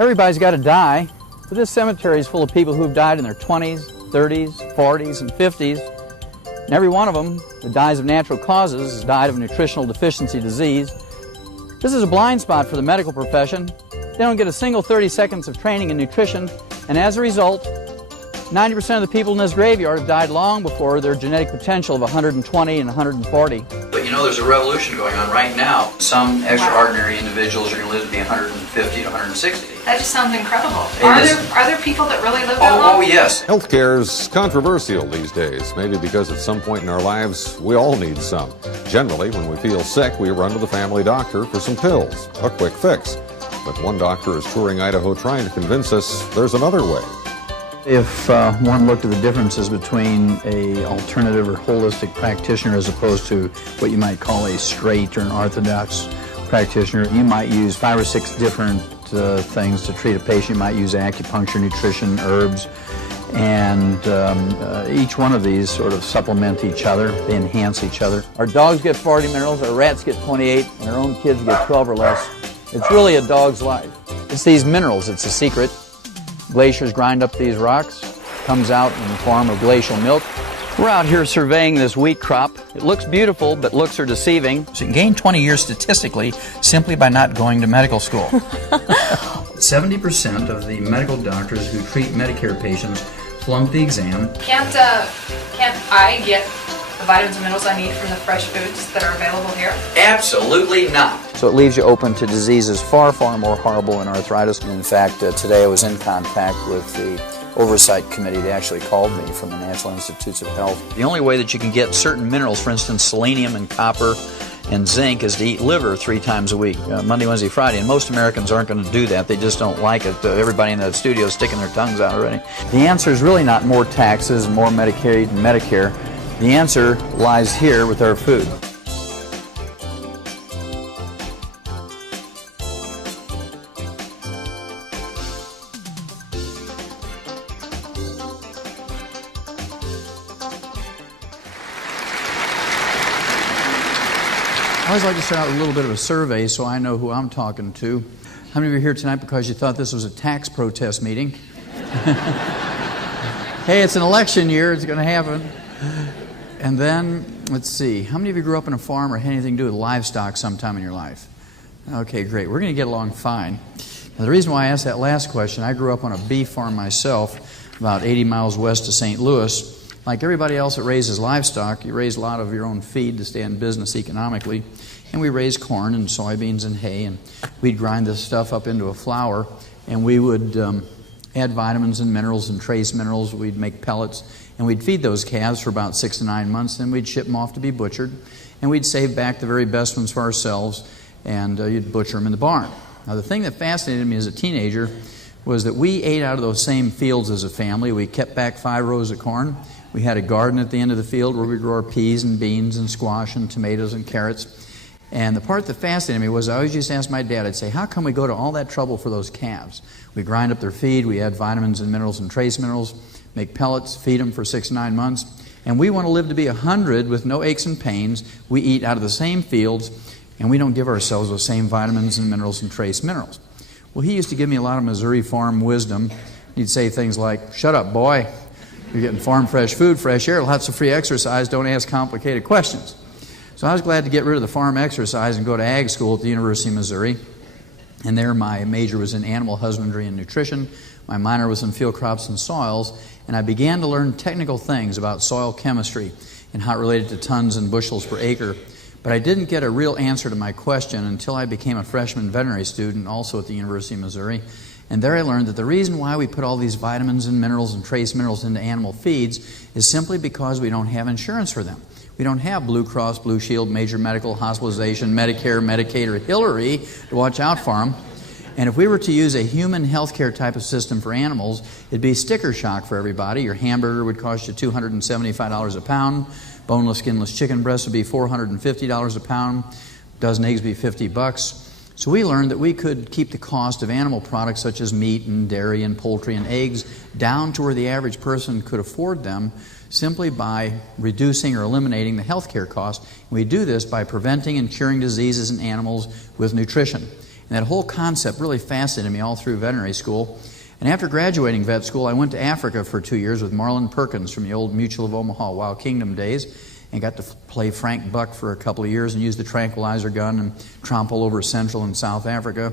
Everybody's got to die, but this cemetery is full of people who've died in their 20s, 30s, 40s, and 50s. And every one of them that dies of natural causes has died of nutritional deficiency disease. This is a blind spot for the medical profession. They don't get a single 30 seconds of training in nutrition, and as a result, 90% of the people in this graveyard have died long before their genetic potential of 120 and 140. But you know, there's a revolution going on right now. Some extraordinary individuals are going to live to be 150 to 160. That just sounds incredible. Are there people that really live that long? Oh, yes. Healthcare's controversial these days, maybe because at some point in our lives, we all need some. Generally, when we feel sick, we run to the family doctor for some pills, a quick fix. But one doctor is touring Idaho trying to convince us there's another way. If one looked at the differences between an alternative or holistic practitioner as opposed to what you might call a straight or an orthodox practitioner, you might use 5 or 6 different things to treat a patient. You might use acupuncture, nutrition, herbs, and each one of these sort of supplement each other. They enhance each other. Our dogs get 40 minerals, our rats get 28, and our own kids get 12 or less. It's really a dog's life. It's these minerals, it's a secret. Glaciers grind up these rocks, comes out in the form of glacial milk. We're out here surveying this wheat crop. It looks beautiful, but looks are deceiving. So you can gain 20 years statistically simply by not going to medical school. 70% of the medical doctors who treat Medicare patients flunk the exam. Can't I get the vitamins and minerals I need from the fresh foods that are available here? Absolutely not. So it leaves you open to diseases far, far more horrible than arthritis. In fact, today I was in contact with the oversight committee. They actually called me from the National Institutes of Health. The only way that you can get certain minerals, for instance, selenium and copper and zinc, is to eat liver 3 times a week, Monday, Wednesday, Friday. And most Americans aren't going to do that. They just don't like it. Everybody in the studio is sticking their tongues out already. The answer is really not more taxes, more Medicaid and Medicare. The answer lies here with our food. I always like to start out with a little bit of a survey so I know who I'm talking to. How many of you are here tonight because you thought this was a tax protest meeting? Hey, it's an election year, it's going to happen. And then, let's see, how many of you grew up in a farm or had anything to do with livestock sometime in your life? Okay, great. We're going to get along fine. Now, the reason why I asked that last question, I grew up on a beef farm myself, about 80 miles west of St. Louis. Like everybody else that raises livestock, you raise a lot of your own feed to stay in business economically. And we raised corn and soybeans and hay, and we'd grind this stuff up into a flour, and we would add vitamins and minerals and trace minerals. We'd make pellets, and we'd feed those calves for about 6 to 9 months, then we'd ship them off to be butchered, and we'd save back the very best ones for ourselves, and you'd butcher them in the barn. Now, the thing that fascinated me as a teenager was that we ate out of those same fields as a family. We kept back 5 rows of corn. We had a garden at the end of the field where we grew our peas and beans and squash and tomatoes and carrots. And the part that fascinated me was I always used to ask my dad, I'd say, how come we go to all that trouble for those calves? We grind up their feed, we add vitamins and minerals and trace minerals, make pellets, feed them for 6 to 9 months, and we want to live to be 100 with no aches and pains. We eat out of the same fields, and we don't give ourselves those same vitamins and minerals and trace minerals. Well, he used to give me a lot of Missouri farm wisdom. He'd say things like, shut up, boy. You're getting farm fresh food, fresh air, lots of free exercise, don't ask complicated questions. So I was glad to get rid of the farm exercise and go to ag school at the University of Missouri. And there my major was in animal husbandry and nutrition. My minor was in field crops and soils. And I began to learn technical things about soil chemistry and how it related to tons and bushels per acre. But I didn't get a real answer to my question until I became a freshman veterinary student, also at the University of Missouri. And there I learned that the reason why we put all these vitamins and minerals and trace minerals into animal feeds is simply because we don't have insurance for them. We don't have Blue Cross, Blue Shield, major medical, hospitalization, Medicare, Medicaid, or Hillary to watch out for them. And if we were to use a human healthcare type of system for animals, it'd be sticker shock for everybody. Your hamburger would cost you $275 a pound. Boneless, skinless chicken breasts would be $450 a pound. A dozen eggs would be $50. So we learned that we could keep the cost of animal products such as meat and dairy and poultry and eggs down to where the average person could afford them simply by reducing or eliminating the health care cost. We do this by preventing and curing diseases in animals with nutrition. And that whole concept really fascinated me all through veterinary school. And after graduating vet school, I went to Africa for 2 years with Marlon Perkins from the old Mutual of Omaha Wild Kingdom days, and got to play Frank Buck for a couple of years and use the tranquilizer gun and tromp all over Central and South Africa.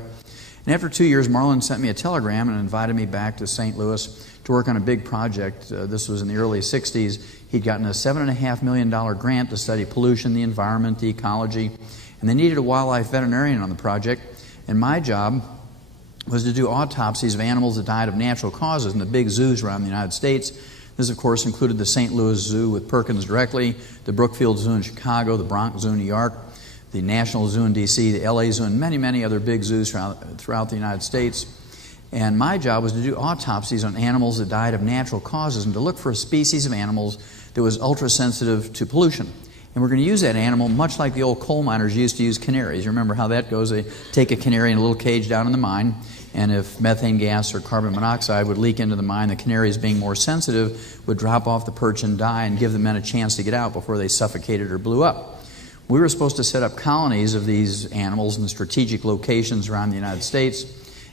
And after 2 years, Marlon sent me a telegram and invited me back to St. Louis to work on a big project. This was in the early 60s. He'd gotten a $7.5 million grant to study pollution, the environment, the ecology, and they needed a wildlife veterinarian on the project. And my job was to do autopsies of animals that died of natural causes in the big zoos around the United States. This, of course, included the St. Louis Zoo with Perkins directly, the Brookfield Zoo in Chicago, the Bronx Zoo in New York, the National Zoo in D.C., the L.A. Zoo, and many, many other big zoos throughout the United States. And my job was to do autopsies on animals that died of natural causes and to look for a species of animals that was ultra-sensitive to pollution. And we're going to use that animal much like the old coal miners used to use canaries. You remember how that goes? They take a canary in a little cage down in the mine, and if methane gas or carbon monoxide would leak into the mine, the canaries, being more sensitive, would drop off the perch and die and give the men a chance to get out before they suffocated or blew up. We were supposed to set up colonies of these animals in strategic locations around the United States,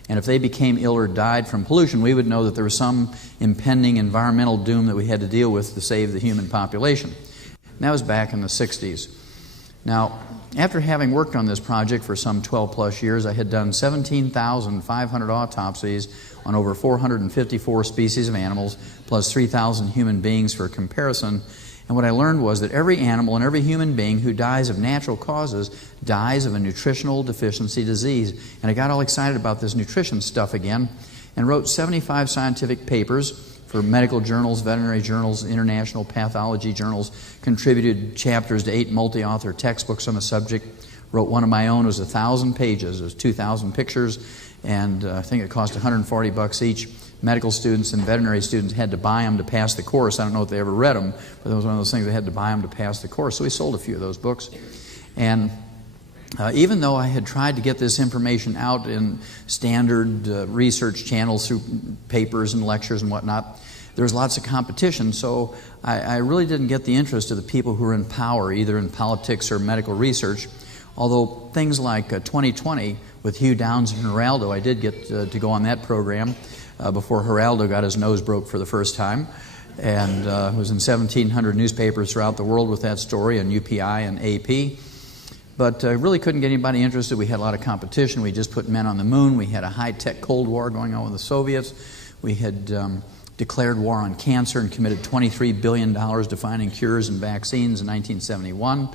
and if they became ill or died from pollution, we would know that there was some impending environmental doom that we had to deal with to save the human population. And that was back in the 60s. Now, after having worked on this project for some 12 plus years, I had done 17,500 autopsies on over 454 species of animals, plus 3,000 human beings for comparison. And what I learned was that every animal and every human being who dies of natural causes dies of a nutritional deficiency disease. And I got all excited about this nutrition stuff again and wrote 75 scientific papers for medical journals, veterinary journals, international pathology journals, contributed chapters to 8 multi-author textbooks on the subject, wrote one of my own. It was 1,000 pages. It was 2,000 pictures, and I think it cost $140 each. Medical students and veterinary students had to buy them to pass the course. I don't know if they ever read them, but it was one of those things they had to buy them to pass the course. So we sold a few of those books. And even though I had tried to get this information out in standard research channels through papers and lectures and whatnot, there was lots of competition. So I really didn't get the interest of the people who were in power, either in politics or medical research. Although things like 2020 with Hugh Downs and Geraldo, I did get to go on that program before Geraldo got his nose broke for the first time. And it was in 1,700 newspapers throughout the world with that story on UPI and AP. But I really couldn't get anybody interested. We had a lot of competition. We just put men on the moon. We had a high-tech Cold War going on with the Soviets. We had declared war on cancer and committed $23 billion to finding cures and vaccines in 1971.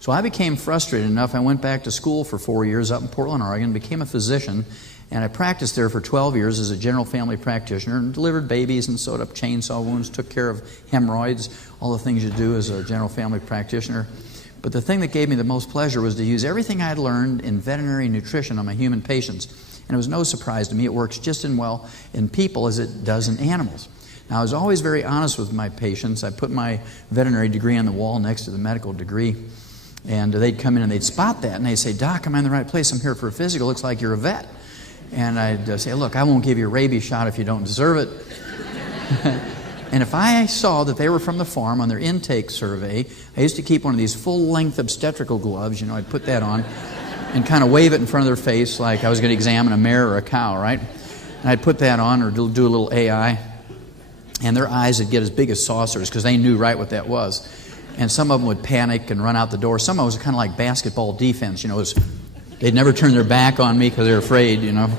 So I became frustrated enough. I went back to school for 4 years up in Portland, Oregon, became a physician, and I practiced there for 12 years as a general family practitioner and delivered babies and sewed up chainsaw wounds, took care of hemorrhoids, all the things you do as a general family practitioner. But the thing that gave me the most pleasure was to use everything I had learned in veterinary nutrition on my human patients. And it was no surprise to me, it works just as well in people as it does in animals. Now, I was always very honest with my patients. I put my veterinary degree on the wall next to the medical degree. And they'd come in and they'd spot that. And they'd say, "Doc, am I in the right place? I'm here for a physical. Looks like you're a vet." And I'd say, "Look, I won't give you a rabies shot if you don't deserve it." And if I saw that they were from the farm on their intake survey, I used to keep one of these full-length obstetrical gloves. You know, I'd put that on and kind of wave it in front of their face like I was going to examine a mare or a cow, right? And I'd put that on or do a little AI. And their eyes would get as big as saucers because they knew right what that was. And some of them would panic and run out the door. Some of them was kind of like basketball defense, you know. They'd never turn their back on me because they were afraid, you know.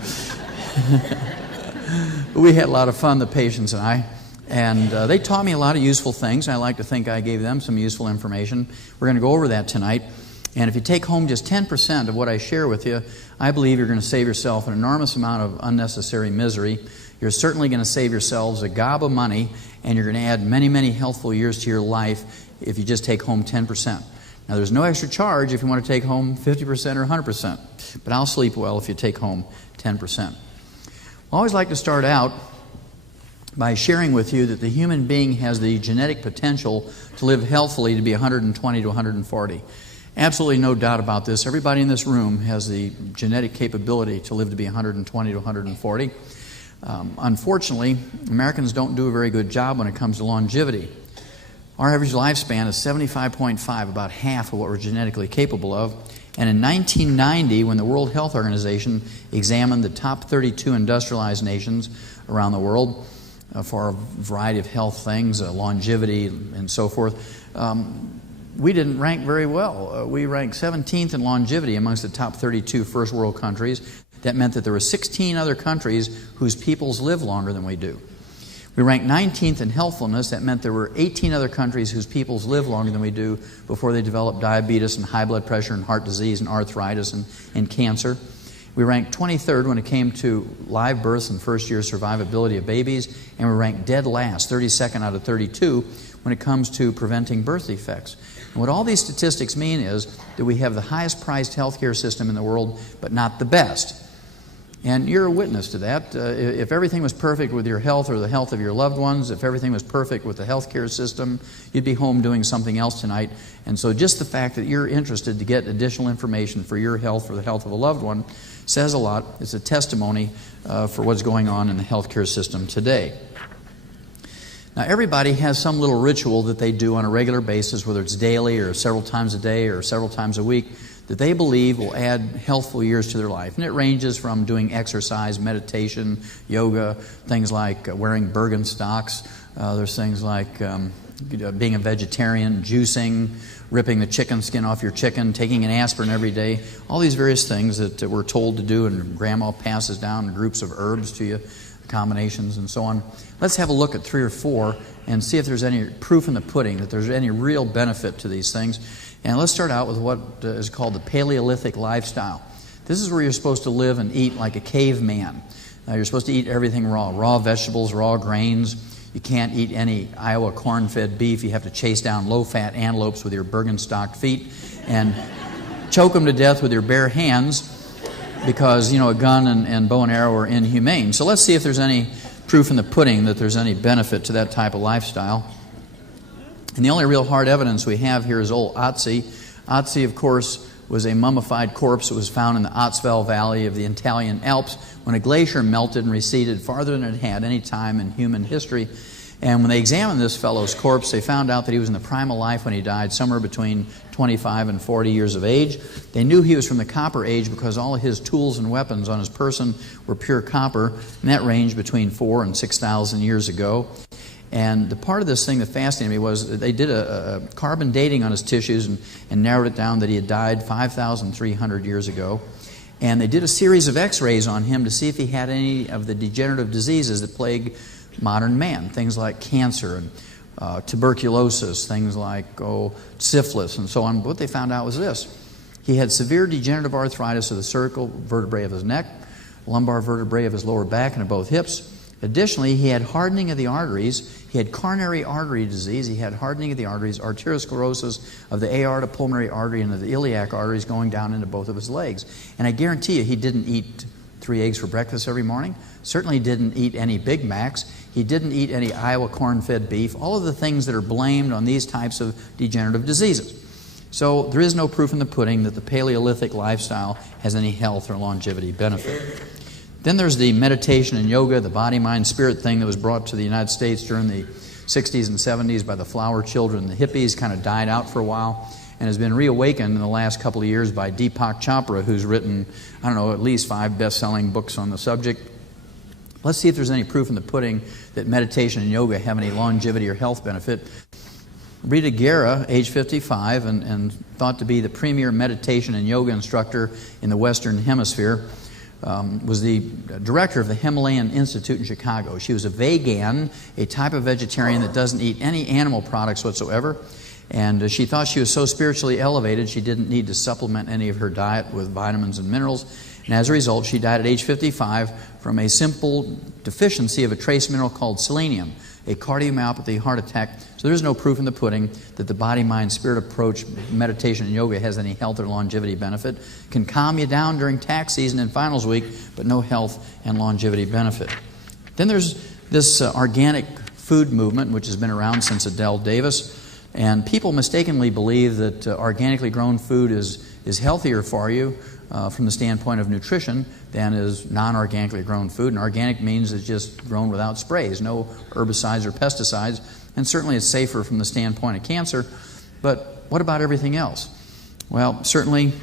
But we had a lot of fun, the patients and I. And they taught me a lot of useful things. I like to think I gave them some useful information. We're going to go over that tonight. And if you take home just 10% of what I share with you, I believe you're going to save yourself an enormous amount of unnecessary misery. You're certainly going to save yourselves a gob of money, and you're going to add many, many healthful years to your life if you just take home 10%. Now, there's no extra charge if you want to take home 50% or 100%, but I'll sleep well if you take home 10%. I always like to start out by sharing with you that the human being has the genetic potential to live healthfully to be 120 to 140. Absolutely no doubt about this. Everybody in this room has the genetic capability to live to be 120 to 140. Unfortunately, Americans don't do a very good job when it comes to longevity. Our average lifespan is 75.5, about half of what we're genetically capable of. And in 1990, when the World Health Organization examined the top 32 industrialized nations around the world for a variety of health things, longevity and so forth, we didn't rank very well. We ranked 17th in longevity amongst the top 32 first world countries. That meant that there were 16 other countries whose peoples live longer than we do. We ranked 19th in healthfulness. That meant there were 18 other countries whose peoples live longer than we do before they developed diabetes and high blood pressure and heart disease and arthritis and cancer. We ranked 23rd when it came to live births and first-year survivability of babies, and we ranked dead last, 32nd out of 32, when it comes to preventing birth defects. And what all these statistics mean is that we have the highest priced healthcare system in the world, but not the best. And you're a witness to that. If everything was perfect with your health or the health of your loved ones, if everything was perfect with the healthcare system, you'd be home doing something else tonight. And so just the fact that you're interested to get additional information for your health or the health of a loved one says a lot. It's a testimony for what's going on in the healthcare system today. Now, everybody has some little ritual that they do on a regular basis, whether it's daily or several times a day or several times a week, that they believe will add healthful years to their life. And it ranges from doing exercise, meditation, yoga, things like wearing Birkenstocks. There's things like being a vegetarian, juicing, ripping the chicken skin off your chicken, taking an aspirin every day. All these various things that we're told to do, and Grandma passes down groups of herbs to you, combinations and so on. Let's have a look at 3 or 4 and see if there's any proof in the pudding that there's any real benefit to these things. And let's start out with what is called the Paleolithic lifestyle. This is where you're supposed to live and eat like a caveman. You're supposed to eat everything raw vegetables, raw grains. You can't eat any Iowa corn-fed beef. You have to chase down low-fat antelopes with your Birkenstock feet and choke them to death with your bare hands because, a gun and bow and arrow are inhumane. So let's see if there's any proof in the pudding that there's any benefit to that type of lifestyle. And the only real hard evidence we have here is old Otzi. Otzi, of course, was a mummified corpse that was found in the Otzwell Valley of the Italian Alps when a glacier melted and receded farther than it had any time in human history. And when they examined this fellow's corpse, they found out that he was in the prime of life when he died, somewhere between 25 and 40 years of age. They knew he was from the Copper Age because all of his tools and weapons on his person were pure copper, and that ranged between 4,000 and 6,000 years ago. And the part of this thing that fascinated me was that they did a carbon dating on his tissues and narrowed it down that he had died 5,300 years ago. And they did a series of x-rays on him to see if he had any of the degenerative diseases that plague modern man, things like cancer and tuberculosis, things like syphilis and so on. But what they found out was this. He had severe degenerative arthritis of the cervical vertebrae of his neck, lumbar vertebrae of his lower back and of both hips. Additionally, he had hardening of the arteries. He had coronary artery disease. He had hardening of the arteries, arteriosclerosis of the aorta, pulmonary artery, and of the iliac arteries going down into both of his legs. And I guarantee you, he didn't eat 3 eggs for breakfast every morning. Certainly didn't eat any Big Macs. He didn't eat any Iowa corn-fed beef. All of the things that are blamed on these types of degenerative diseases. So there is no proof in the pudding that the Paleolithic lifestyle has any health or longevity benefit. Then there's the meditation and yoga, the body, mind, spirit thing that was brought to the United States during the 60s and 70s by the flower children. The hippies kind of died out for a while and has been reawakened in the last couple of years by Deepak Chopra, who's written, at least 5 best-selling books on the subject. Let's see if there's any proof in the pudding that meditation and yoga have any longevity or health benefit. Rita Guerra, age 55, and thought to be the premier meditation and yoga instructor in the Western Hemisphere, was the director of the Himalayan Institute in Chicago. She was a vegan, a type of vegetarian that doesn't eat any animal products whatsoever. And she thought she was so spiritually elevated she didn't need to supplement any of her diet with vitamins and minerals. And as a result, she died at age 55 from a simple deficiency of a trace mineral called selenium, a cardiomyopathy heart attack. So there's no proof in the pudding that the body, mind, spirit approach, meditation and yoga has any health or longevity benefit. Can calm you down during tax season and finals week, but no health and longevity benefit. Then there's this organic food movement, which has been around since Adele Davis. And people mistakenly believe that organically grown food is healthier for you from the standpoint of nutrition than is non-organically grown food. And organic means it's just grown without sprays, no herbicides or pesticides. And certainly it's safer from the standpoint of cancer. But what about everything else? Well, certainly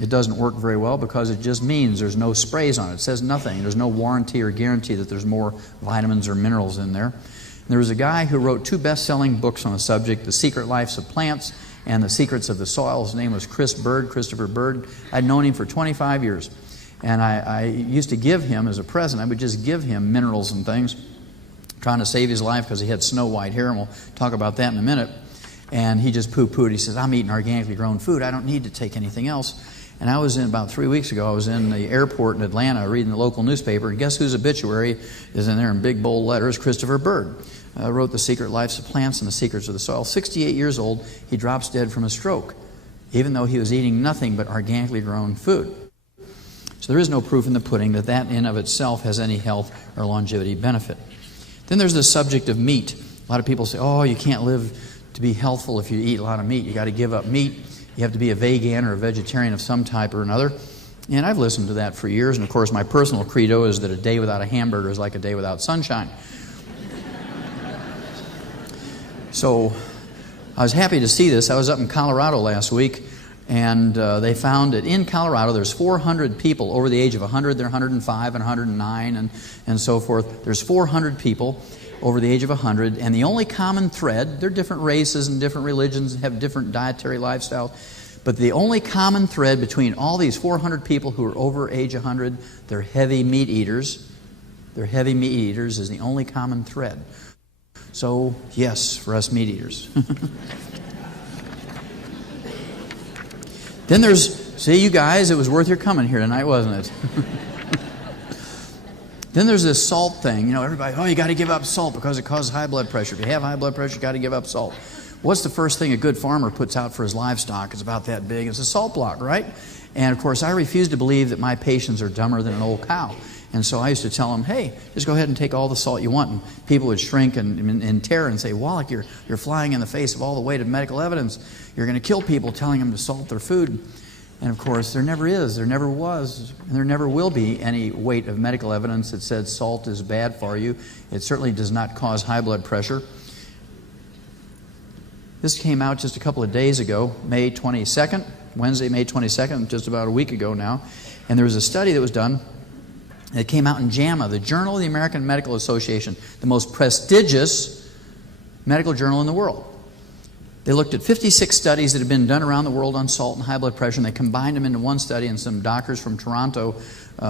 It doesn't work very well because it just means there's no sprays on it. It says nothing. There's no warranty or guarantee that there's more vitamins or minerals in there. And there was a guy who wrote 2 best-selling books on the subject, The Secret Lives of Plants and The Secrets of the Soil. His name was Christopher Bird. I'd known him for 25 years. And I used to give him, as a present, I would just give him minerals and things, trying to save his life because he had snow-white hair, and we'll talk about that in a minute. And he just poo-pooed. He says, I'm eating organically grown food. I don't need to take anything else. And I was in, about 3 weeks ago, I was in the airport in Atlanta reading the local newspaper, and guess whose obituary is in there in big, bold letters? Christopher Bird. Wrote The Secret Lives of Plants and The Secrets of the Soil. 68 years old, he drops dead from a stroke, even though he was eating nothing but organically grown food. So there is no proof in the pudding that that in of itself has any health or longevity benefit. Then there's the subject of meat. A lot of people say, oh, you can't live to be healthful if you eat a lot of meat. You got to give up meat. You have to be a vegan or a vegetarian of some type or another. And I've listened to that for years. And of course, my personal credo is that a day without a hamburger is like a day without sunshine. So I was happy to see this. I was up in Colorado last week, and they found that in Colorado there's 400 people over the age of 100. They're 105 and 109 and so forth. There's 400 people over the age of 100, and the only common thread, they're different races and different religions and have different dietary lifestyles, but the only common thread between all these 400 people who are over age 100, they're heavy meat eaters. They're heavy meat eaters is the only common thread. So, yes, for us meat eaters. Then there's, see you guys, it was worth your coming here tonight, wasn't it? Then there's this salt thing. You know, everybody, oh, you got to give up salt because it causes high blood pressure. If you have high blood pressure, you got to give up salt. What's the first thing a good farmer puts out for his livestock? It's about that big. It's a salt block, right? And, of course, I refuse to believe that my patients are dumber than an old cow. And so I used to tell them, hey, just go ahead and take all the salt you want. And people would shrink in terror and say, Wallach, you're flying in the face of all the weight of medical evidence. You're going to kill people telling them to salt their food. And, of course, there never is, there never was, and there never will be any weight of medical evidence that said salt is bad for you. It certainly does not cause high blood pressure. This came out just a couple of days ago, May 22nd, Wednesday, May 22nd, just about a week ago now. And there was a study that was done. It came out in JAMA, the Journal of the American Medical Association, the most prestigious medical journal in the world. They looked at 56 studies that had been done around the world on salt and high blood pressure, and they combined them into one study, and some doctors from Toronto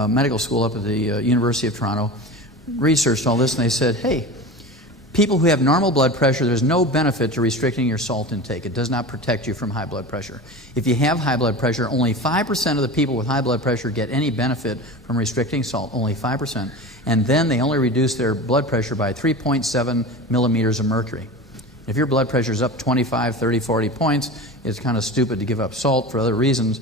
Medical School up at the University of Toronto researched all this, and they said, hey, people who have normal blood pressure, there's no benefit to restricting your salt intake. It does not protect you from high blood pressure. If you have high blood pressure, only 5% of the people with high blood pressure get any benefit from restricting salt, only 5%. And then they only reduce their blood pressure by 3.7 millimeters of mercury. If your blood pressure is up 25, 30, 40 points, it's kind of stupid to give up salt for other reasons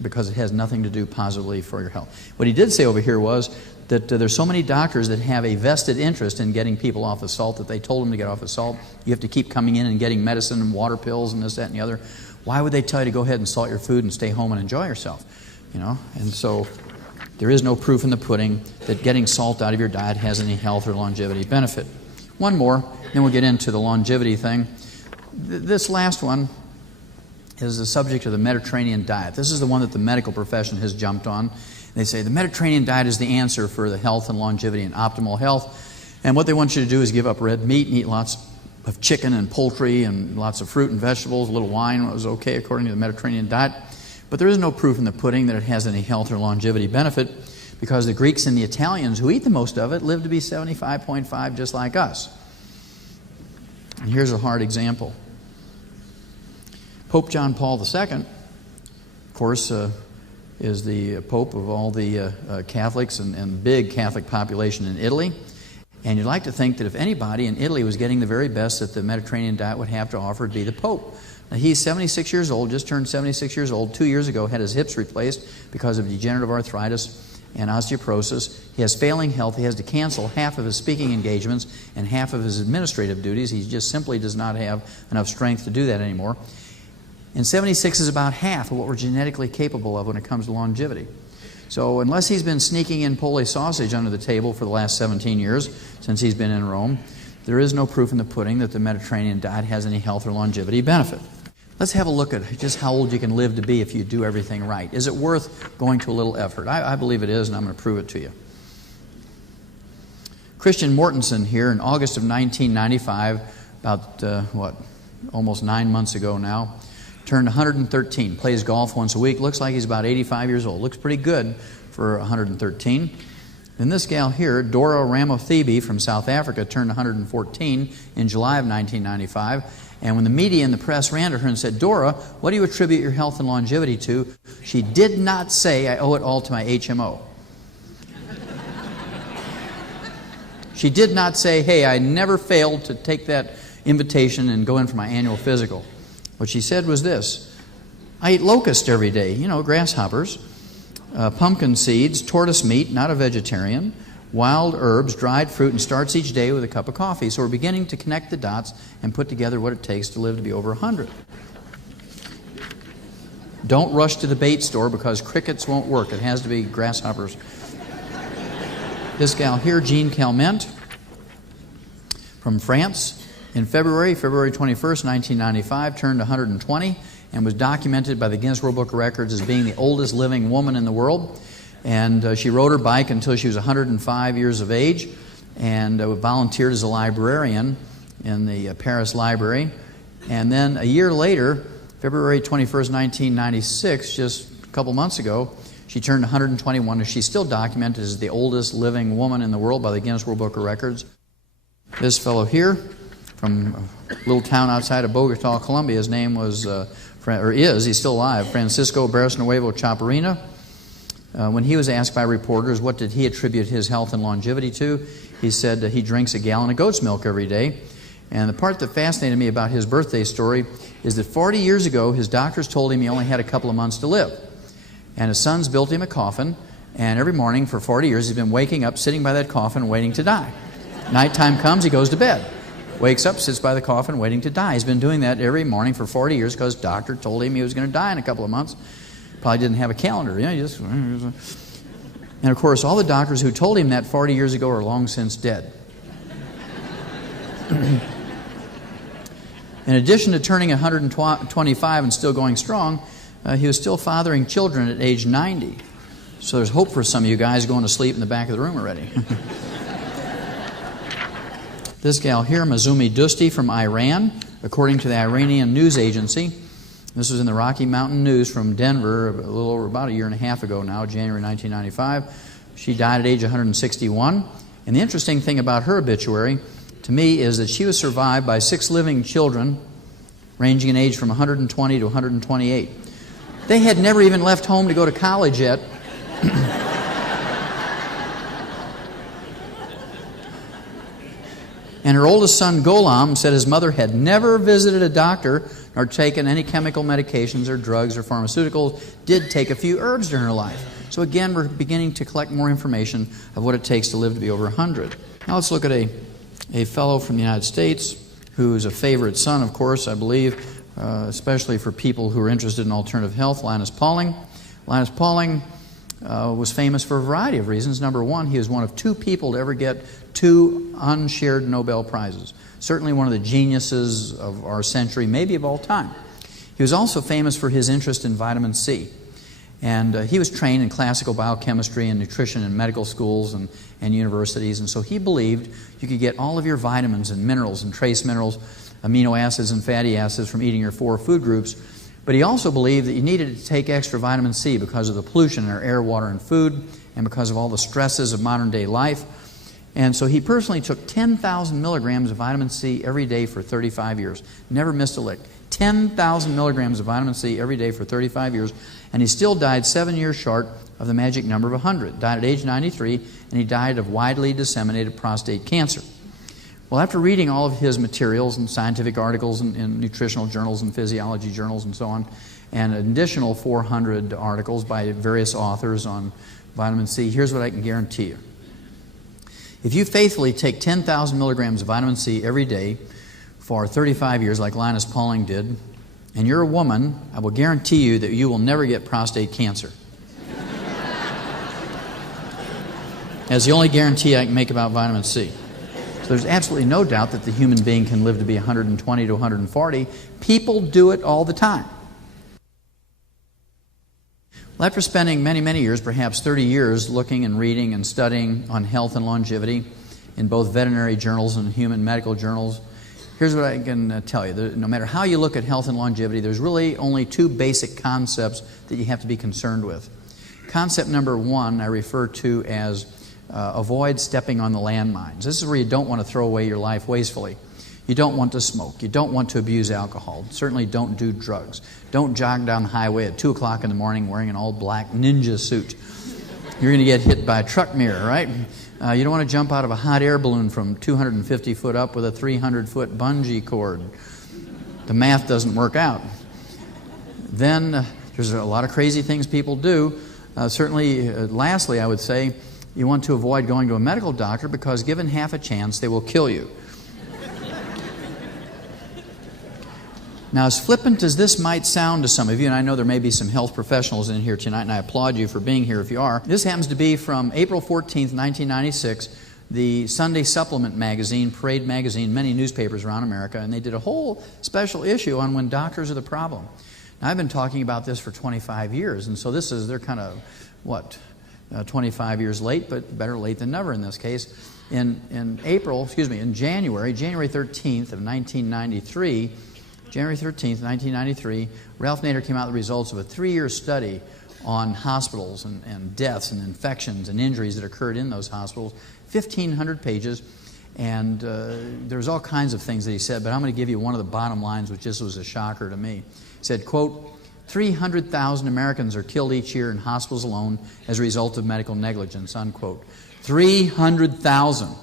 because it has nothing to do positively for your health. What he did say over here was that there's so many doctors that have a vested interest in getting people off of salt that they told them to get off of salt. You have to keep coming in and getting medicine and water pills and this, that, and the other. Why would they tell you to go ahead and salt your food and stay home and enjoy yourself? You know, and so there is no proof in the pudding that getting salt out of your diet has any health or longevity benefit. One more, then we'll get into the longevity thing. This last one is the subject of the Mediterranean diet. This is the one that the medical profession has jumped on. They say the Mediterranean diet is the answer for the health and longevity and optimal health. And what they want you to do is give up red meat and eat lots of chicken and poultry and lots of fruit and vegetables. A little wine was okay according to the Mediterranean diet. But there is no proof in the pudding that it has any health or longevity benefit, because the Greeks and the Italians, who eat the most of it, live to be 75.5 just like us. And here's a hard example. Pope John Paul II, of course, is the Pope of all the Catholics and big Catholic population in Italy. And you'd like to think that if anybody in Italy was getting the very best that the Mediterranean diet would have to offer, it'd be the Pope. Now, he's 76 years old, just turned 76 years old. 2 years ago, had his hips replaced because of degenerative arthritis and osteoporosis. He has failing health. He has to cancel half of his speaking engagements and half of his administrative duties. He just simply does not have enough strength to do that anymore. And 76 is about half of what we're genetically capable of when it comes to longevity. So unless he's been sneaking in Polish sausage under the table for the last 17 years since he's been in Rome, there is no proof in the pudding that the Mediterranean diet has any health or longevity benefit. Let's have a look at just how old you can live to be if you do everything right. Is it worth going to a little effort? I believe it is, and I'm going to prove it to you. Christian Mortensen here in August of 1995, about, almost 9 months ago now, turned 113, plays golf once a week, looks like he's about 85 years old. Looks pretty good for 113. And this gal here, Dora Ramothebe from South Africa, turned 114 in July of 1995. And when the media and the press ran to her and said, Dora, what do you attribute your health and longevity to? She did not say, I owe it all to my HMO. She did not say, hey, I never failed to take that invitation and go in for my annual physical. What she said was this: I eat locust every day, grasshoppers, pumpkin seeds, tortoise meat, not a vegetarian, wild herbs, dried fruit, and starts each day with a cup of coffee. So we're beginning to connect the dots and put together what it takes to live to be over 100. Don't rush to the bait store because crickets won't work. It has to be grasshoppers. This gal here, Jean Calment, from France, in February 21st, 1995, turned 120 and was documented by the Guinness World Book of Records as being the oldest living woman in the world. And she rode her bike until she was 105 years of age and volunteered as a librarian in the Paris Library. And then a year later, February 21st, 1996, just a couple months ago, she turned 121, and she's still documented as the oldest living woman in the world by the Guinness World Book of Records. This fellow here, from a little town outside of Bogota, Colombia, his name was, he's still alive, Francisco Barrisnuevo Chaparina. When he was asked by reporters what did he attribute his health and longevity to, he said he drinks a gallon of goat's milk every day. And the part that fascinated me about his birthday story is that 40 years ago, his doctors told him he only had a couple of months to live. And his sons built him a coffin, and every morning for 40 years he's been waking up, sitting by that coffin, waiting to die. Nighttime comes, he goes to bed. Wakes up, sits by the coffin, waiting to die. He's been doing that every morning for 40 years because the doctor told him he was going to die in a couple of months. Probably didn't have a calendar. And of course, all the doctors who told him that 40 years ago are long since dead. In addition to turning 125 and still going strong, he was still fathering children at age 90. So there's hope for some of you guys going to sleep in the back of the room already. This gal here, Mazumi Dusti from Iran, according to the Iranian news agency. This was in the Rocky Mountain News from Denver a little over about a year and a half ago now, January 1995. She died at age 161. And the interesting thing about her obituary, to me, is that she was survived by 6 living children, ranging in age from 120 to 128. They had never even left home to go to college yet. And her oldest son, Golam, said his mother had never visited a doctor nor taken any chemical medications or drugs or pharmaceuticals, did take a few herbs during her life. So again, we're beginning to collect more information of what it takes to live to be over 100. Now let's look at a fellow from the United States who is a favorite son, of course, I believe, especially for people who are interested in alternative health, Linus Pauling. Linus Pauling was famous for a variety of reasons. Number one, he was one of 2 people to ever get 2 unshared Nobel Prizes. Certainly one of the geniuses of our century, maybe of all time. He was also famous for his interest in vitamin C. And he was trained in classical biochemistry and nutrition in medical schools and universities. And so he believed you could get all of your vitamins and minerals and trace minerals, amino acids and fatty acids from eating your 4 food groups. But he also believed that you needed to take extra vitamin C because of the pollution in our air, water, and food, and because of all the stresses of modern-day life. And so he personally took 10,000 milligrams of vitamin C every day for 35 years. Never missed a lick. 10,000 milligrams of vitamin C every day for 35 years. And he still died 7 years short of the magic number of 100. Died at age 93, and he died of widely disseminated prostate cancer. Well, after reading all of his materials and scientific articles in nutritional journals and physiology journals and so on, and an additional 400 articles by various authors on vitamin C, here's what I can guarantee you. If you faithfully take 10,000 milligrams of vitamin C every day for 35 years, like Linus Pauling did, and you're a woman, I will guarantee you that you will never get prostate cancer. That's the only guarantee I can make about vitamin C. So there's absolutely no doubt that the human being can live to be 120 to 140. People do it all the time. Well, after spending many, many years, perhaps 30 years, looking and reading and studying on health and longevity in both veterinary journals and human medical journals, here's what I can tell you. No matter how you look at health and longevity, there's really only two basic concepts that you have to be concerned with. Concept number one I refer to as avoid stepping on the landmines. This is where you don't want to throw away your life wastefully. You don't want to smoke. You don't want to abuse alcohol. Certainly don't do drugs. Don't jog down the highway at 2 o'clock in the morning wearing an all-black ninja suit. You're going to get hit by a truck mirror, right? You don't want to jump out of a hot air balloon from 250 foot up with a 300-foot bungee cord. The math doesn't work out. Then there's a lot of crazy things people do. Lastly, I would say you want to avoid going to a medical doctor because given half a chance, they will kill you. Now, as flippant as this might sound to some of you, and I know there may be some health professionals in here tonight, and I applaud you for being here if you are. This happens to be from April 14th, 1996, the Sunday Supplement magazine, Parade magazine, many newspapers around America, and they did a whole special issue on when doctors are the problem. Now, I've been talking about this for 25 years, and so they're kind of, 25 years late, but better late than never in this case. In January 13th of 1993, January 13th, 1993, Ralph Nader came out with the results of a 3-year study on hospitals and deaths and infections and injuries that occurred in those hospitals. 1,500 pages, and there's all kinds of things that he said, but I'm going to give you one of the bottom lines, which just was a shocker to me. He said, quote, 300,000 Americans are killed each year in hospitals alone as a result of medical negligence, unquote. 300,000.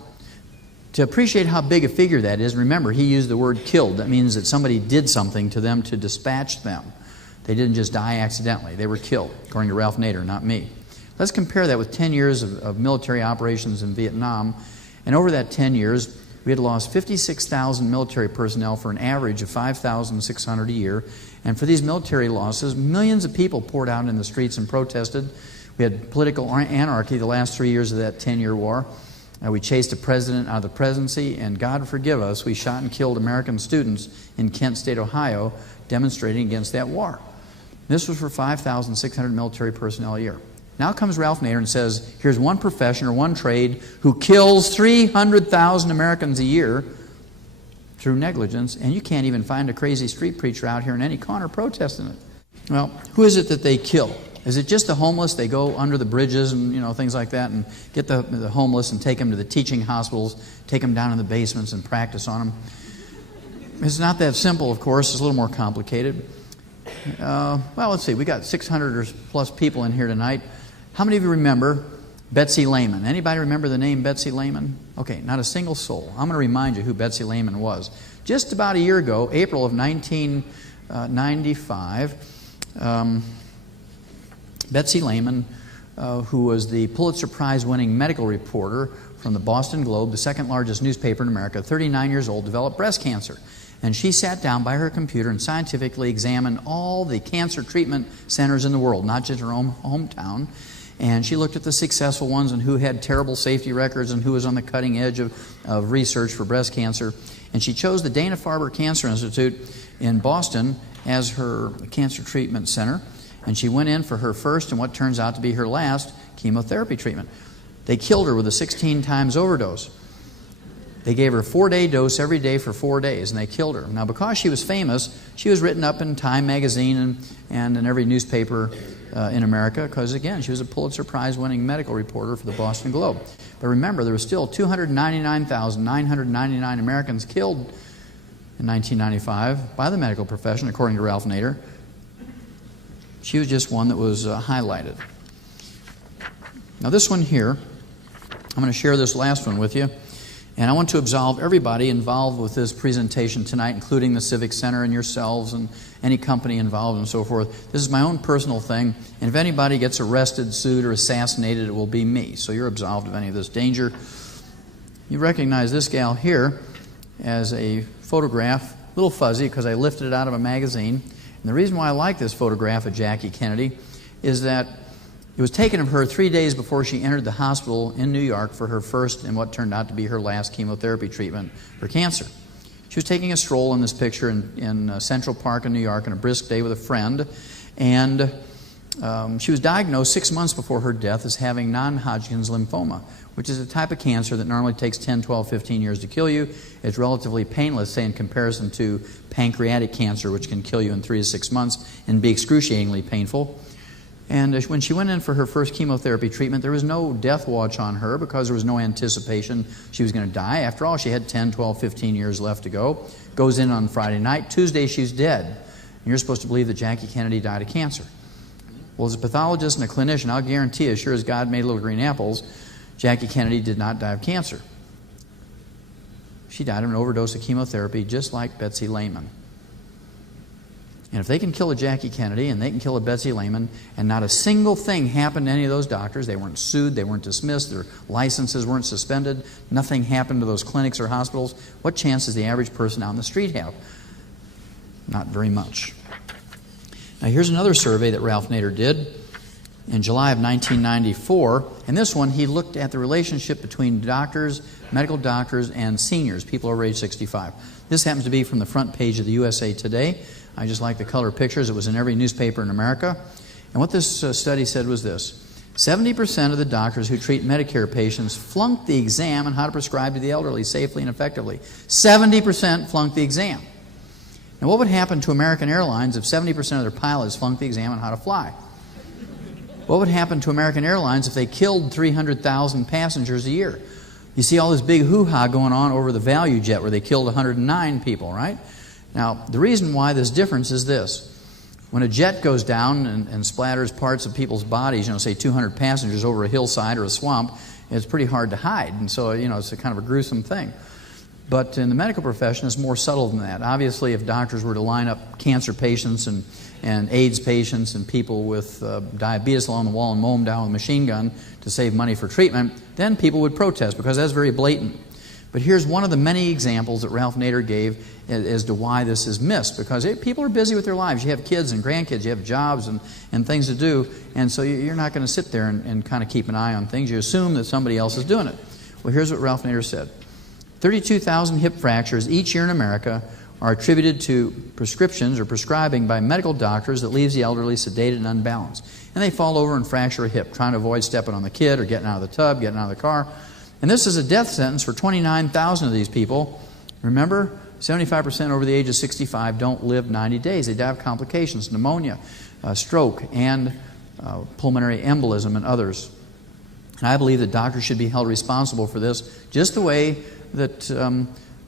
To appreciate how big a figure that is, remember, he used the word killed. That means that somebody did something to them to dispatch them. They didn't just die accidentally. They were killed, according to Ralph Nader, not me. Let's compare that with 10 years of military operations in Vietnam. And over that 10 years, we had lost 56,000 military personnel for an average of 5,600 a year. And for these military losses, millions of people poured out in the streets and protested. We had political anarchy the last 3 years of that 10-year war. We chased a president out of the presidency, and God forgive us, we shot and killed American students in Kent State, Ohio, demonstrating against that war. This was for 5,600 military personnel a year. Now comes Ralph Nader and says, here's one profession or one trade who kills 300,000 Americans a year through negligence, and you can't even find a crazy street preacher out here in any corner protesting it. Well, who is it that they kill? Is it just the homeless? They go under the bridges and things like that and get the homeless and take them to the teaching hospitals, take them down in the basements and practice on them. It's not that simple, of course. It's a little more complicated. Well, let's see. We got 600 or plus people in here tonight. How many of you remember Betsy Lehman? Anybody remember the name Betsy Lehman? Okay, not a single soul. I'm going to remind you who Betsy Lehman was. Just about a year ago, April of 1995, Betsy Lehman, who was the Pulitzer Prize-winning medical reporter from the Boston Globe, the second largest newspaper in America, 39 years old, developed breast cancer. And she sat down by her computer and scientifically examined all the cancer treatment centers in the world, not just her own hometown. And she looked at the successful ones and who had terrible safety records and who was on the cutting edge of research for breast cancer. And she chose the Dana-Farber Cancer Institute in Boston as her cancer treatment center. And she went in for her first and what turns out to be her last chemotherapy treatment. They killed her with a 16 times overdose. They gave her a 4-day dose every day for 4 days, and they killed her. Now, because she was famous, she was written up in Time magazine and in every newspaper in America because, again, she was a Pulitzer Prize-winning medical reporter for the Boston Globe. But remember, there were still 299,999 Americans killed in 1995 by the medical profession, according to Ralph Nader. She was just one that was highlighted. Now this one here, I'm going to share this last one with you. And I want to absolve everybody involved with this presentation tonight, including the Civic Center and yourselves and any company involved and so forth. This is my own personal thing. And if anybody gets arrested, sued, or assassinated, it will be me. So you're absolved of any of this danger. You recognize this gal here as a photograph, a little fuzzy because I lifted it out of a magazine. And the reason why I like this photograph of Jackie Kennedy is that It was taken of her 3 days before she entered the hospital in New York for her first and what turned out to be her last chemotherapy treatment for cancer. She was taking a stroll in this picture in Central Park in New York on a brisk day with a friend, and she was diagnosed 6 months before her death as having non-Hodgkin's lymphoma, which is a type of cancer that normally takes 10, 12, 15 years to kill you. It's relatively painless, say, in comparison to pancreatic cancer, which can kill you in 3 to 6 months and be excruciatingly painful. And when she went in for her first chemotherapy treatment, there was no death watch on her because there was no anticipation she was going to die. After all, she had 10, 12, 15 years left to go. Goes in on Friday night. Tuesday, she's dead. And you're supposed to believe that Jackie Kennedy died of cancer. Well, as a pathologist and a clinician, I'll guarantee you, as sure as God made little green apples, Jackie Kennedy did not die of cancer. She died of an overdose of chemotherapy, just like Betsy Lehman. And if they can kill a Jackie Kennedy and they can kill a Betsy Lehman, and not a single thing happened to any of those doctors, they weren't sued, they weren't dismissed, their licenses weren't suspended, nothing happened to those clinics or hospitals, what chance does the average person out in the street have? Not very much. Now here's another survey that Ralph Nader did in July of 1994. In this one, he looked at the relationship between doctors, medical doctors, and seniors, people over age 65. This happens to be from the front page of the USA Today. I just like the color pictures. It was in every newspaper in America. And what this study said was this: 70% of the doctors who treat Medicare patients flunked the exam on how to prescribe to the elderly safely and effectively. 70% flunked the exam. Now, what would happen to American Airlines if 70% of their pilots flunked the exam on how to fly? What would happen to American Airlines if they killed 300,000 passengers a year? You see all this big hoo-ha going on over the Value Jet where they killed 109 people, right? Now, the reason why this difference is this. When a jet goes down and splatters parts of people's bodies, say 200 passengers over a hillside or a swamp, it's pretty hard to hide. And so, it's a kind of a gruesome thing. But in the medical profession, it's more subtle than that. Obviously, if doctors were to line up cancer patients and AIDS patients and people with diabetes along the wall and mow them down with a machine gun to save money for treatment, then people would protest because that's very blatant. But here's one of the many examples that Ralph Nader gave as to why this is missed. Because people are busy with their lives. You have kids and grandkids, you have jobs and things to do, and so you're not going to sit there and kind of keep an eye on things. You assume that somebody else is doing it. Well, here's what Ralph Nader said. 32,000 hip fractures each year in America are attributed to prescriptions or prescribing by medical doctors that leaves the elderly sedated and unbalanced. And they fall over and fracture a hip, trying to avoid stepping on the kid or getting out of the tub, getting out of the car. And this is a death sentence for 29,000 of these people. Remember, 75% over the age of 65 don't live 90 days. They die of complications, pneumonia, stroke, and pulmonary embolism and others. And I believe that doctors should be held responsible for this just the way that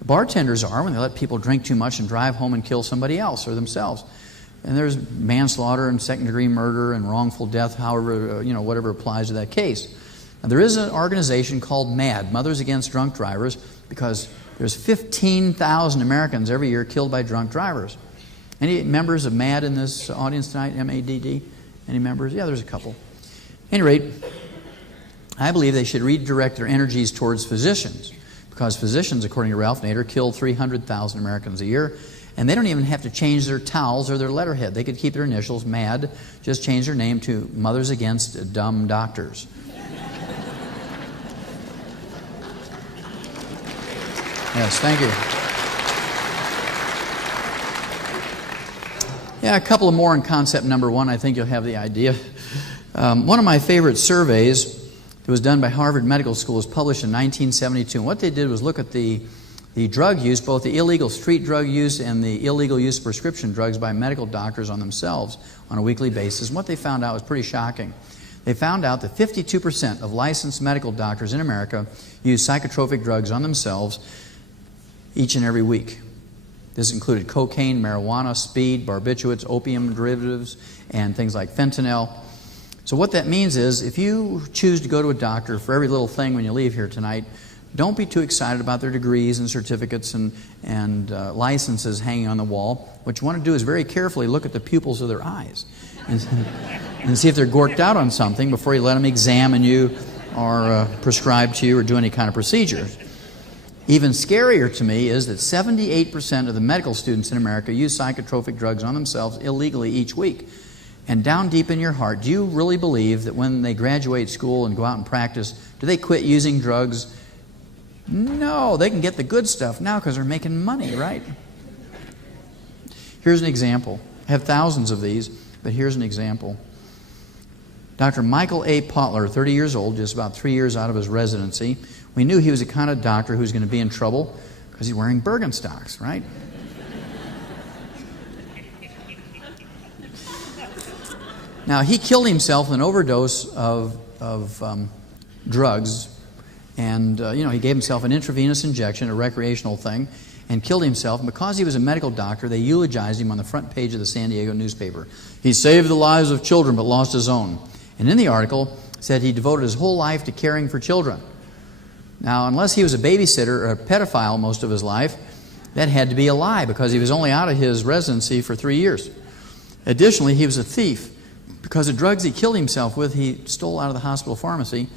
bartenders are when they let people drink too much and drive home and kill somebody else or themselves. And there's manslaughter and second-degree murder and wrongful death, however, whatever applies to that case. Now, there is an organization called MAD, Mothers Against Drunk Drivers, because there's 15,000 Americans every year killed by drunk drivers. Any members of MAD in this audience tonight? MADD? Any members? Yeah, there's a couple. At any rate, I believe they should redirect their energies towards physicians, because physicians, according to Ralph Nader, kill 300,000 Americans a year, and they don't even have to change their towels or their letterhead. They could keep their initials, MAD, just change their name to Mothers Against Dumb Doctors. Yes, thank you. Yeah, a couple of more in concept number one. I think you'll have the idea. One of my favorite surveys that was done by Harvard Medical School was published in 1972. And what they did was look at the drug use, both the illegal street drug use and the illegal use of prescription drugs by medical doctors on themselves on a weekly basis. And what they found out was pretty shocking. They found out that 52% of licensed medical doctors in America use psychotropic drugs on themselves each and every week. This included cocaine, marijuana, speed, barbiturates, opium derivatives, and things like fentanyl. So what that means is, if you choose to go to a doctor for every little thing when you leave here tonight, don't be too excited about their degrees and certificates and licenses hanging on the wall. What you want to do is very carefully look at the pupils of their eyes and see if they're gorked out on something before you let them examine you or prescribe to you or do any kind of procedure. Even scarier to me is that 78% of the medical students in America use psychotropic drugs on themselves illegally each week. And down deep in your heart, do you really believe that when they graduate school and go out and practice, do they quit using drugs? No, they can get the good stuff now because they're making money, right? Here's an example. I have thousands of these, but here's an example. Dr. Michael A. Potler, 30 years old, just about 3 years out of his residency. We knew he was the kind of doctor who was going to be in trouble because he's wearing Birkenstocks, right? Now, he killed himself with an overdose of drugs, and he gave himself an intravenous injection, a recreational thing, and killed himself. And because he was a medical doctor, they eulogized him on the front page of the San Diego newspaper. He saved the lives of children but lost his own. And in the article, it said he devoted his whole life to caring for children. Now, unless he was a babysitter or a pedophile most of his life, that had to be a lie because he was only out of his residency for 3 years. Additionally, he was a thief. Because of drugs he killed himself with, he stole out of the hospital pharmacy.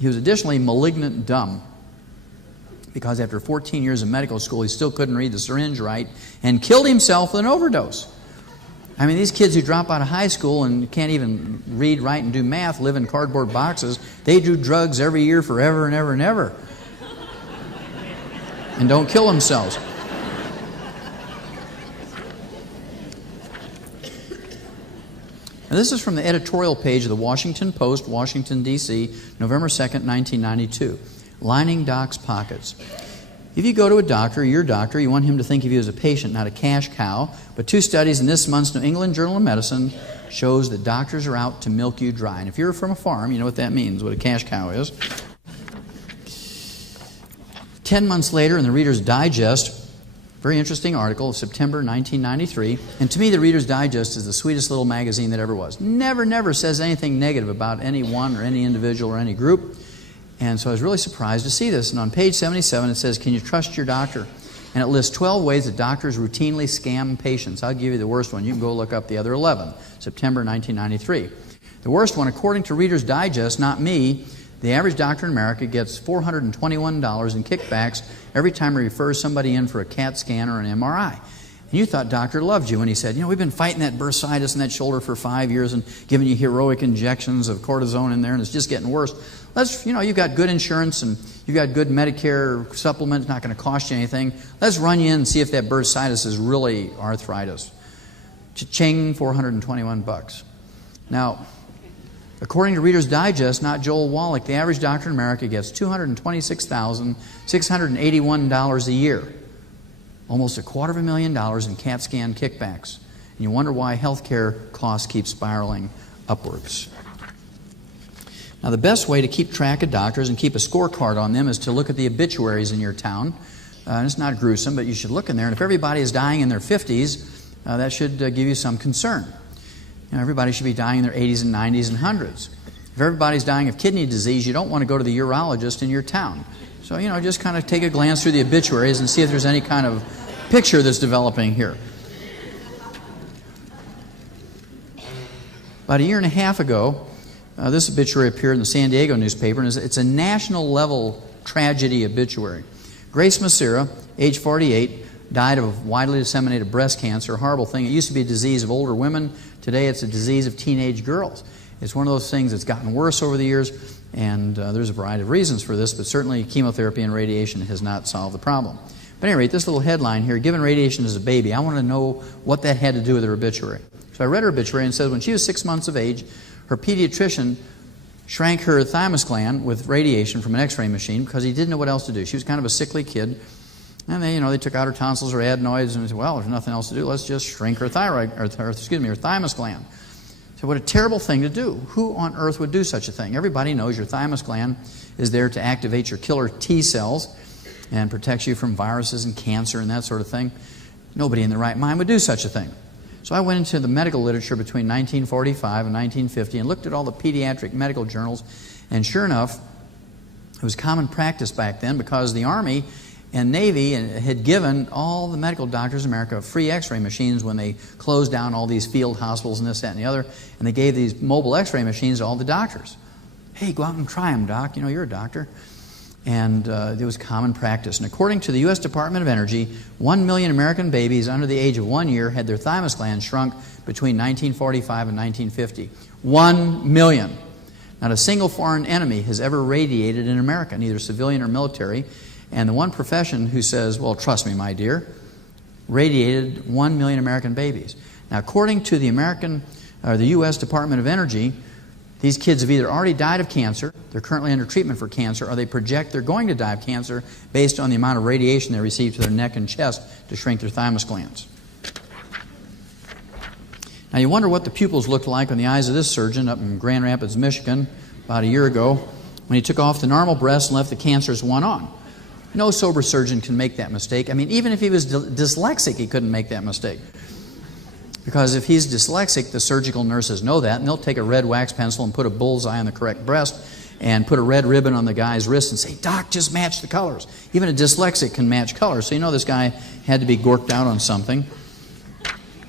He was additionally malignant dumb. Because after 14 years of medical school, he still couldn't read the syringe right and killed himself with an overdose. I mean, these kids who drop out of high school and can't even read, write, and do math, live in cardboard boxes, they do drugs every year forever and ever and ever. And don't kill themselves. Now, this is from the editorial page of the Washington Post, Washington, D.C., November 2nd, 1992. Lining Doc's Pockets. If you go to a doctor, your doctor, you want him to think of you as a patient, not a cash cow. But 2 studies in this month's New England Journal of Medicine shows that doctors are out to milk you dry. And if you're from a farm, you know what that means, what a cash cow is. 10 months later in the Reader's Digest, very interesting article of September 1993. And to me, the Reader's Digest is the sweetest little magazine that ever was. Never says anything negative about anyone or any individual or any group. And so I was really surprised to see this. And on page 77, it says, "Can you trust your doctor?" And it lists 12 ways that doctors routinely scam patients. I'll give you the worst one. You can go look up the other 11, September 1993. The worst one, according to Reader's Digest, not me, the average doctor in America gets $421 in kickbacks every time he refers somebody in for a CAT scan or an MRI. And you thought doctor loved you when he said, we've been fighting that bursitis in that shoulder for 5 years and giving you heroic injections of cortisone in there, and it's just getting worse. You've got good insurance and you've got good Medicare supplement. It's not going to cost you anything. Let's run you in and see if that bursitis is really arthritis. Cha-ching, $421. Now, according to Reader's Digest, not Joel Wallach, the average doctor in America gets $226,681 a year. Almost $250,000 in CAT scan kickbacks. And you wonder why healthcare costs keep spiraling upwards. Now, the best way to keep track of doctors and keep a scorecard on them is to look at the obituaries in your town. And it's not gruesome, but you should look in there. And if everybody is dying in their 50s, that should give you some concern. Everybody should be dying in their 80s and 90s and 100s. If everybody's dying of kidney disease, you don't want to go to the urologist in your town. So, just kind of take a glance through the obituaries and see if there's any kind of picture that's developing here. About a year and a half ago, this obituary appeared in the San Diego newspaper, and it's a national-level tragedy obituary. Grace Macera, age 48, died of widely disseminated breast cancer, a horrible thing. It used to be a disease of older women. Today it's a disease of teenage girls. It's one of those things that's gotten worse over the years, and there's a variety of reasons for this, but certainly chemotherapy and radiation has not solved the problem. But at any rate, this little headline here, given radiation as a baby, I want to know what that had to do with her obituary. So I read her obituary and it says when she was 6 months of age, her pediatrician shrank her thymus gland with radiation from an x-ray machine because he didn't know what else to do. She was kind of a sickly kid. And they took out her tonsils or adenoids and they said, well, there's nothing else to do. Let's just shrink her her thymus gland. So what a terrible thing to do. Who on earth would do such a thing? Everybody knows your thymus gland is there to activate your killer T cells and protects you from viruses and cancer and that sort of thing. Nobody in their right mind would do such a thing. So I went into the medical literature between 1945 and 1950 and looked at all the pediatric medical journals, and sure enough, it was common practice back then because the Army and Navy had given all the medical doctors in America free x-ray machines when they closed down all these field hospitals and this, that, and the other, and they gave these mobile x-ray machines to all the doctors. Hey, go out and try them, Doc. You're a doctor. And it was common practice. And according to the U.S. Department of Energy, 1 million American babies under the age of 1 year had their thymus glands shrunk between 1945 and 1950. 1 million. Not a single foreign enemy has ever radiated in America, neither civilian or military. And the one profession who says, well, trust me, my dear, radiated 1 million American babies. Now, according to the U.S. Department of Energy, these kids have either already died of cancer, they're currently under treatment for cancer, or they project they're going to die of cancer based on the amount of radiation they receive to their neck and chest to shrink their thymus glands. Now you wonder what the pupils looked like on the eyes of this surgeon up in Grand Rapids, Michigan, about a year ago, when he took off the normal breast and left the cancerous one on. No sober surgeon can make that mistake. I mean, even if he was dyslexic, he couldn't make that mistake. Because if he's dyslexic, the surgical nurses know that, and they'll take a red wax pencil and put a bullseye on the correct breast and put a red ribbon on the guy's wrist and say, Doc, just match the colors. Even a dyslexic can match colors. So you know this guy had to be gorked out on something.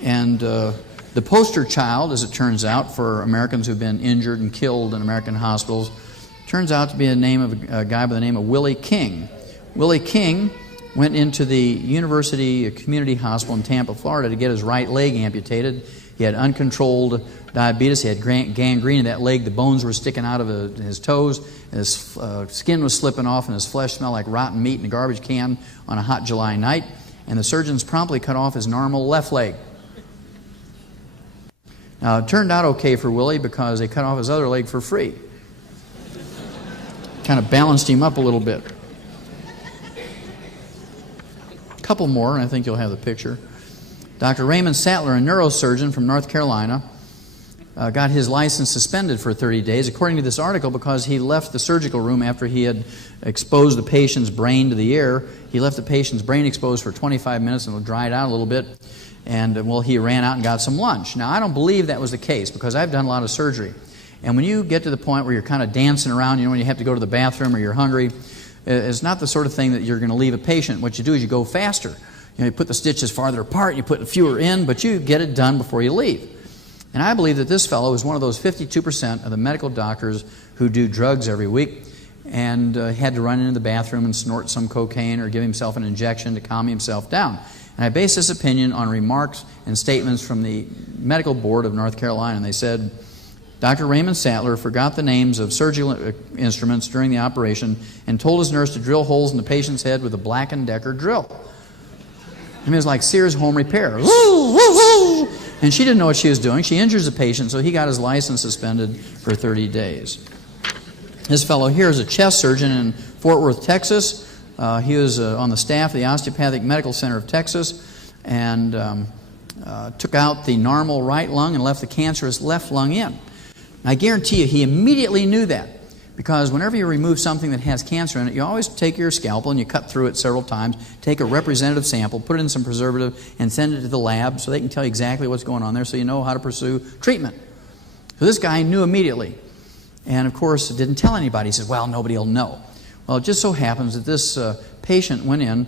And the poster child, as it turns out, for Americans who've been injured and killed in American hospitals, turns out to be the name of a guy by the name of Willie King. Willie King went into the University Community Hospital in Tampa, Florida to get his right leg amputated. He had uncontrolled diabetes. He had gangrene in that leg. The bones were sticking out of his toes. His skin was slipping off, and his flesh smelled like rotten meat in a garbage can on a hot July night. And the surgeons promptly cut off his normal left leg. Now, it turned out okay for Willie because they cut off his other leg for free. Kind of balanced him up a little bit. Couple more, and I think you'll have the picture. Dr. Raymond Sattler, a neurosurgeon from North Carolina, got his license suspended for 30 days, according to this article, because he left the surgical room after he had exposed the patient's brain to the air. He left the patient's brain exposed for 25 minutes and it dried out a little bit, and well, he ran out and got some lunch. Now, I don't believe that was the case, because I've done a lot of surgery. And when you get to the point where you're kind of dancing around, when you have to go to the bathroom or you're hungry, it's not the sort of thing that you're going to leave a patient. What you do is you go faster. You put the stitches farther apart, you put fewer in, but you get it done before you leave. And I believe that this fellow is one of those 52% of the medical doctors who do drugs every week and had to run into the bathroom and snort some cocaine or give himself an injection to calm himself down. And I base this opinion on remarks and statements from the Medical Board of North Carolina. And they said, Dr. Raymond Sattler forgot the names of surgical instruments during the operation and told his nurse to drill holes in the patient's head with a Black & Decker drill. I mean, it was like Sears Home Repair. And she didn't know what she was doing. She injures the patient, so he got his license suspended for 30 days. This fellow here is a chest surgeon in Fort Worth, Texas. He was on the staff of the Osteopathic Medical Center of Texas and took out the normal right lung and left the cancerous left lung in. I guarantee you he immediately knew that, because whenever you remove something that has cancer in it, you always take your scalpel and you cut through it several times, take a representative sample, put it in some preservative, and send it to the lab so they can tell you exactly what's going on there so you know how to pursue treatment. So this guy knew immediately, and of course didn't tell anybody. He said, well, nobody will know. Well, it just so happens that this patient went in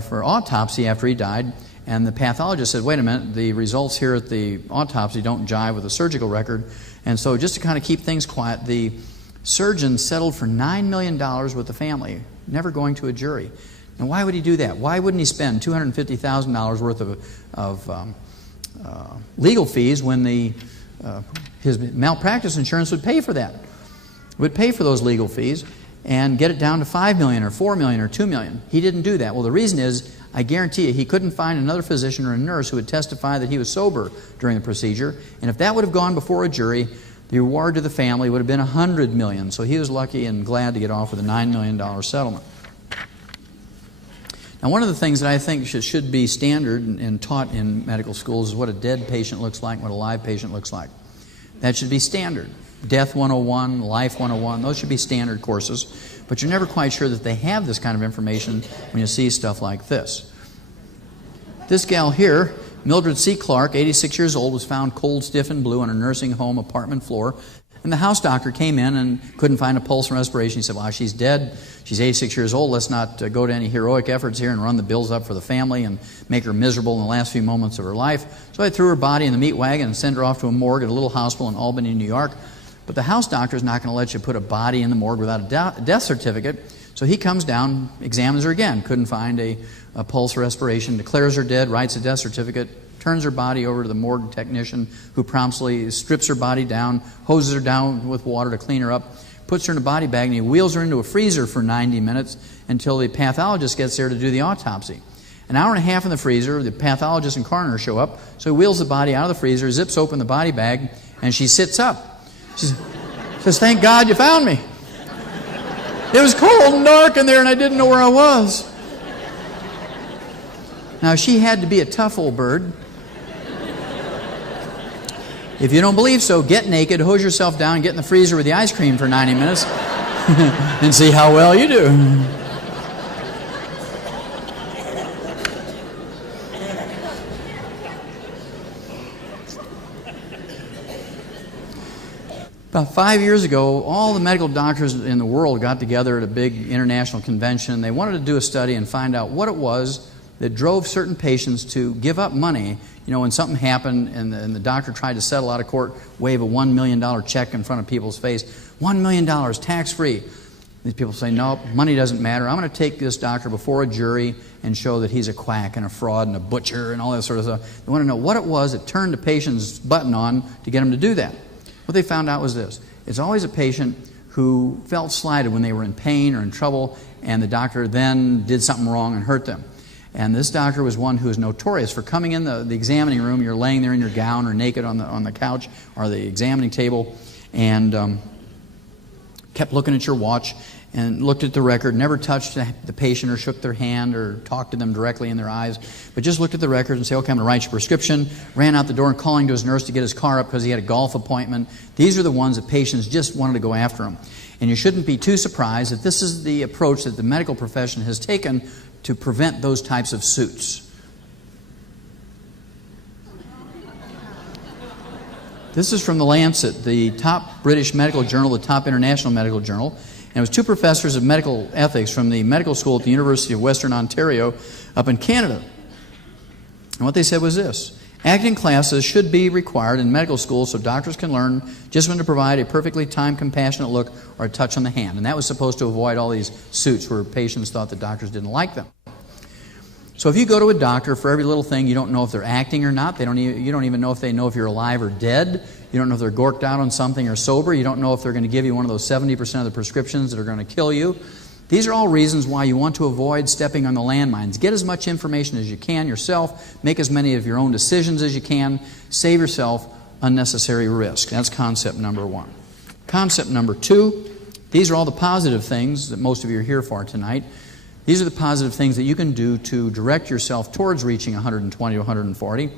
for autopsy after he died, and the pathologist said, wait a minute, the results here at the autopsy don't jive with the surgical record. And so just to kind of keep things quiet, the surgeon settled for $9 million with the family, never going to a jury. And why would he do that? Why wouldn't he spend $250,000 worth of legal fees when his malpractice insurance would pay for that? Would pay for those legal fees and get it down to $5 million or $4 million or $2 million. He didn't do that. Well, the reason is, I guarantee you, he couldn't find another physician or a nurse who would testify that he was sober during the procedure. And if that would have gone before a jury, the reward to the family would have been $100 million. So he was lucky and glad to get off with a $9 million settlement. Now, one of the things that I think should be standard and taught in medical schools is what a dead patient looks like, what a live patient looks like. That should be standard. Death 101, Life 101, those should be standard courses. But you're never quite sure that they have this kind of information when you see stuff like this. This gal here, Mildred C. Clark, 86 years old, was found cold, stiff, and blue on a nursing home apartment floor. And the house doctor came in and couldn't find a pulse and respiration. He said, well, she's dead. She's 86 years old. Let's not go to any heroic efforts here and run the bills up for the family and make her miserable in the last few moments of her life. So I threw her body in the meat wagon and sent her off to a morgue at a little hospital in Albany, New York. But the house doctor is not going to let you put a body in the morgue without a death certificate. So So he comes down, examines her again, couldn't find a pulse or respiration, declares her dead, writes a death certificate, turns her body over to the morgue technician, who promptly strips her body down, hoses her down with water to clean her up, puts her in a body bag, and he wheels her into a freezer for 90 minutes until the pathologist gets there to do the autopsy. An hour and a half in the freezer, the pathologist and coroner show up, so he wheels the body out of the freezer, zips open the body bag, and she sits up. She says, "Thank God you found me. It was cold and dark in there, and I didn't know where I was." Now, she had to be a tough old bird. If you don't believe so, get naked, hose yourself down, get in the freezer with the ice cream for 90 minutes, and see how well you do. About 5 years ago, all the medical doctors in the world got together at a big international convention. They wanted to do a study and find out what it was that drove certain patients to give up money. You know, when something happened and the doctor tried to settle out of court, wave a $1 million check in front of people's face. $1 million, tax-free. These people say, "No, money doesn't matter. I'm going to take this doctor before a jury and show that he's a quack and a fraud and a butcher and all that sort of stuff." They want to know what it was that turned the patient's button on to get him to do that. What they found out was this. It's always a patient who felt slighted when they were in pain or in trouble, and the doctor then did something wrong and hurt them. And this doctor was one who was notorious for coming in the examining room. You're laying there in your gown or naked on the couch or the examining table, and kept looking at your watch and looked at the record, never touched the patient or shook their hand or talked to them directly in their eyes, but just looked at the record and said, "Okay, I'm going to write your prescription," ran out the door and calling to his nurse to get his car up because he had a golf appointment. These are the ones that patients just wanted to go after him. And you shouldn't be too surprised that this is the approach that the medical profession has taken to prevent those types of suits. This is from The Lancet, the top British medical journal, the top international medical journal. And it was two professors of medical ethics from the medical school at the University of Western Ontario up in Canada. And what they said was this: acting classes should be required in medical school so doctors can learn just when to provide a perfectly timed, compassionate look or a touch on the hand. And that was supposed to avoid all these suits where patients thought the doctors didn't like them. So if you go to a doctor for every little thing, you don't know if they're acting or not. You don't even know if they know if you're alive or dead. You don't know if they're gorked out on something or sober. You don't know if they're going to give you one of those 70% of the prescriptions that are going to kill you. These are all reasons why you want to avoid stepping on the landmines. Get as much information as you can yourself. Make as many of your own decisions as you can. Save yourself unnecessary risk. That's concept number one. Concept number two, these are all the positive things that most of you are here for tonight. These are the positive things that you can do to direct yourself towards reaching 120 to 140.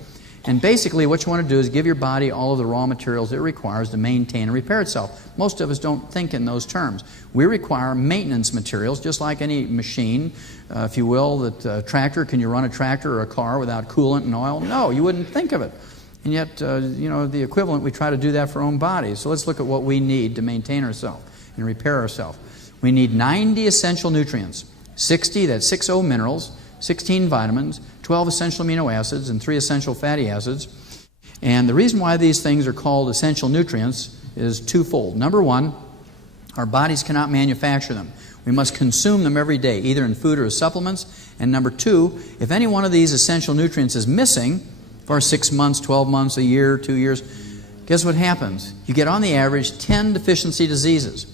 And basically what you want to do is give your body all of the raw materials it requires to maintain and repair itself. Most of us don't think in those terms. We require maintenance materials, just like any machine, if you will. That tractor, can you run a tractor or a car without coolant and oil? No, you wouldn't think of it. And yet, the equivalent, we try to do that for our own bodies. So let's look at what we need to maintain ourselves and repair ourselves. We need 90 essential nutrients. 60, that's 60 minerals, 16 vitamins, 12 essential amino acids, and 3 essential fatty acids. And the reason why these things are called essential nutrients is twofold. Number one, our bodies cannot manufacture them. We must consume them every day, either in food or as supplements. And number two, if any one of these essential nutrients is missing for 6 months, 12 months, a year, 2 years, guess what happens? You get on the average 10 deficiency diseases.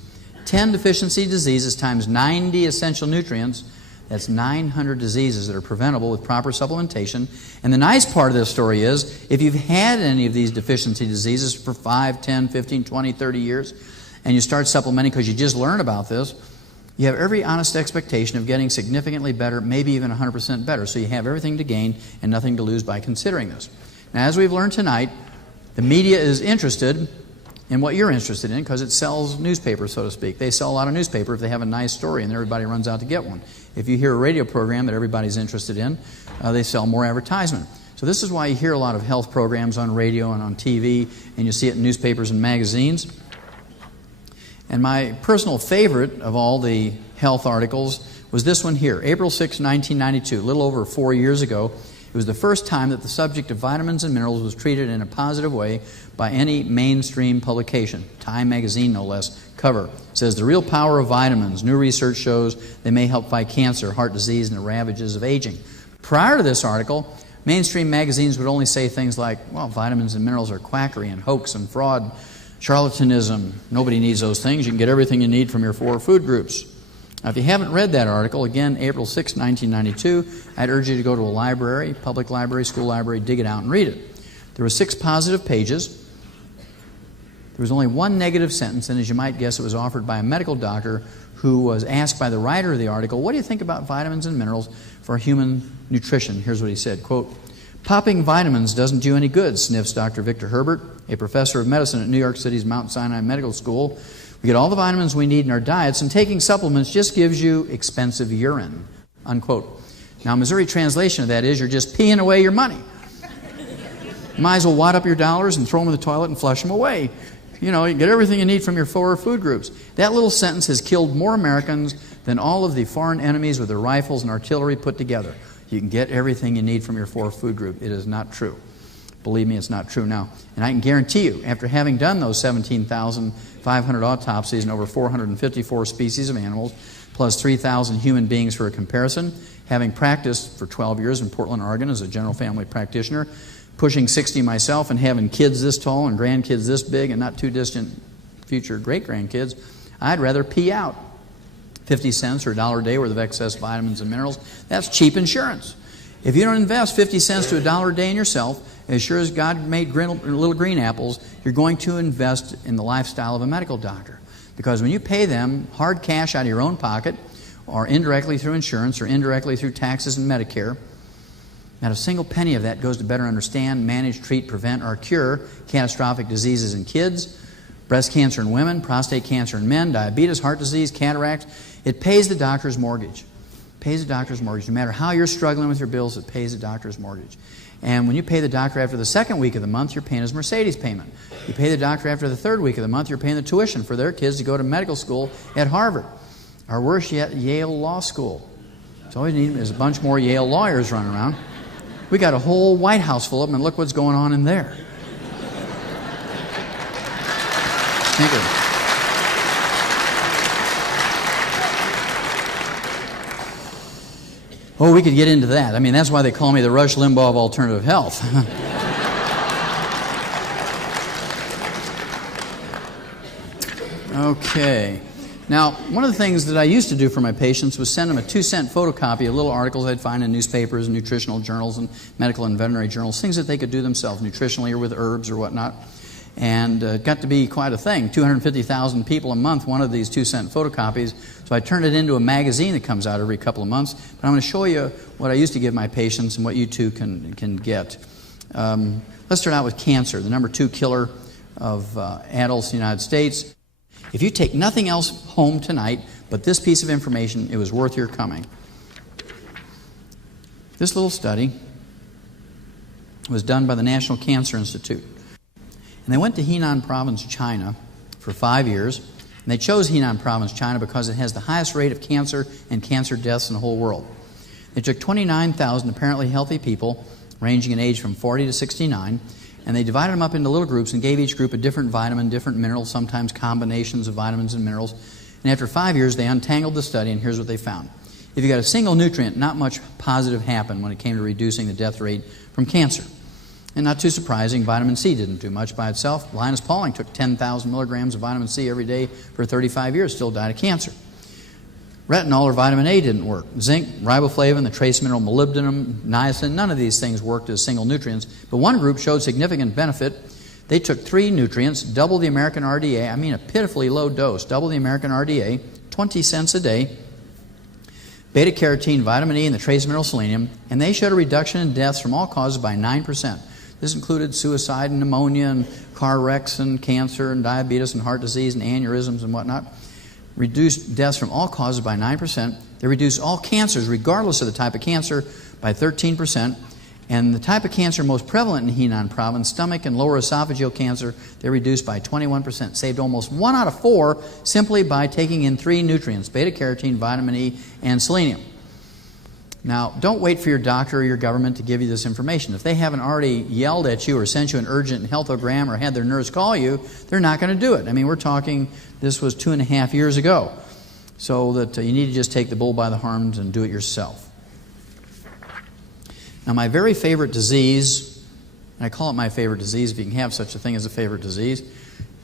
10 deficiency diseases times 90 essential nutrients, that's 900 diseases that are preventable with proper supplementation. And the nice part of this story is, if you've had any of these deficiency diseases for 5, 10, 15, 20, 30 years, and you start supplementing because you just learned about this, you have every honest expectation of getting significantly better, maybe even 100% better. So you have everything to gain and nothing to lose by considering this. Now, as we've learned tonight, the media is interested in what you're interested in because it sells newspapers, so to speak. They sell a lot of newspaper if they have a nice story and everybody runs out to get one. If you hear a radio program that everybody's interested in, they sell more advertisement. So this is why you hear a lot of health programs on radio and on TV, and you see it in newspapers and magazines. And my personal favorite of all the health articles was this one here, April 6, 1992, a little over 4 years ago. It was the first time that the subject of vitamins and minerals was treated in a positive way by any mainstream publication, Time magazine no less, cover. says, the real power of vitamins. New research shows they may help fight cancer, heart disease, and the ravages of aging. Prior to this article, mainstream magazines would only say things like, well, vitamins and minerals are quackery and hoax and fraud, charlatanism. Nobody needs those things. You can get everything you need from your 4 food groups. Now, if you haven't read that article, again, April 6, 1992, I'd urge you to go to a library, public library, school library, dig it out and read it. There were 6 positive pages. There was only 1 negative sentence, and as you might guess, it was offered by a medical doctor who was asked by the writer of the article, what do you think about vitamins and minerals for human nutrition? Here's what he said, quote, popping vitamins doesn't do any good, sniffs Dr. Victor Herbert, a professor of medicine at New York City's Mount Sinai Medical School. We get all the vitamins we need in our diets, and taking supplements just gives you expensive urine, unquote. Now, Missouri translation of that is you're just peeing away your money. You might as well wad up your dollars and throw them in the toilet and flush them away. You know, you get everything you need from your 4 food groups. That little sentence has killed more Americans than all of the foreign enemies with their rifles and artillery put together. You can get everything you need from your 4 food group. It is not true. Believe me, it's not true now. And I can guarantee you, after having done those 17,500 autopsies in over 454 species of animals, plus 3,000 human beings for a comparison, having practiced for 12 years in Portland, Oregon as a general family practitioner, pushing 60 myself and having kids this tall and grandkids this big and not too distant future great-grandkids, I'd rather pee out 50 cents or $1 a day worth of excess vitamins and minerals. That's cheap insurance. If you don't invest 50 cents to $1 a day in yourself, as sure as God made little green apples, you're going to invest in the lifestyle of a medical doctor. Because when you pay them hard cash out of your own pocket, or indirectly through insurance, or indirectly through taxes and Medicare, not a single penny of that goes to better understand, manage, treat, prevent, or cure catastrophic diseases in kids, breast cancer in women, prostate cancer in men, diabetes, heart disease, cataracts. It pays the doctor's mortgage. It pays the doctor's mortgage. No matter how you're struggling with your bills, it pays the doctor's mortgage. And when you pay the doctor after the 2nd week of the month, you're paying his Mercedes payment. You pay the doctor after the 3rd week of the month, you're paying the tuition for their kids to go to medical school at Harvard. Or worse yet, Yale Law School. It's always needed. There's a bunch more Yale lawyers running around. We got a whole White House full of them, and look what's going on in there. Thank you. Oh, we could get into that. I mean, that's why they call me the Rush Limbaugh of alternative health. Okay. Now, one of the things that I used to do for my patients was send them a 2-cent photocopy of little articles I'd find in newspapers, nutritional journals, and medical and veterinary journals, things that they could do themselves, nutritionally or with herbs or whatnot. And it got to be quite a thing. 250,000 people a month wanted these 2-cent photocopies, so I turned it into a magazine that comes out every couple of months. But I'm going to show you what I used to give my patients and what you too can get. Let's start out with cancer, the number 2 killer of adults in the United States. If you take nothing else home tonight but this piece of information, it was worth your coming. This little study was done by the National Cancer Institute. And they went to Henan Province, China, for 5 years. And they chose Henan Province, China, because it has the highest rate of cancer and cancer deaths in the whole world. They took 29,000 apparently healthy people, ranging in age from 40 to 69, and they divided them up into little groups and gave each group a different vitamin, different mineral, sometimes combinations of vitamins and minerals. And after 5 years, they untangled the study, and here's what they found. If you got a single nutrient, not much positive happened when it came to reducing the death rate from cancer. And not too surprising, vitamin C didn't do much by itself. Linus Pauling took 10,000 milligrams of vitamin C every day for 35 years, still died of cancer. Retinol or vitamin A didn't work. Zinc, riboflavin, the trace mineral molybdenum, niacin, none of these things worked as single nutrients. But one group showed significant benefit. They took 3 nutrients, double the American RDA, I mean a pitifully low dose, double the American RDA, 20 cents a day, beta-carotene, vitamin E, and the trace mineral selenium, and they showed a reduction in deaths from all causes by 9%. This included suicide and pneumonia and car wrecks and cancer and diabetes and heart disease and aneurysms and whatnot. Reduced deaths from all causes by 9%. They reduced all cancers, regardless of the type of cancer, by 13%. And the type of cancer most prevalent in Henan Province, stomach and lower esophageal cancer, they reduced by 21%. Saved almost 1 out of 4 simply by taking in 3 nutrients, beta-carotene, vitamin E, and selenium. Now, don't wait for your doctor or your government to give you this information. If they haven't already yelled at you or sent you an urgent healthogram or had their nurse call you, they're not going to do it. I mean, we're talking, this was 2.5 years ago. So that you need to just take the bull by the horns and do it yourself. Now, my very favorite disease, and I call it my favorite disease if you can have such a thing as a favorite disease,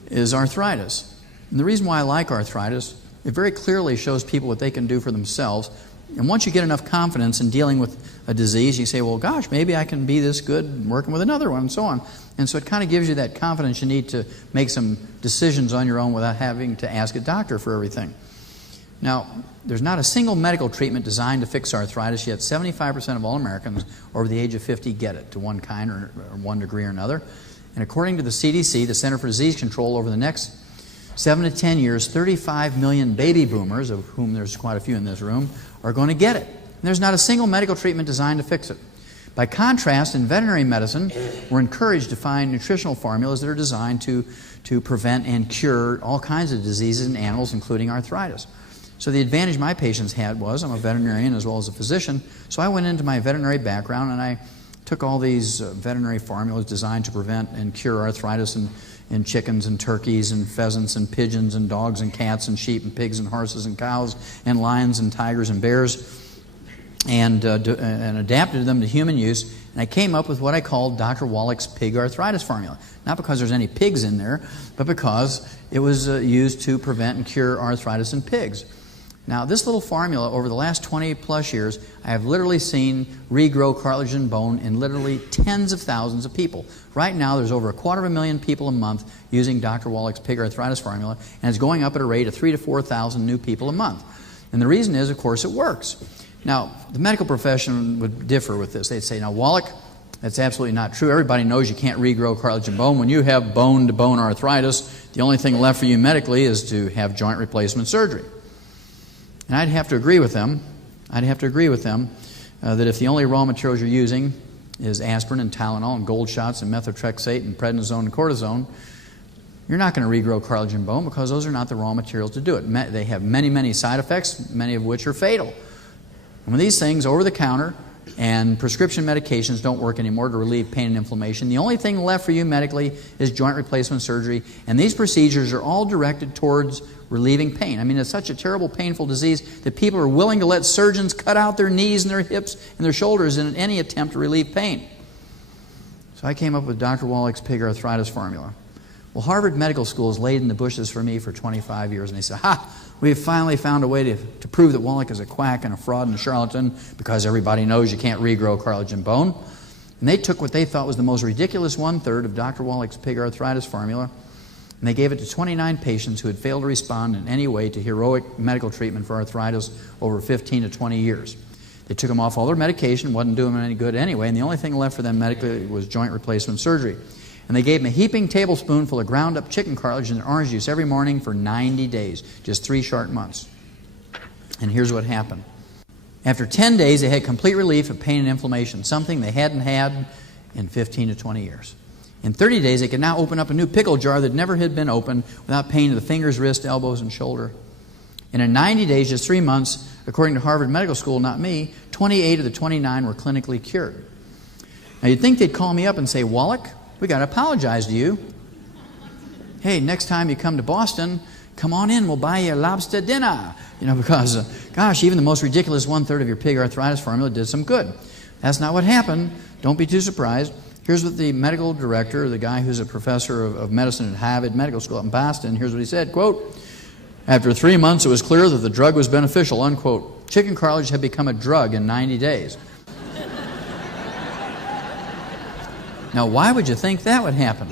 is arthritis. And the reason why I like arthritis, it very clearly shows people what they can do for themselves. And once you get enough confidence in dealing with a disease, you say, well, gosh, maybe I can be this good working with another one, and so on. And so it kind of gives you that confidence you need to make some decisions on your own without having to ask a doctor for everything. Now, there's not a single medical treatment designed to fix arthritis, yet 75% of all Americans over the age of 50 get it to one kind or one degree or another. And according to the CDC, the Center for Disease Control, over the next 7 to 10 years, 35 million baby boomers, of whom there's quite a few in this room, are going to get it. And there's not a single medical treatment designed to fix it. By contrast, in veterinary medicine, we're encouraged to find nutritional formulas that are designed to prevent and cure all kinds of diseases in animals, including arthritis. So the advantage my patients had was, I'm a veterinarian as well as a physician, so I went into my veterinary background and I took all these veterinary formulas designed to prevent and cure arthritis in chickens and turkeys and pheasants and pigeons and dogs and cats and sheep and pigs and horses and cows and lions and tigers and bears, and adapted them to human use. And I came up with what I called Dr. Wallach's pig arthritis formula. Not because there's any pigs in there, but because it was used to prevent and cure arthritis in pigs. Now, this little formula, over the last 20 plus years, I have literally seen regrow cartilage and bone in literally tens of thousands of people. Right now, there's over 250,000 people a month using Dr. Wallach's pig arthritis formula, and it's going up at a rate of 3,000 to 4,000 new people a month. And the reason is, of course, it works. Now, the medical profession would differ with this. They'd say, now, Wallach, that's absolutely not true. Everybody knows you can't regrow cartilage and bone. When you have bone-to-bone arthritis, the only thing left for you medically is to have joint replacement surgery. And I'd have to agree with them. That if the only raw materials you're using is aspirin and Tylenol and gold shots and methotrexate and prednisone and cortisone, you're not going to regrow cartilage and bone because those are not the raw materials to do it. They have many, many side effects, many of which are fatal. And when these things, over the counter and prescription medications, don't work anymore to relieve pain and inflammation, the only thing left for you medically is joint replacement surgery. And these procedures are all directed towards relieving pain. I mean, it's such a terrible, painful disease that people are willing to let surgeons cut out their knees and their hips and their shoulders in any attempt to relieve pain. So I came up with Dr. Wallach's pig arthritis formula. Well, Harvard Medical School has laid in the bushes for me for 25 years, and they said, we've finally found a way to prove that Wallach is a quack and a fraud and a charlatan because everybody knows you can't regrow cartilage and bone. And they took what they thought was the most ridiculous 1/3 of Dr. Wallach's pig arthritis formula, and they gave it to 29 patients who had failed to respond in any way to heroic medical treatment for arthritis over 15 to 20 years. They took them off all their medication, wasn't doing them any good anyway, and the only thing left for them medically was joint replacement surgery. And they gave them a heaping tablespoonful of ground-up chicken cartilage in their orange juice every morning for 90 days, just 3 short months. And here's what happened. After 10 days, they had complete relief of pain and inflammation, something they hadn't had in 15 to 20 years. In 30 days, they could now open up a new pickle jar that never had been opened without pain to the fingers, wrists, elbows, and shoulder. And in 90 days, just 3 months, according to Harvard Medical School, not me, 28 of the 29 were clinically cured. Now, you'd think they'd call me up and say, Wallach, we got to apologize to you. Hey, next time you come to Boston, come on in, we'll buy you a lobster dinner. Because, gosh, even the most ridiculous 1/3 of your pig arthritis formula did some good. That's not what happened. Don't be too surprised. Here's what the medical director, the guy who's a professor of medicine at Harvard Medical School up in Boston, here's what he said, quote, after 3 months, it was clear that the drug was beneficial, unquote. Chicken cartilage had become a drug in 90 days. Now, why would you think that would happen?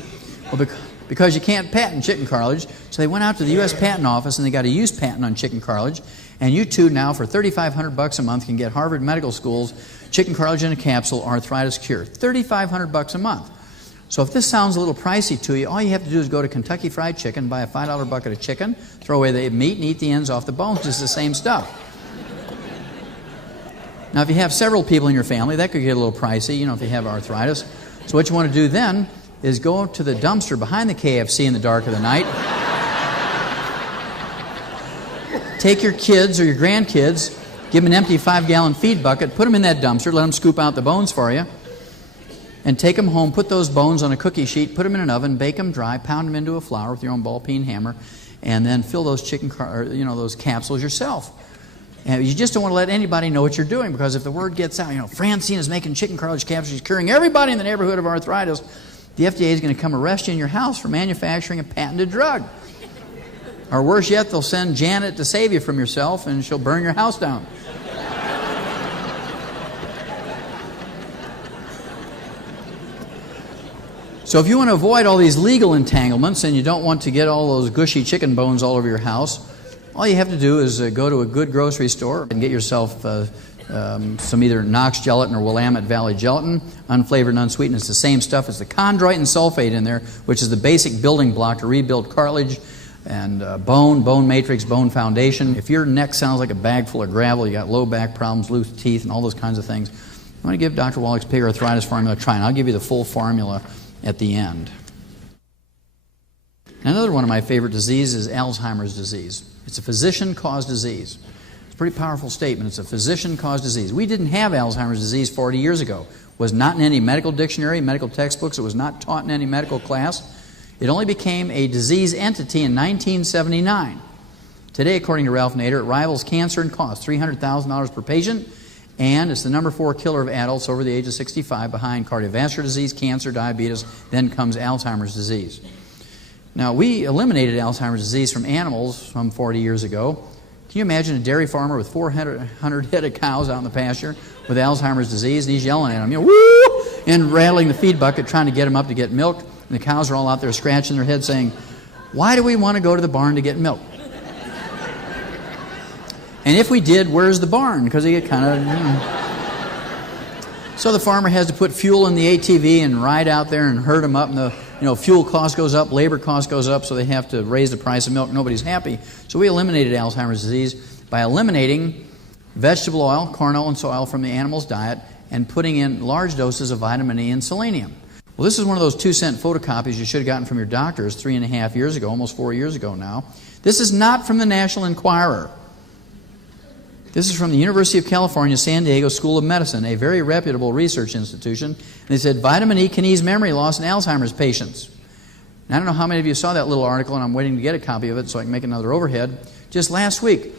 Well, because you can't patent chicken cartilage, so they went out to the U.S. Patent Office and they got a use patent on chicken cartilage, and you too now, for $3,500 a month, can get Harvard Medical School's chicken cartilage in a capsule arthritis cure. $3,500 a month. So if this sounds a little pricey to you, all you have to do is go to Kentucky Fried Chicken, buy a $5 bucket of chicken, throw away the meat, and eat the ends off the bones. It's the same stuff. Now, if you have several people in your family, that could get a little pricey, if you have arthritis. So what you want to do then is go to the dumpster behind the KFC in the dark of the night. Take your kids or your grandkids, Give them an empty 5-gallon feed bucket, put them in that dumpster, let them scoop out the bones for you, and take them home, put those bones on a cookie sheet, put them in an oven, bake them dry, pound them into a flour with your own ball-peen hammer, and then fill those those capsules yourself. And you just don't want to let anybody know what you're doing, because if the word gets out, Francine is making chicken cartilage capsules, she's curing everybody in the neighborhood of arthritis, the FDA is going to come arrest you in your house for manufacturing a patented drug. Or worse yet, they'll send Janet to save you from yourself, and she'll burn your house down. So if you want to avoid all these legal entanglements and you don't want to get all those gushy chicken bones all over your house, all you have to do is go to a good grocery store and get yourself some either Knox gelatin or Willamette Valley gelatin, unflavored and unsweetened. It's the same stuff. It's the chondroitin sulfate in there, which is the basic building block to rebuild cartilage and bone matrix, bone foundation. If your neck sounds like a bag full of gravel, you got low back problems, loose teeth, and all those kinds of things, you want to give Dr. Wallach's pig arthritis formula a try, and I'll give you the full formula at the end. Another one of my favorite diseases is Alzheimer's disease. It's a physician-caused disease. It's a pretty powerful statement. It's a physician-caused disease. We didn't have Alzheimer's disease 40 years ago. It was not in any medical dictionary, medical textbooks. It was not taught in any medical class. It only became a disease entity in 1979. Today, according to Ralph Nader, it rivals cancer in cost, $300,000 per patient, and it's the number 4 killer of adults over the age of 65, behind cardiovascular disease, cancer, diabetes, then comes Alzheimer's disease. Now, we eliminated Alzheimer's disease from animals some 40 years ago. Can you imagine a dairy farmer with 400 head of cows out in the pasture with Alzheimer's disease, and he's yelling at them, woo, and rattling the feed bucket, trying to get them up to get milk, and the cows are all out there scratching their heads saying, why do we want to go to the barn to get milk? And if we did, where's the barn? Because they get kind of... So the farmer has to put fuel in the ATV and ride out there and herd them up, and the fuel cost goes up, labor cost goes up, so they have to raise the price of milk. Nobody's happy. So we eliminated Alzheimer's disease by eliminating vegetable oil, corn oil, and soy oil from the animal's diet and putting in large doses of vitamin E and selenium. Well, this is one of those 2-cent photocopies you should have gotten from your doctors 3.5 years ago, almost 4 years ago now. This is not from the National Enquirer. This is from the University of California, San Diego School of Medicine, a very reputable research institution. And they said vitamin E can ease memory loss in Alzheimer's patients. Now, I don't know how many of you saw that little article, and I'm waiting to get a copy of it so I can make another overhead. Just last week,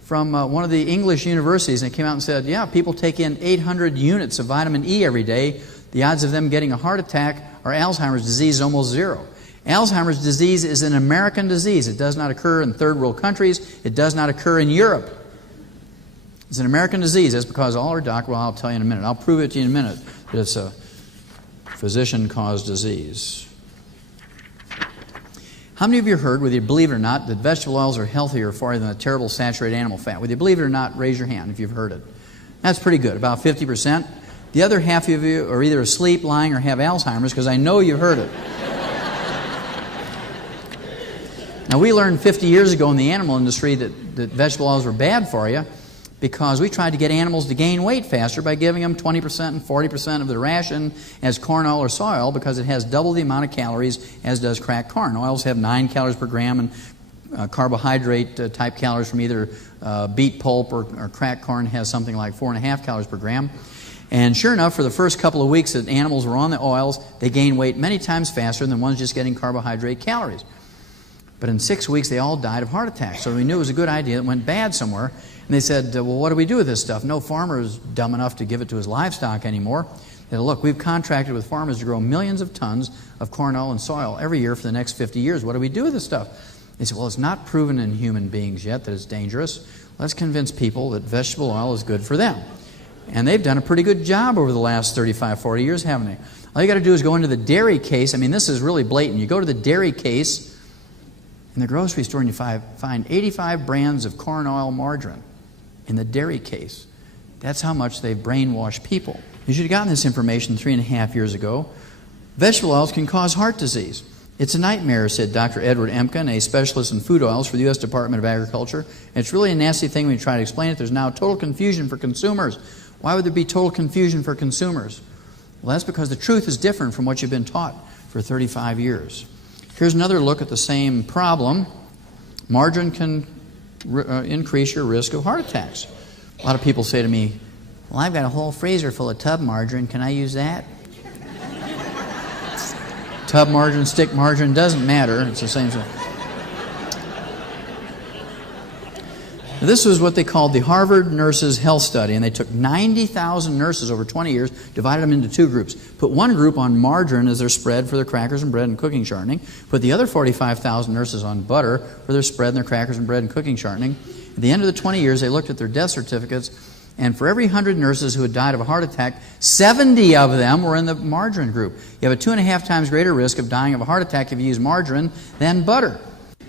from one of the English universities, and it came out and said, yeah, people take in 800 units of vitamin E every day. The odds of them getting a heart attack or Alzheimer's disease is almost zero. Alzheimer's disease is an American disease. It does not occur in third world countries. It does not occur in Europe. It's an American disease. That's because all our doctors, well, I'll tell you in a minute. I'll prove it to you in a minute that it's a physician-caused disease. How many of you heard, whether you believe it or not, that vegetable oils are healthier for you than the terrible saturated animal fat? Whether you believe it or not, raise your hand if you've heard it. That's pretty good, about 50%. The other half of you are either asleep, lying, or have Alzheimer's, because I know you've heard it. Now, we learned 50 years ago in the animal industry that vegetable oils were bad for you, because we tried to get animals to gain weight faster by giving them 20% and 40% of the ration as corn oil or soy oil, because it has double the amount of calories as does cracked corn. Oils have 9 calories per gram, and carbohydrate type calories from either beet pulp or cracked corn has something like 4.5 calories per gram. And sure enough, for the first couple of weeks that animals were on the oils, they gained weight many times faster than ones just getting carbohydrate calories. But in 6 weeks, they all died of heart attacks. So we knew it was a good idea. It went bad somewhere. And they said, well, what do we do with this stuff? No farmer is dumb enough to give it to his livestock anymore. They said, look, we've contracted with farmers to grow millions of tons of corn oil and soy oil every year for the next 50 years. What do we do with this stuff? They said, well, it's not proven in human beings yet that it's dangerous. Let's convince people that vegetable oil is good for them. And they've done a pretty good job over the last 35, 40 years, haven't they? All you got to do is go into the dairy case. I mean, this is really blatant. You go to the dairy case in the grocery store and you find 85 brands of corn oil margarine in the dairy case. That's how much they've brainwashed people. You should have gotten this information 3.5 years ago. Vegetable oils can cause heart disease. It's a nightmare, said Dr. Edward Emken, a specialist in food oils for the U.S. Department of Agriculture. And it's really a nasty thing when you try to explain it. There's now total confusion for consumers. Why would there be total confusion for consumers? Well, that's because the truth is different from what you've been taught for 35 years. Here's another look at the same problem. Margarine can increase your risk of heart attacks. A lot of people say to me, well, I've got a whole freezer full of tub margarine. Can I use that? Tub margarine, stick margarine, doesn't matter. It's the same thing. This was what they called the Harvard Nurses Health Study, and they took 90,000 nurses over 20 years, divided them into two groups. Put one group on margarine as their spread for their crackers and bread and cooking shortening. Put the other 45,000 nurses on butter for their spread and their crackers and bread and cooking shortening. At the end of the 20 years, they looked at their death certificates, and for every 100 nurses who had died of a heart attack, 70 of them were in the margarine group. You have a 2.5 times greater risk of dying of a heart attack if you use margarine than butter.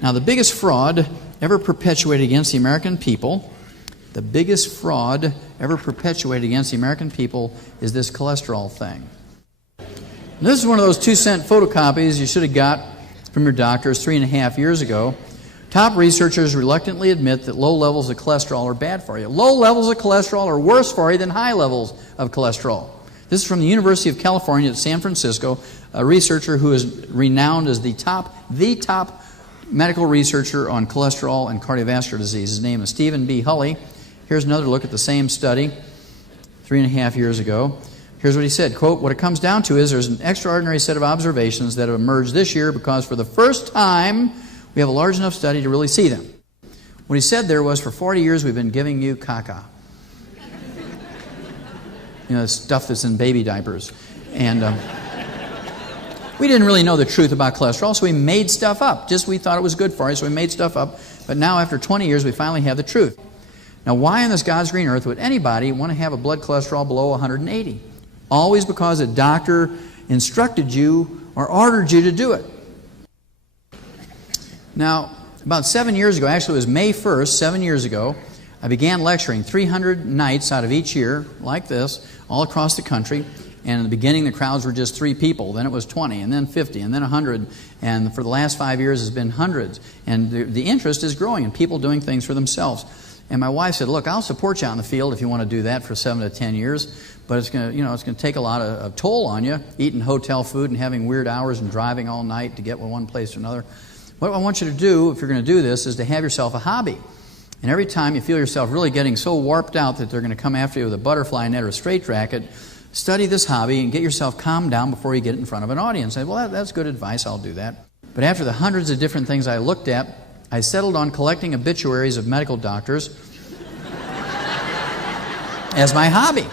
Now, the biggest fraud ever perpetuated against the American people, is this cholesterol thing. And this is one of those 2-cent photocopies you should have got from your doctors 3.5 years ago. Top researchers reluctantly admit that low levels of cholesterol are bad for you. Low levels of cholesterol are worse for you than high levels of cholesterol. This is from the University of California at San Francisco, a researcher who is renowned as the top medical researcher on cholesterol and cardiovascular disease. His name is Stephen B. Hulley. Here's another look at the same study 3.5 years ago. Here's what he said, quote, what it comes down to is there's an extraordinary set of observations that have emerged this year because for the first time we have a large enough study to really see them. What he said there was for 40 years we've been giving you caca. You know, stuff that's in baby diapers. And we didn't really know the truth about cholesterol, so we made stuff up. We thought it was good for us, so we made stuff up. But now, after 20 years, we finally have the truth. Now, why on this God's green earth would anybody want to have a blood cholesterol below 180? Always because a doctor instructed you or ordered you to do it. Now, about 7 years ago, actually it was May 1st, 7 years ago, I began lecturing 300 nights out of each year, like this, all across the country. And in the beginning, the crowds were just 3 people. Then it was 20, and then 50, and then 100. And for the last 5 years, it's been hundreds. And the interest is growing, and people doing things for themselves. And my wife said, look, I'll support you out in the field if you want to do that for 7 to 10 years. But it's going to take a lot of toll on you, eating hotel food and having weird hours and driving all night to get from one place to another. What I want you to do, if you're going to do this, is to have yourself a hobby. And every time you feel yourself really getting so warped out that they're going to come after you with a butterfly net or a straitjacket, study this hobby and get yourself calmed down before you get it in front of an audience. Say, well, that's good advice, I'll do that. But after the hundreds of different things I looked at, I settled on collecting obituaries of medical doctors as my hobby.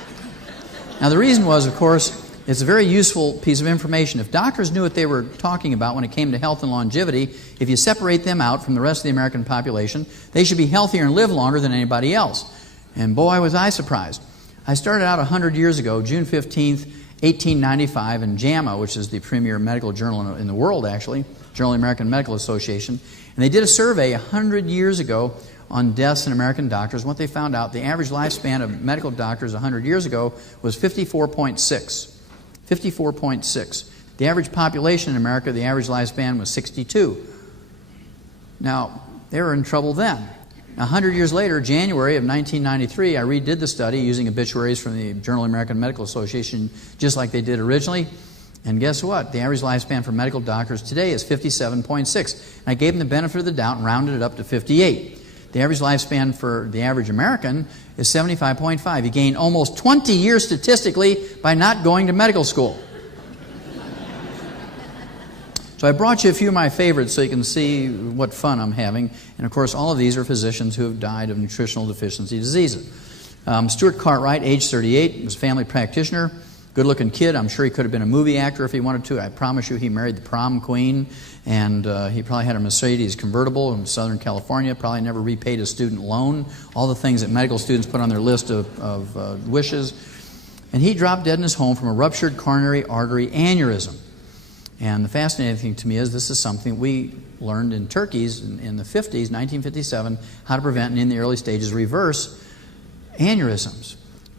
Now, the reason was, of course, it's a very useful piece of information. If doctors knew what they were talking about when it came to health and longevity, if you separate them out from the rest of the American population, they should be healthier and live longer than anybody else. And boy, was I surprised. I started out 100 years ago, June 15th, 1895, in JAMA, which is the premier medical journal in the world, actually, Journal of the American Medical Association. And they did a survey 100 years ago on deaths in American doctors. What they found out, the average lifespan of medical doctors 100 years ago was 54.6. 54.6. The average population in America, the average lifespan was 62. Now, they were in trouble then. 100 years later, January of 1993, I redid the study using obituaries from the Journal of the American Medical Association just like they did originally. And guess what? The average lifespan for medical doctors today is 57.6. And I gave them the benefit of the doubt and rounded it up to 58. The average lifespan for the average American is 75.5. You gain almost 20 years statistically by not going to medical school. So I brought you a few of my favorites so you can see what fun I'm having. And of course, all of these are physicians who have died of nutritional deficiency diseases. Stuart Cartwright, age 38, was a family practitioner. Good-looking kid. I'm sure he could have been a movie actor if he wanted to. I promise you he married the prom queen. And he probably had a Mercedes convertible in Southern California. Probably never repaid a student loan. All the things that medical students put on their list of wishes. And he dropped dead in his home from a ruptured coronary artery aneurysm. And the fascinating thing to me is this is something we learned in turkeys in the 50s, 1957, how to prevent and in the early stages reverse aneurysms.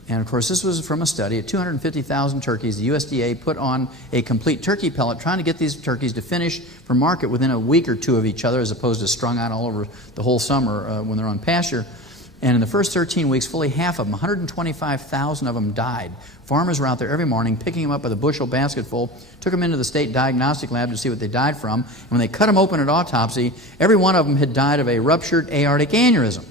And of course, this was from a study of 250,000 turkeys. The USDA put on a complete turkey pellet, trying to get these turkeys to finish for market within a week or two of each other, as opposed to strung out all over the whole summer when they're on pasture. And in the first 13 weeks, fully half of them, 125,000 of them died. Farmers were out there every morning picking them up with a bushel basketful, took them into the state diagnostic lab to see what they died from. And when they cut them open at autopsy, every one of them had died of a ruptured aortic aneurysm.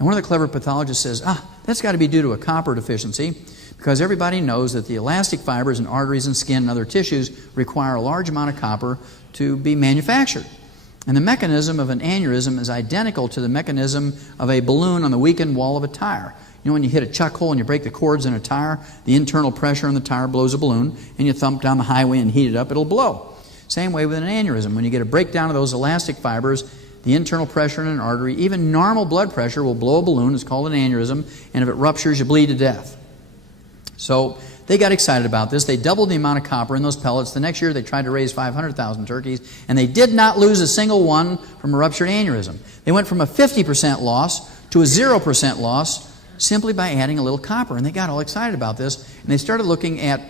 And one of the clever pathologists says, That's got to be due to a copper deficiency, because everybody knows that the elastic fibers in arteries and skin and other tissues require a large amount of copper to be manufactured. And the mechanism of an aneurysm is identical to the mechanism of a balloon on the weakened wall of a tire. You know, when you hit a chuck hole and you break the cords in a tire, the internal pressure on the tire blows a balloon, and you thump down the highway and heat it up, it'll blow. Same way with an aneurysm. When you get a breakdown of those elastic fibers, the internal pressure in an artery, even normal blood pressure, will blow a balloon. It's called an aneurysm, and if it ruptures, you bleed to death. So they got excited about this. They doubled the amount of copper in those pellets. The next year they tried to raise 500,000 turkeys, and they did not lose a single one from a ruptured aneurysm. They went from a 50% loss to a 0% loss simply by adding a little copper. And they got all excited about this, and they started looking at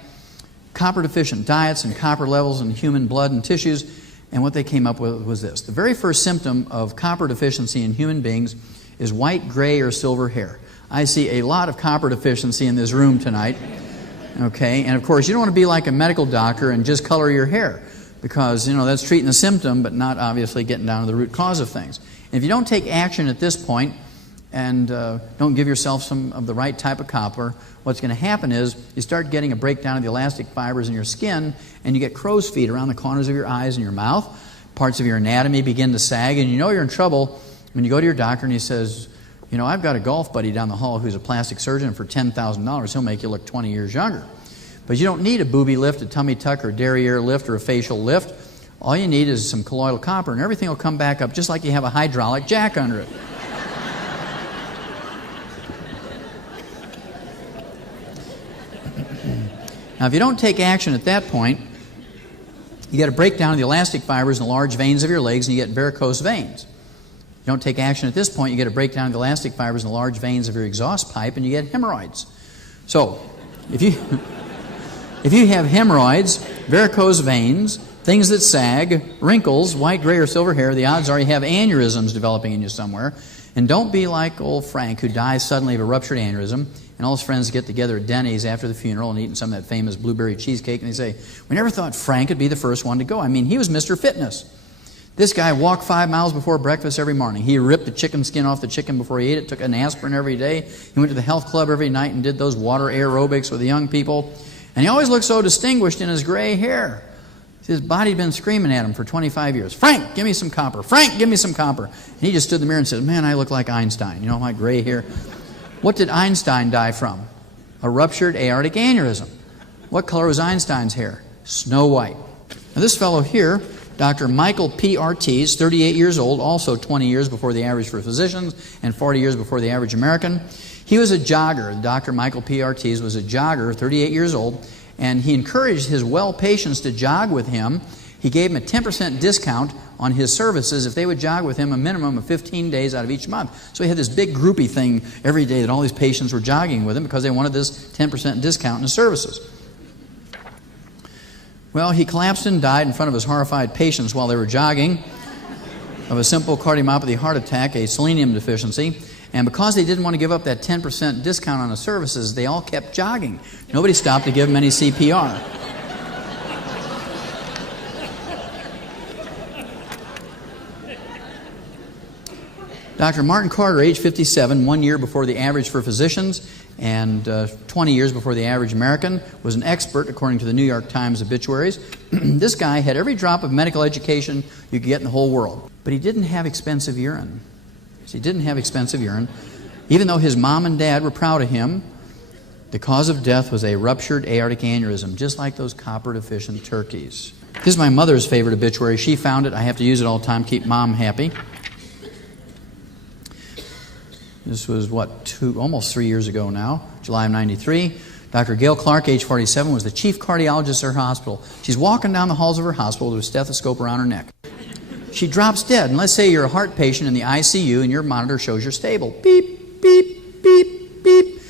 copper-deficient diets and copper levels in human blood and tissues, and what they came up with was this. The very first symptom of copper deficiency in human beings is white, gray, or silver hair. I see a lot of copper deficiency in this room tonight. Okay, and of course you don't want to be like a medical doctor and just color your hair, because that's treating the symptom but not obviously getting down to the root cause of things. And if you don't take action at this point and don't give yourself some of the right type of copper, what's going to happen is you start getting a breakdown of the elastic fibers in your skin, and you get crow's feet around the corners of your eyes and your mouth. Parts of your anatomy begin to sag, and you're in trouble when you go to your doctor and he says, I've got a golf buddy down the hall who's a plastic surgeon. For $10,000, he'll make you look 20 years younger. But you don't need a booby lift, a tummy tuck, or a derriere lift, or a facial lift. All you need is some colloidal copper, and everything will come back up just like you have a hydraulic jack under it. Now, if you don't take action at that point, you get a breakdown of the elastic fibers in the large veins of your legs, and you get varicose veins. You don't take action at this point, you get a breakdown of the elastic fibers in the large veins of your exhaust pipe, and you get hemorrhoids. So, if you have hemorrhoids, varicose veins, things that sag, wrinkles, white, gray, or silver hair, the odds are you have aneurysms developing in you somewhere. And don't be like old Frank, who dies suddenly of a ruptured aneurysm, and all his friends get together at Denny's after the funeral and eating some of that famous blueberry cheesecake, and they say, "We never thought Frank would be the first one to go. I mean, he was Mr. Fitness. This guy walked 5 miles before breakfast every morning. He ripped the chicken skin off the chicken before he ate it, took an aspirin every day. He went to the health club every night and did those water aerobics with the young people. And he always looked so distinguished in his gray hair. His body had been screaming at him for 25 years. Frank, give me some copper. Frank, give me some copper." And he just stood in the mirror and said, "Man, I look like Einstein. My gray hair." What did Einstein die from? A ruptured aortic aneurysm. What color was Einstein's hair? Snow white. Now this fellow here, Dr. Michael P. Ortiz, 38 years old, also 20 years before the average for physicians and 40 years before the average American. He was a jogger. Dr. Michael P. Ortiz was a jogger, 38 years old, and he encouraged his well patients to jog with him. He gave them a 10% discount on his services if they would jog with him a minimum of 15 days out of each month. So he had this big groupie thing every day that all these patients were jogging with him because they wanted this 10% discount in his services. Well, he collapsed and died in front of his horrified patients while they were jogging of a simple cardiomyopathy heart attack, a selenium deficiency. And because they didn't want to give up that 10% discount on the services, they all kept jogging. Nobody stopped to give him any CPR. Dr. Martin Carter, age 57, 1 year before the average for physicians and 20 years before the average American, was an expert according to the New York Times obituaries. This guy had every drop of medical education you could get in the whole world, but he didn't have expensive urine. He didn't have expensive urine. Even though his mom and dad were proud of him, the cause of death was a ruptured aortic aneurysm, just like those copper-deficient turkeys. This is my mother's favorite obituary. She found it. I have to use it all the time, keep Mom happy. This was, almost 3 years ago now, July of 93. Dr. Gail Clark, age 47, was the chief cardiologist at her hospital. She's walking down the halls of her hospital with a stethoscope around her neck. She drops dead, and let's say you're a heart patient in the ICU and your monitor shows you're stable. Beep, beep, beep, beep.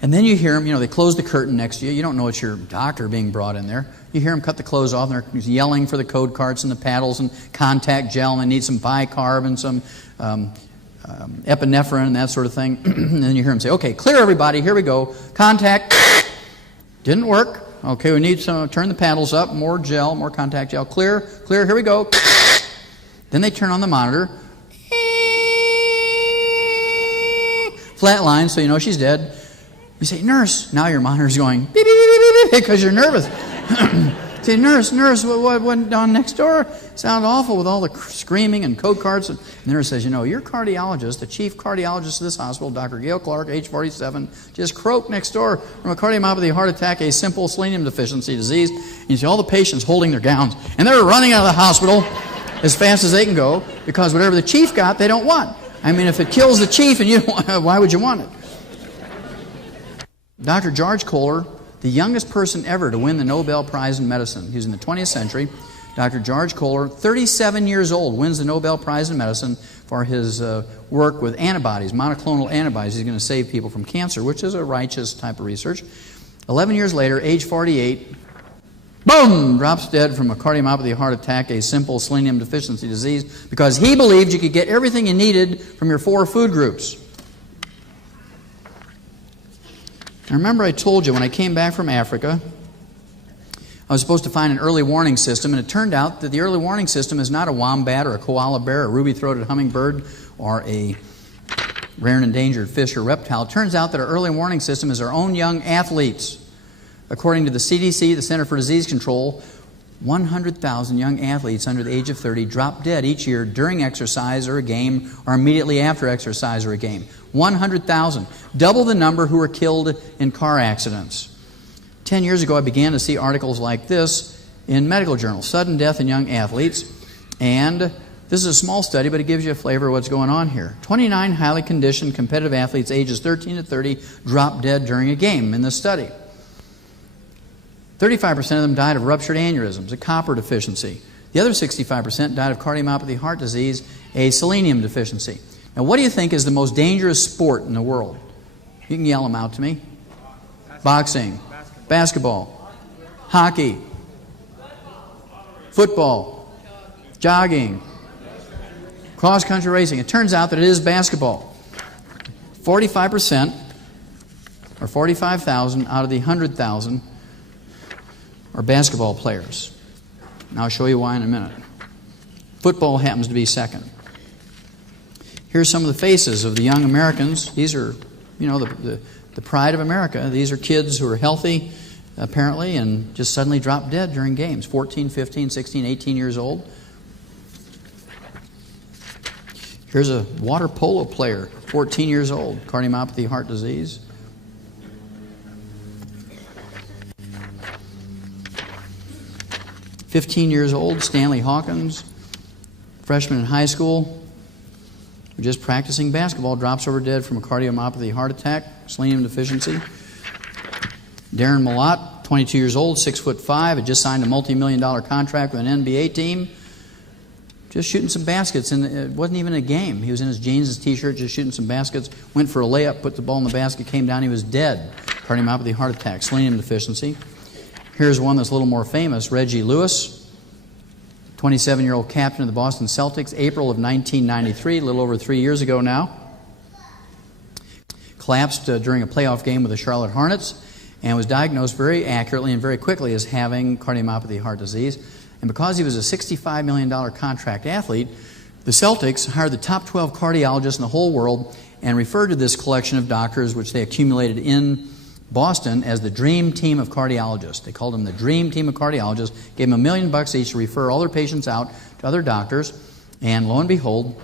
And then you hear them, they close the curtain next to you. You don't know it's your doctor being brought in there. You hear them cut the clothes off, and they're yelling for the code carts and the paddles and contact gel, and they need some bicarb and some epinephrine and that sort of thing. And then you hear them say, "Okay, clear everybody, here we go. Contact." Didn't work. Okay, we need some, turn the paddles up, more gel, more contact gel. Clear, here we go. Then they turn on the monitor. Flatline, so you know she's dead. You say, nurse. Now your monitor's going, beep, beep, beep, beep, beep, because you're nervous. Say, nurse, what went on next door? Sounded awful with all the screaming and code cards. And the nurse says, you know, your cardiologist, the chief cardiologist of this hospital, Dr. Gail Clark, age 47, just croaked next door from a cardiomyopathy, heart attack, a simple selenium deficiency disease. And you see all the patients holding their gowns. And they're running out of the hospital as fast as they can go because whatever the chief got, they don't want. I mean, if it kills the chief, and you don't want, why would you want it? Dr. George Kohler, the youngest person ever to win the Nobel Prize in Medicine. He was in the 20th century. Dr. George Kohler, 37 years old, wins the Nobel Prize in Medicine for his work with antibodies, monoclonal antibodies. He's going to save people from cancer, which is a righteous type of research. 11 years later, age 48, boom, drops dead from a cardiomyopathy, heart attack, a simple selenium deficiency disease, because he believed you could get everything you needed from your 4 food groups. I remember I told you when I came back from Africa, I was supposed to find an early warning system, and it turned out that the early warning system is not a wombat or a koala bear or a ruby-throated hummingbird or a rare and endangered fish or reptile. It turns out that our early warning system is our own young athletes. According to the CDC, the Center for Disease Control, 100,000 young athletes under the age of 30 drop dead each year during exercise or a game or immediately after exercise or a game. 100,000. Double the number who were killed in car accidents. 10 years ago, I began to see articles like this in medical journals, sudden death in young athletes. And this is a small study, but it gives you a flavor of what's going on here. 29 highly conditioned competitive athletes ages 13 to 30 dropped dead during a game in this study. 35% of them died of ruptured aneurysms, a copper deficiency. The other 65% died of cardiomyopathy, heart disease, a selenium deficiency. Now, what do you think is the most dangerous sport in the world? You can yell them out to me. Boxing, basketball, hockey, football, jogging, cross-country racing. It turns out that it is basketball. 45%, or 45,000 out of the 100,000 are basketball players. And I'll show you why in a minute. Football happens to be second. Here's some of the faces of the young Americans. These are, you know, the pride of America. These are kids who are healthy, apparently, and just suddenly drop dead during games. 14, 15, 16, 18 years old. Here's a water polo player, 14 years old, cardiomyopathy, heart disease. "15 years old, Stanley Hawkins, freshman in high school, just practicing basketball, drops over dead from a cardiomyopathy, heart attack, selenium deficiency. Darren Malott, 22 years old, 6'5", had just signed a multi-million-dollar contract with an NBA team, just shooting some baskets, and it wasn't even a game. He was in his jeans, his t-shirt, just shooting some baskets, went for a layup, put the ball in the basket, came down, he was dead. Cardiomyopathy, heart attack, selenium deficiency. Here's one that's a little more famous, Reggie Lewis, 27-year-old captain of the Boston Celtics, April of 1993, a little over 3 years ago now. Collapsed during a playoff game with the Charlotte Hornets and was diagnosed very accurately and very quickly as having cardiomyopathy, heart disease. And because he was a $65 million contract athlete, the Celtics hired the top 12 cardiologists in the whole world and referred to this collection of doctors, which they accumulated in Boston, as the dream team of cardiologists. They called them the dream team of cardiologists, gave them $1 million each to refer all their patients out to other doctors, and lo and behold,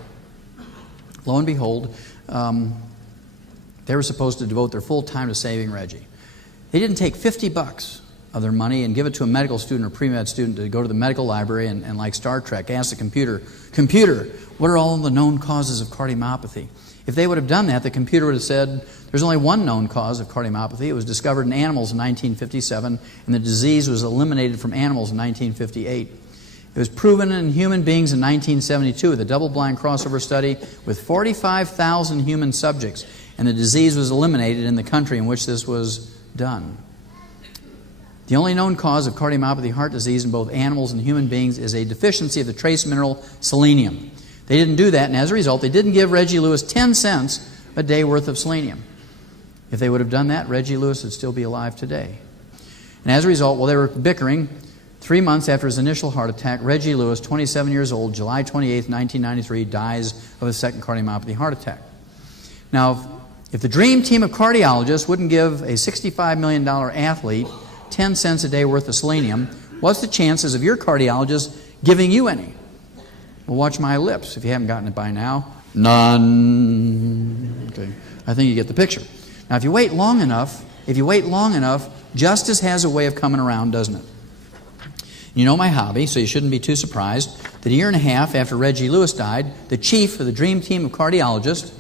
they were supposed to devote their full time to saving Reggie. They didn't take $50 of their money and give it to a medical student or pre-med student to go to the medical library and like Star Trek, ask the computer, what are all the known causes of cardiomyopathy? If they would have done that, the computer would have said, there's only one known cause of cardiomyopathy. It was discovered in animals in 1957, and the disease was eliminated from animals in 1958. It was proven in human beings in 1972 with a double-blind crossover study with 45,000 human subjects, and the disease was eliminated in the country in which this was done. The only known cause of cardiomyopathy, heart disease in both animals and human beings is a deficiency of the trace mineral selenium. They didn't do that, and as a result, they didn't give Reggie Lewis 10 cents a day worth of selenium. If they would have done that, Reggie Lewis would still be alive today. And as a result, while they were bickering, 3 months after his initial heart attack, Reggie Lewis, 27 years old, July 28, 1993, dies of a second cardiomyopathy heart attack. Now, If the dream team of cardiologists wouldn't give a $65 million athlete 10 cents a day worth of selenium, what's the chances of your cardiologist giving you any? Well, watch my lips if you haven't gotten it by now. None. Okay, I think you get the picture. Now, if you wait long enough, justice has a way of coming around, doesn't it? You know my hobby, so you shouldn't be too surprised that a year and a half after Reggie Lewis died, the chief of the dream team of cardiologists,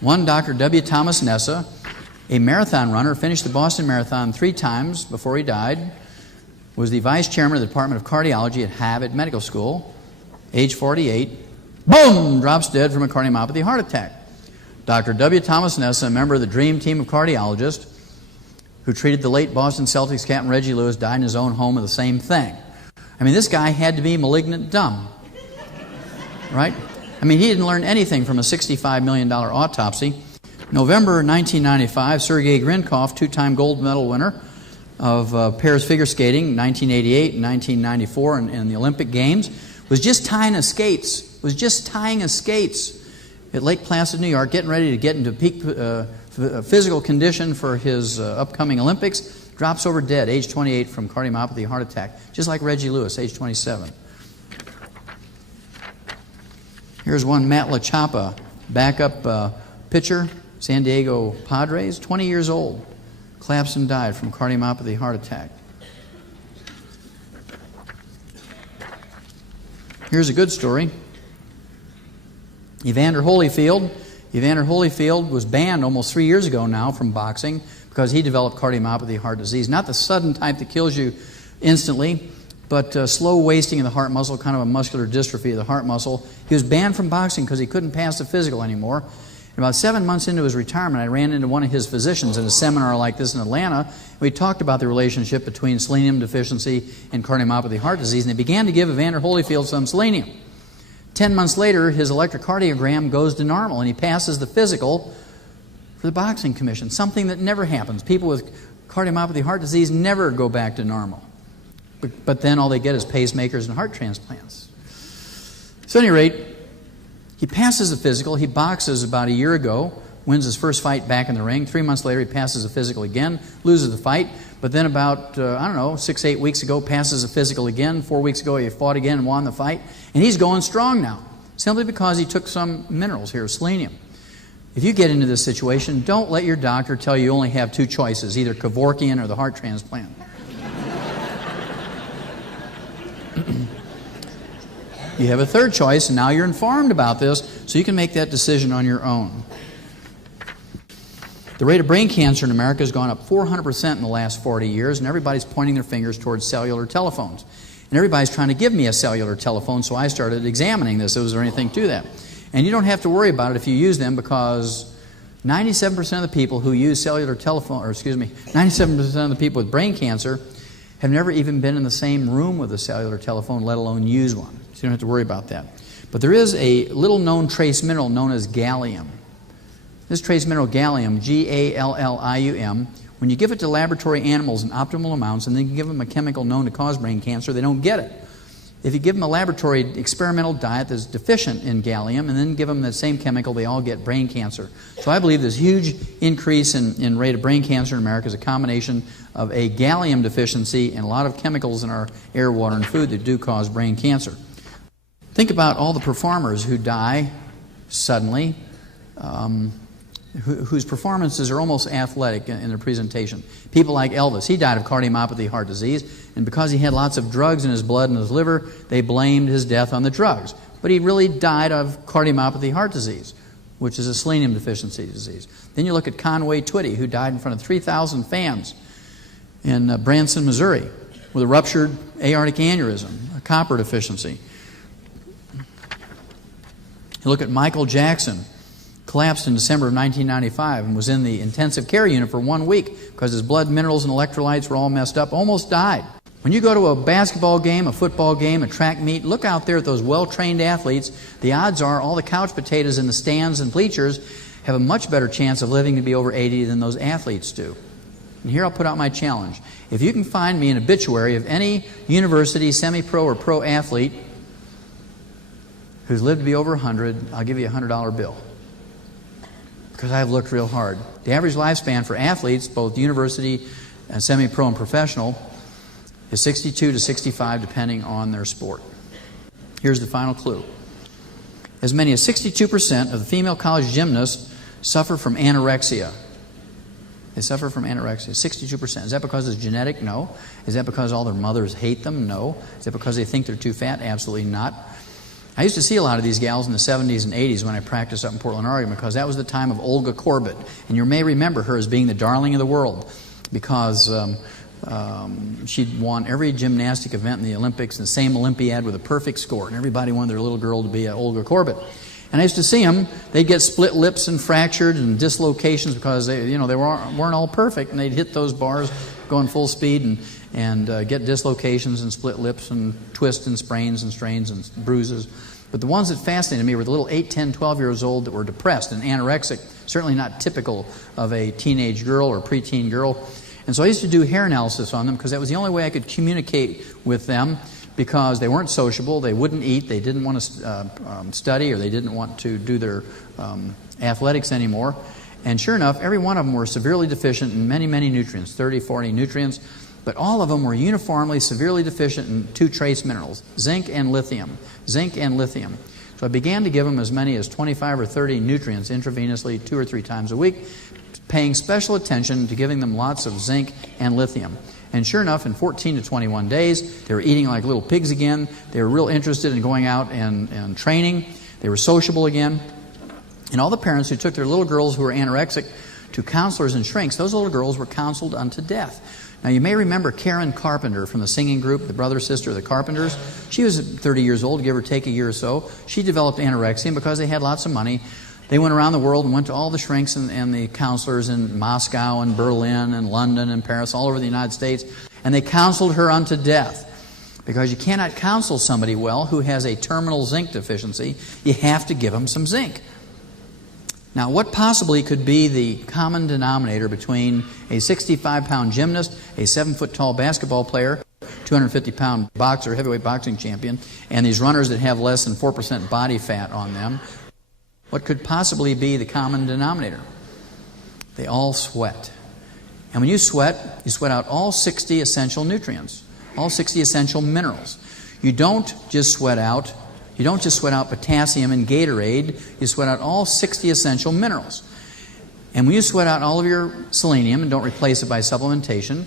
one Dr. W. Thomas Nessa, a marathon runner, finished the Boston Marathon 3 times before he died, was the vice chairman of the Department of Cardiology at Harvard Medical School, age 48, boom, drops dead from a cardiomyopathy heart attack. Dr. W. Thomas Nessa, a member of the dream team of cardiologists who treated the late Boston Celtics captain Reggie Lewis, died in his own home of the same thing. I mean, this guy had to be malignant dumb, right? I mean, he didn't learn anything from a $65 million autopsy. November 1995, Sergei Grinkov, 2-time gold medal winner of pairs figure skating, 1988 and 1994 in the Olympic Games, was just tying his skates at Lake Placid, New York, getting ready to get into peak physical condition for his upcoming Olympics. Drops over dead, age 28, from cardiomyopathy heart attack, just like Reggie Lewis, age 27. Here's one Matt LaChapa, backup pitcher, San Diego Padres, 20 years old. Collapsed and died from cardiomyopathy heart attack. Here's a good story. Evander Holyfield was banned almost 3 years ago now from boxing because he developed cardiomyopathy heart disease. Not the sudden type that kills you instantly, but slow wasting of the heart muscle, kind of a muscular dystrophy of the heart muscle. He was banned from boxing because he couldn't pass the physical anymore. And about 7 months into his retirement, I ran into one of his physicians in a seminar like this in Atlanta. We talked about the relationship between selenium deficiency and cardiomyopathy heart disease, and they began to give Evander Holyfield some selenium. 10 months later, his electrocardiogram goes to normal, and he passes the physical for the boxing commission, something that never happens. People with cardiomyopathy heart disease never go back to normal. But then all they get is pacemakers and heart transplants. So at any rate, he passes the physical. He boxes about a year ago, wins his first fight back in the ring. 3 months later, he passes the physical again, loses the fight. But then about, 6-8 weeks ago, passes the physical again. 4 weeks ago, he fought again and won the fight. And he's going strong now, simply because he took some minerals here, selenium. If you get into this situation, don't let your doctor tell you only have 2 choices, either Kevorkian or the heart transplant. You have a third choice, and now you're informed about this, so you can make that decision on your own. The rate of brain cancer in America has gone up 400% in the last 40 years, and everybody's pointing their fingers towards cellular telephones. And everybody's trying to give me a cellular telephone, so I started examining this. Was there anything to that? And you don't have to worry about it if you use them, because 97% of the people who use cellular telephone, 97% of the people with brain cancer have never even been in the same room with a cellular telephone, let alone use one. So you don't have to worry about that. But there is a little-known trace mineral known as gallium. This trace mineral, gallium, Gallium, when you give it to laboratory animals in optimal amounts and then you give them a chemical known to cause brain cancer, they don't get it. If you give them a laboratory experimental diet that's deficient in gallium and then give them that same chemical, they all get brain cancer. So I believe this huge increase in rate of brain cancer in America is a combination of a gallium deficiency and a lot of chemicals in our air, water, and food that do cause brain cancer. Think about all the performers who die suddenly, whose performances are almost athletic in their presentation. People like Elvis, he died of cardiomyopathy heart disease, and because he had lots of drugs in his blood and his liver, they blamed his death on the drugs. But he really died of cardiomyopathy heart disease, which is a selenium deficiency disease. Then you look at Conway Twitty, who died in front of 3,000 fans in Branson, Missouri, with a ruptured aortic aneurysm, a copper deficiency. You look at Michael Jackson, collapsed in December of 1995 and was in the intensive care unit for 1 week because his blood minerals and electrolytes were all messed up, almost died. When you go to a basketball game, a football game, a track meet, look out there at those well-trained athletes. The odds are all the couch potatoes in the stands and bleachers have a much better chance of living to be over 80 than those athletes do. And here I'll put out my challenge. If you can find me an obituary of any university, semi-pro, or pro athlete who's lived to be over 100, I'll give you a $100 bill. because I've looked real hard. The average lifespan for athletes, both university and semi-pro and professional, is 62 to 65 depending on their sport. Here's the final clue. As many as 62% of the female college gymnasts suffer from anorexia. They suffer from anorexia, 62%. Is that because it's genetic? No. Is that because all their mothers hate them? No. Is that because they think they're too fat? Absolutely not. I used to see a lot of these gals in the 70s and 80s when I practiced up in Portland, Oregon, because that was the time of Olga Korbut. And you may remember her as being the darling of the world because she'd won every gymnastic event in the Olympics, and the same Olympiad with a perfect score. And everybody wanted their little girl to be Olga Korbut. And I used to see them. They'd get split lips and fractured and dislocations because they weren't all perfect, and they'd hit those bars going full speed and get dislocations and split lips and twists and sprains and strains and bruises. But the ones that fascinated me were the little 8, 10, 12 years old that were depressed and anorexic, certainly not typical of a teenage girl or preteen girl. And so I used to do hair analysis on them because that was the only way I could communicate with them, because they weren't sociable, they wouldn't eat, they didn't want to study, or they didn't want to do their athletics anymore. And sure enough, every one of them were severely deficient in many, many nutrients, 30, 40 nutrients, but all of them were uniformly severely deficient in 2 trace minerals, zinc and lithium. Zinc and lithium. So I began to give them as many as 25 or 30 nutrients intravenously 2 or 3 times a week, paying special attention to giving them lots of zinc and lithium. And sure enough, in 14 to 21 days, they were eating like little pigs again. They were real interested in going out and training. They were sociable again. And all the parents who took their little girls who were anorexic to counselors and shrinks, those little girls were counseled unto death. Now, you may remember Karen Carpenter from the singing group, the brother-sister of the Carpenters. She was 30 years old, give or take a year or so. She developed anorexia, and because they had lots of money, they went around the world and went to all the shrinks and the counselors in Moscow and Berlin and London and Paris, all over the United States, and they counseled her unto death. Because you cannot counsel somebody well who has a terminal zinc deficiency. You have to give them some zinc. Now, what possibly could be the common denominator between a 65-pound gymnast, a 7-foot-tall basketball player, 250-pound boxer, heavyweight boxing champion, and these runners that have less than 4% body fat on them? What could possibly be the common denominator? They all sweat. And when you sweat out all 60 essential nutrients, all 60 essential minerals. You don't just sweat out potassium and Gatorade. You sweat out all 60 essential minerals. And when you sweat out all of your selenium and don't replace it by supplementation,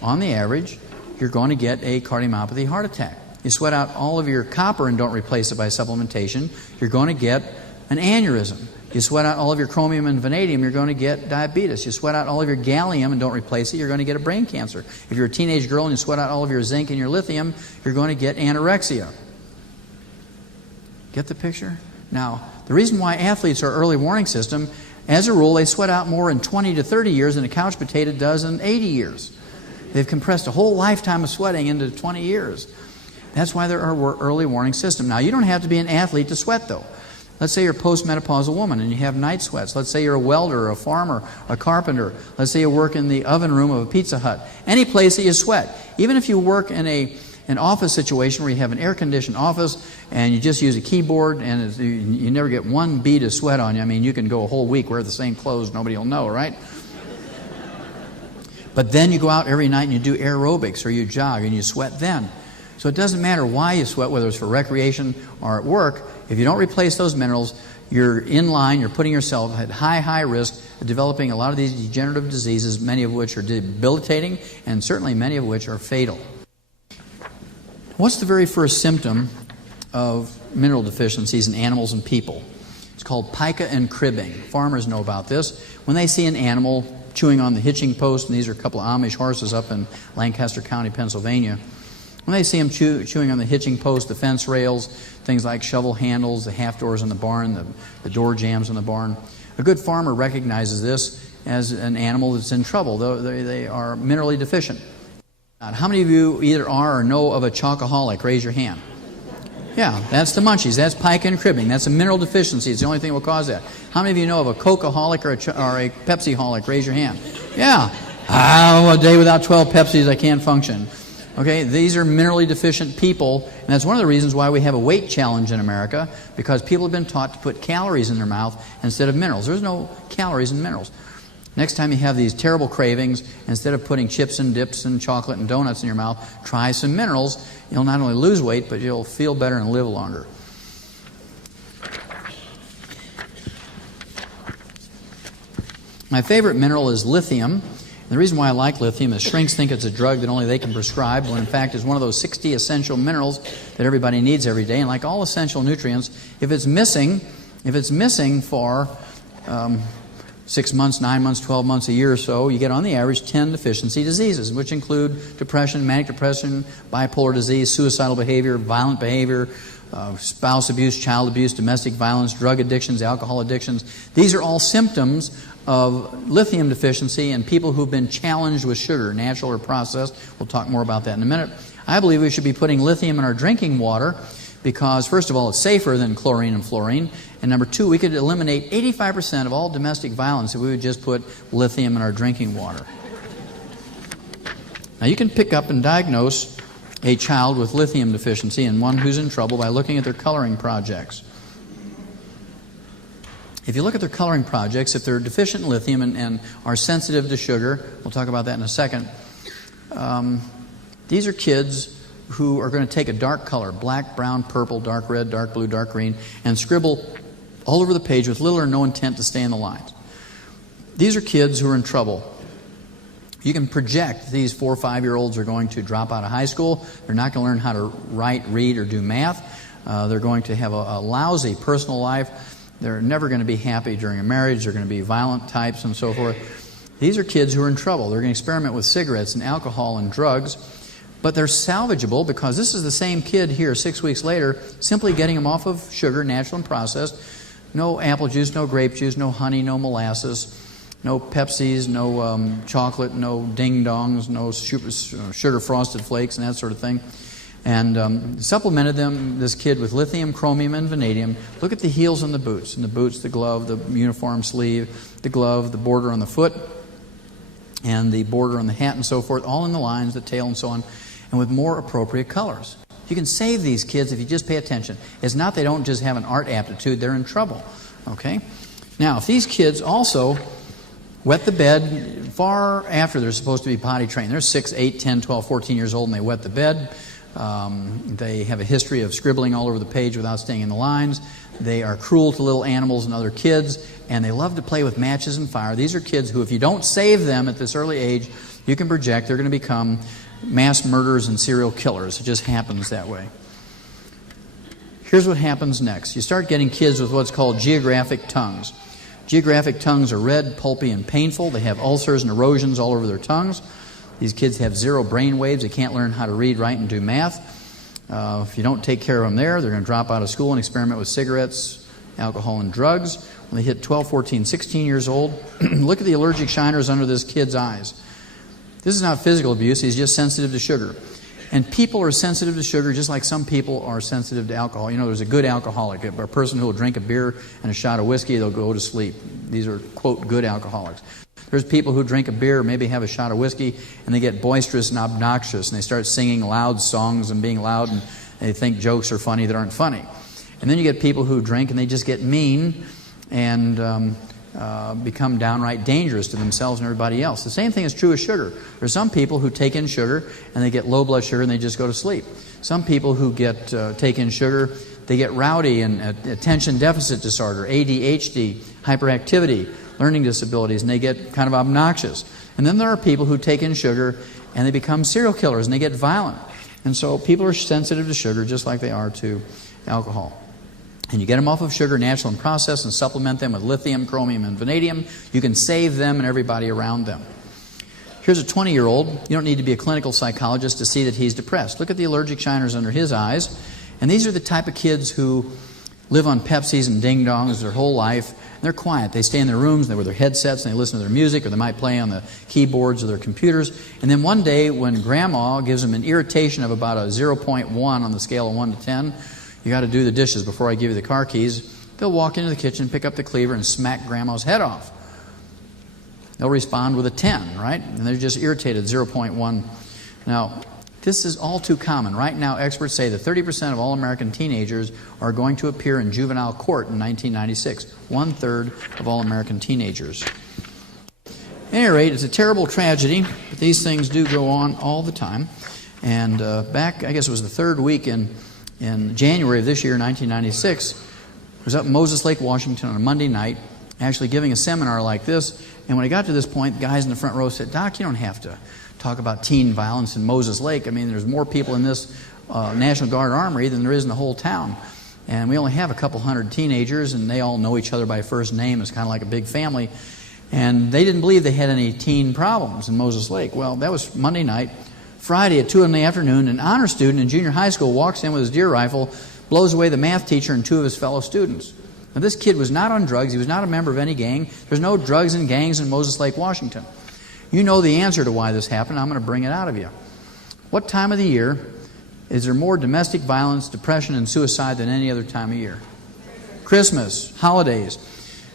on the average, you're going to get a cardiomyopathy heart attack. You sweat out all of your copper and don't replace it by supplementation, you're going to get an aneurysm. You sweat out all of your chromium and vanadium, you're going to get diabetes. You sweat out all of your gallium and don't replace it, you're going to get a brain cancer. If you're a teenage girl and you sweat out all of your zinc and your lithium, you're going to get anorexia. Get the picture? Now, the reason why athletes are early warning system, as a rule, they sweat out more in 20 to 30 years than a couch potato does in 80 years. They've compressed a whole lifetime of sweating into 20 years. That's why they're our early warning system. Now, you don't have to be an athlete to sweat, though. Let's say you're a postmenopausal woman and you have night sweats. Let's say you're a welder, a farmer, a carpenter. Let's say you work in the oven room of a Pizza Hut. Any place that you sweat. Even if you work in an office situation where you have an air-conditioned office and you just use a keyboard and you never get one bead of sweat on you. I mean, you can go a whole week wear the same clothes, nobody will know, right? But then you go out every night and you do aerobics or you jog and you sweat then. So it doesn't matter why you sweat, whether it's for recreation or at work. If you don't replace those minerals, you're in line, you're putting yourself at high risk of developing a lot of these degenerative diseases, many of which are debilitating and certainly many of which are fatal. What's the very first symptom of mineral deficiencies in animals and people? It's called pica and cribbing. Farmers know about this. When they see an animal chewing on the hitching post, and these are a couple of Amish horses up in Lancaster County, Pennsylvania, when they see them chewing on the hitching post, the fence rails, things like shovel handles, the half doors in the barn, the door jambs in the barn, a good farmer recognizes this as an animal that's in trouble, though they are minerally deficient. How many of you either are or know of a chocoholic? Raise your hand. Yeah, that's the munchies. That's pica and cribbing. That's a mineral deficiency. It's the only thing that will cause that. How many of you know of a Coca-holic or a Pepsi-holic? Raise your hand. Yeah. A day without 12 Pepsis, I can't function. Okay, these are minerally deficient people, and that's one of the reasons why we have a weight challenge in America, because people have been taught to put calories in their mouth instead of minerals. There's no calories in minerals. Next time you have these terrible cravings, instead of putting chips and dips and chocolate and donuts in your mouth, try some minerals. You'll not only lose weight, but you'll feel better and live longer. My favorite mineral is lithium. And the reason why I like lithium is shrinks think it's a drug that only they can prescribe, when in fact it's one of those 60 essential minerals that everybody needs every day. And like all essential nutrients, if it's missing for 6 months, 9 months, 12 months, a year or so, you get on the average 10 deficiency diseases, which include depression, manic depression, bipolar disease, suicidal behavior, violent behavior, spouse abuse, child abuse, domestic violence, drug addictions, alcohol addictions. These are all symptoms of lithium deficiency in people who've been challenged with sugar, natural or processed. We'll talk more about that in a minute. I believe we should be putting lithium in our drinking water because, first of all, it's safer than chlorine and fluorine. And number two, we could eliminate 85% of all domestic violence if we would just put lithium in our drinking water. Now, you can pick up and diagnose a child with lithium deficiency and one who's in trouble by looking at their coloring projects. If you look at their coloring projects, if they're deficient in lithium and are sensitive to sugar, we'll talk about that in a second, these are kids who are going to take a dark color, black, brown, purple, dark red, dark blue, dark green, and scribble all over the page with little or no intent to stay in the lines. These are kids who are in trouble. You can project these 4 or 5-year-olds are going to drop out of high school. They're not going to learn how to write, read, or do math. They're going to have a lousy personal life. They're never going to be happy during a marriage. They're going to be violent types and so forth. These are kids who are in trouble. They're going to experiment with cigarettes and alcohol and drugs. But they're salvageable because this is the same kid here 6 weeks later, simply getting them off of sugar, natural and processed. No apple juice, no grape juice, no honey, no molasses, no Pepsis, no chocolate, no ding-dongs, no sugar frosted flakes and that sort of thing. And supplemented this kid with lithium, chromium, and vanadium. Look at the heels and the boots. And the boots, the glove, the uniform sleeve, the glove, the border on the foot, and the border on the hat and so forth, all in the lines, the tail and so on, and with more appropriate colors. You can save these kids if you just pay attention. It's not they don't just have an art aptitude, they're in trouble. Okay? Now, if these kids also wet the bed far after they're supposed to be potty trained, they're 6, 8, 10, 12, 14 years old and they wet the bed, they have a history of scribbling all over the page without staying in the lines. They are cruel to little animals and other kids, and they love to play with matches and fire. These are kids who, if you don't save them at this early age, you can project they're going to become mass murderers and serial killers. It just happens that way. Here's what happens next. You start getting kids with what's called geographic tongues. Geographic tongues are red, pulpy, and painful. They have ulcers and erosions all over their tongues. These kids have zero brain waves. They can't learn how to read, write, and do math. If you don't take care of them there, they're going to drop out of school and experiment with cigarettes, alcohol, and drugs. When they hit 12, 14, 16 years old, look at the allergic shiners under this kid's eyes. This is not physical abuse. He's just sensitive to sugar. And people are sensitive to sugar just like some people are sensitive to alcohol. You know, there's a good alcoholic, a person who will drink a beer and a shot of whiskey, they'll go to sleep. These are, quote, good alcoholics. There's people who drink a beer, maybe have a shot of whiskey, and they get boisterous and obnoxious, and they start singing loud songs and being loud, and they think jokes are funny that aren't funny. And then you get people who drink, and they just get mean and become downright dangerous to themselves and everybody else. The same thing is true with sugar. There's some people who take in sugar, and they get low blood sugar, and they just go to sleep. Some people who take in sugar, they get rowdy and attention deficit disorder, ADHD, hyperactivity, learning disabilities, and they get kind of obnoxious. And then there are people who take in sugar and they become serial killers and they get violent. And so people are sensitive to sugar just like they are to alcohol. And you get them off of sugar, natural and processed, and supplement them with lithium, chromium, and vanadium. You can save them and everybody around them. Here's a 20-year-old. You don't need to be a clinical psychologist to see that he's depressed. Look at the allergic shiners under his eyes. And these are the type of kids who live on Pepsis and ding-dongs their whole life. And they're quiet. They stay in their rooms, they wear their headsets, and they listen to their music, or they might play on the keyboards of their computers. And then one day, when Grandma gives them an irritation of about a 0.1 on the scale of 1 to 10, you got to do the dishes before I give you the car keys, they'll walk into the kitchen, pick up the cleaver, and smack Grandma's head off. They'll respond with a 10, right? And they're just irritated, 0.1. Now, This is all too common. Right now, experts say that 30% of all American teenagers are going to appear in juvenile court in 1996. 1/3 of all American teenagers. At any rate, it's a terrible tragedy, but these things do go on all the time. And back, I guess it was the third week in January of this year, 1996, I was up in Moses Lake, Washington on a Monday night, actually giving a seminar like this. And when I got to this point, the guys in the front row said, "Doc, you don't have to talk about teen violence in Moses Lake. I mean, there's more people in this National Guard Armory than there is in the whole town. And we only have a couple hundred teenagers, and they all know each other by first name. It's kind of like a big family." And they didn't believe they had any teen problems in Moses Lake. Well, that was Monday night. Friday at 2 in the afternoon, an honor student in junior high school walks in with his deer rifle, blows away the math teacher and 2 of his fellow students. Now, this kid was not on drugs. He was not a member of any gang. There's no drugs and gangs in Moses Lake, Washington. You know the answer to why this happened. I'm going to bring it out of you. What time of the year is there more domestic violence, depression, and suicide than any other time of year? Christmas, holidays.